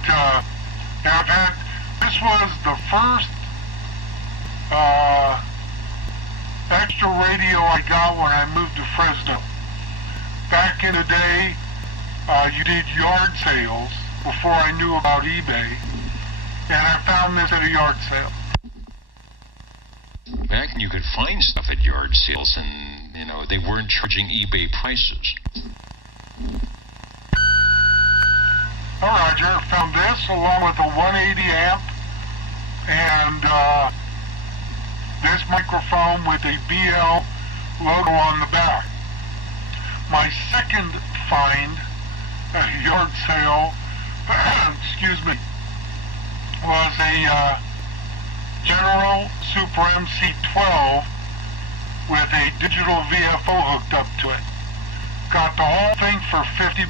this was the first extra radio I got when I moved to Fresno. Back in the day, you did yard sales before I knew about eBay, and I found this at a yard sale. Back when you could find stuff at yard sales and, they weren't charging eBay prices. Oh, Roger, found this along with a 180 amp and this microphone with a BL logo on the back. My second find at a yard sale, excuse me, was a General Super MC12 with a digital VFO hooked up to it. Got the whole thing for $50.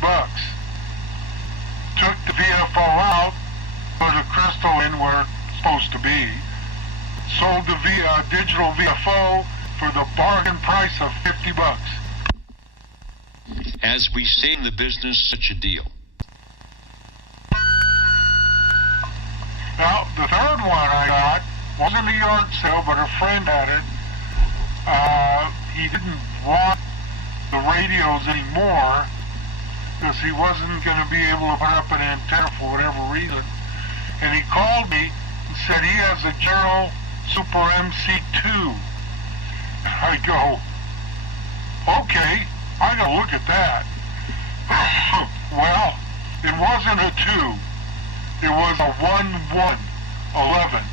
Took the VFO out, put a crystal in where it's supposed to be, sold the digital VFO for the bargain price of $50. As we say in the business, such a deal. Now, the third one I got wasn't a yard sale, but a friend had it. He didn't want the radios anymore because he wasn't going to be able to put up an antenna for whatever reason. And he called me and said he has a General Super MC2. I go, okay, I gotta look at that. Well, it wasn't a 2. It was a 11.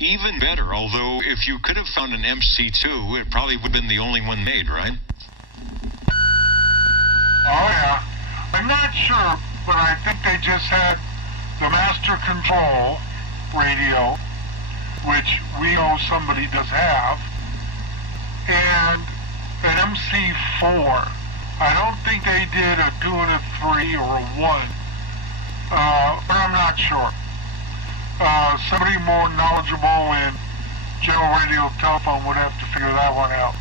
Even better, although if you could have found an MC2, it probably would have been the only one made, right? Oh yeah. I'm not sure, but I think they just had the Master Control radio, which we know somebody does have, and an MC4. I don't think they did a 2 and a 3 or a 1, but I'm not sure. Somebody more knowledgeable in general radio telephone would have to figure that one out.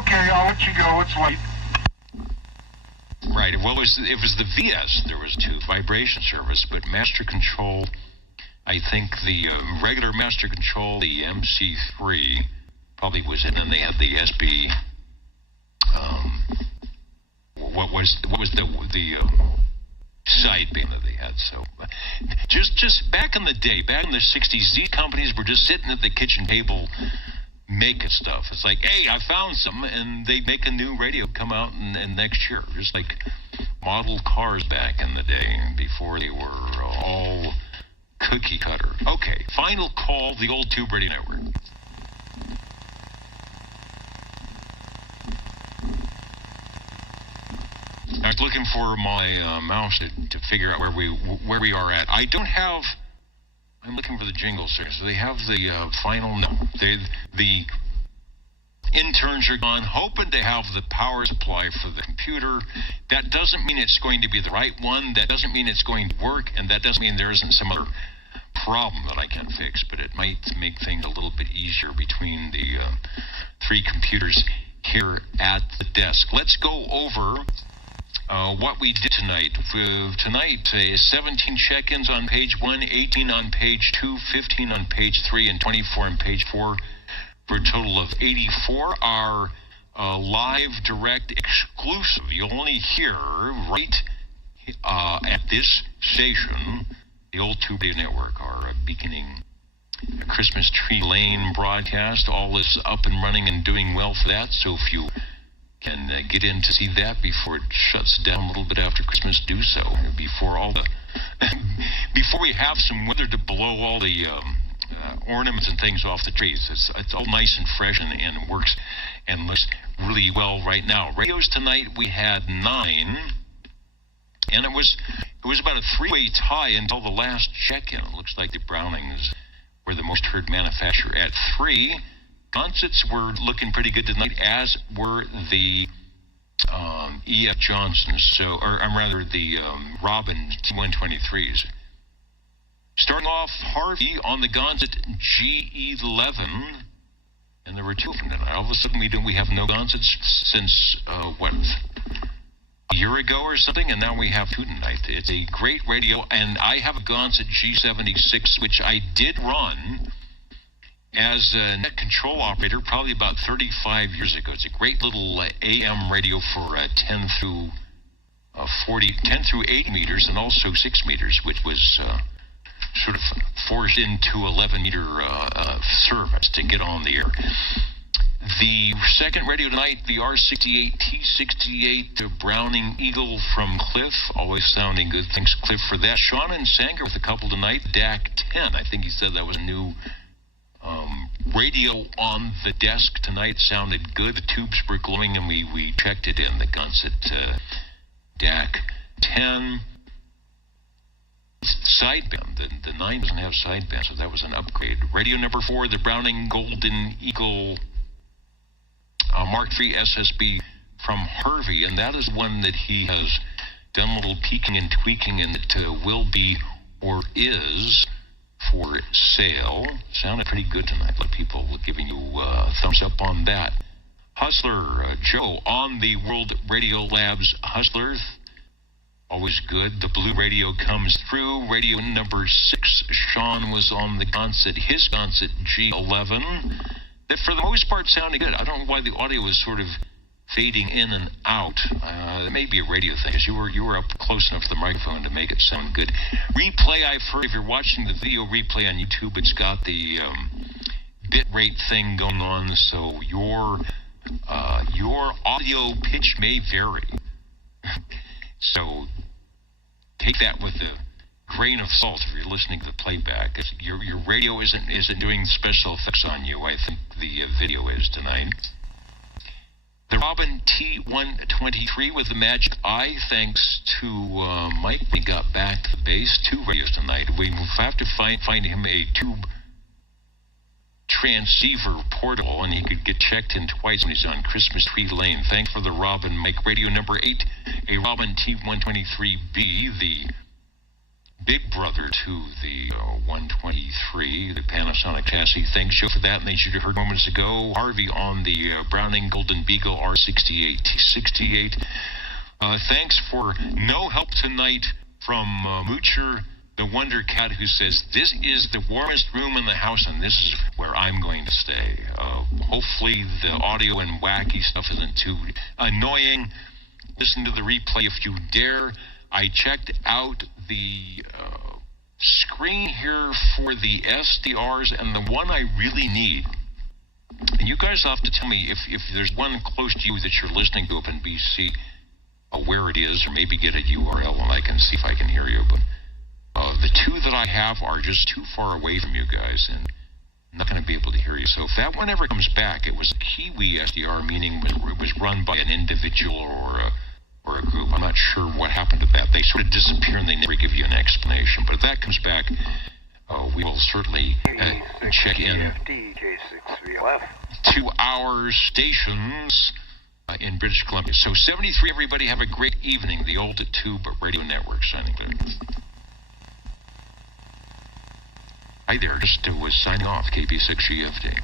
Okay, I'll let you go. It's late. Right. Well, it was the VS. There was 2 vibration service, but Master Control. I think the regular Master Control, the MC3, probably was in, and they had the SB what was the sideband that they had. So just back in the day, back in the 60s, these companies were just sitting at the kitchen table making stuff. It's like, hey, I found some, and they make a new radio come out and next year, just like model cars back in the day before they were all cookie cutter. Okay, final call, the Old Tube Radio Network. I was looking for my mouse to figure out where we are at. I don't have. I'm looking for the jingle, sir. So they have the final. No, the interns are gone, hoping to have the power supply for the computer. That doesn't mean it's going to be the right one. That doesn't mean it's going to work, and that doesn't mean there isn't some other problem that I can fix. But it might make things a little bit easier between the three computers here at the desk. Let's go over what we did tonight. Tonight, 17 check-ins on page 1, 18 on page 2, 15 on page 3, and 24 on page 4, for a total of 84. Our live, direct, exclusive, you'll only hear right at this station, the Old Tube Radio Network, our beginning Christmas Tree Lane broadcast. All is up and running and doing well for that, so if you can get in to see that before it shuts down a little bit after Christmas, do so. Before all the before we have some weather to blow all the ornaments and things off the trees. It's all nice and fresh and works and looks really well right now. Radios tonight, we had 9, and it was about a 3-way tie until the last check-in. It looks like the Brownings were the most heard manufacturer at 3. Consets were looking pretty good tonight, as were the E.F. Johnsons, the Robin T123s. Starting off, Harvey on the Gonset G11, and there were 2 of them tonight. All of a sudden, we have no Gonsets since, a year ago or something, and now we have 2 tonight. It's a great radio, and I have a Gonset G76, which I did run as a net control operator probably about 35 years ago. It's a great little AM radio for 10 through 80 meters, and also 6 meters, which was sort of forced into 11-meter service to get on the air. The second radio tonight, the R68 T68 Browning Eagle from Cliff, always sounding good. Thanks, Cliff, for that. Sean and Sanger with a couple tonight. DAC 10, I think he said that was a new radio on the desk tonight. Sounded good. The tubes were glowing, and we checked it in. The Gonset DAC 10. Sideband. The 9 doesn't have sideband, so that was an upgrade. Radio number 4, the Browning Golden Eagle Mark III SSB from Harvey, and that is one that he has done a little peeking and tweaking, and it will be or is for sale. Sounded pretty good tonight. A lot of people giving you thumbs up on that. Hustler Joe on the World Radio Labs Hustler. Always good. The blue radio comes through. Radio number 6, Sean was on the Gonset, his Gonset G11. That for the most part sounded good. I don't know why the audio was sort of fading in and out. It may be a radio thing, because you were up close enough to the microphone to make it sound good. Replay, I've heard, if you're watching the video replay on YouTube, it's got the bit rate thing going on, so your audio pitch may vary. So take that with a grain of salt if you're listening to the playback. Your radio isn't doing special effects on you. I think the video is tonight. The Robin T123 with the Magic Eye, thanks to Mike. We got back to the base. 2 radios tonight. We will have to find him a tube transceiver portable, and he could get checked in twice when he's on Christmas Tree Lane. Thanks for the Robin, Mike. Radio number 8, a Robin T123B, the big brother to the 123, the Panasonic chassis. Thanks, Joe, for that. And as you heard moments ago, Harvey on the Browning Golden Beagle R68 T68. Thanks for no help tonight from Moocher the Wonder Cat, who says, this is the warmest room in the house, and this is where I'm going to stay. Hopefully the audio and wacky stuff isn't too annoying. Listen to the replay if you dare. I checked out the screen here for the SDRs, and the one I really need. And you guys have to tell me if there's one close to you that you're listening to up in BC, where it is, or maybe get a URL and I can see if I can hear you. But the two that I have are just too far away from you guys, and I'm not going to be able to hear you. So if that one ever comes back, it was a Kiwi SDR, meaning it was run by an individual or a group. I'm not sure what happened to that. They sort of disappear and they never give you an explanation. But if that comes back, we will certainly check in to our stations in British Columbia. So 73, everybody have a great evening. The Old Tube Radio Network signing out. Hi there, just was signing off, KB6GFD.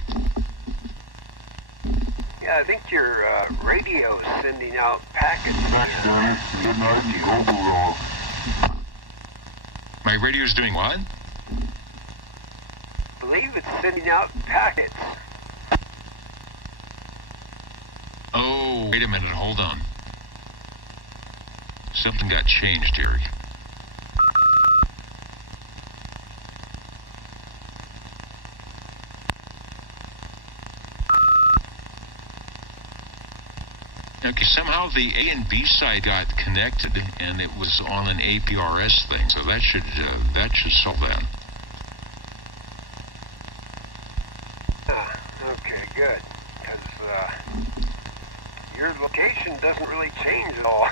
Yeah, I think your radio is sending out packets. Thanks, Dennis. Good night and go Bulldogs. My radio's doing what? I believe it's sending out packets. Oh, wait a minute, hold on. Something got changed, Eric. Okay, somehow the A and B side got connected, and it was on an APRS thing, so that should solve that. Okay, good. Because your location doesn't really change at all.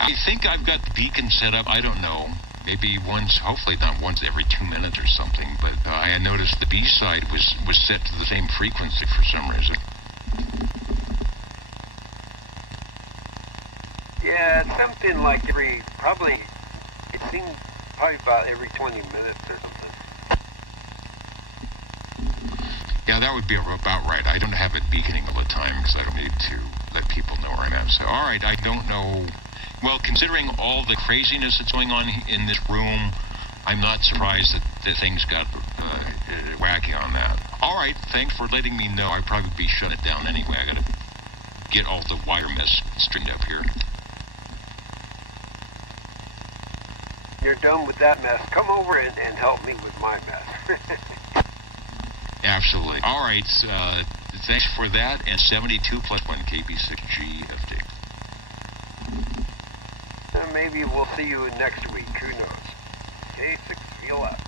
I think I've got the beacon set up. I don't know. Maybe once, hopefully not once every 2 minutes or something. But I noticed the B side was set to the same frequency for some reason. Yeah, it's something like it seems probably about every 20 minutes or something. Yeah, that would be about right. I don't have it beaconing all the time because I don't need to let people know where I'm at. So, all right, I don't know. Well, considering all the craziness that's going on in this room, I'm not surprised that things got wacky on that. All right, thanks for letting me know. I'd probably be shut it down anyway. I got to get all the wire mess straightened up here. You're done with that mess. Come over and help me with my mess. Absolutely. All right, thanks for that, and 72 plus 1 KB6GFD. Maybe we'll see you next week. Who knows? K6, feel up.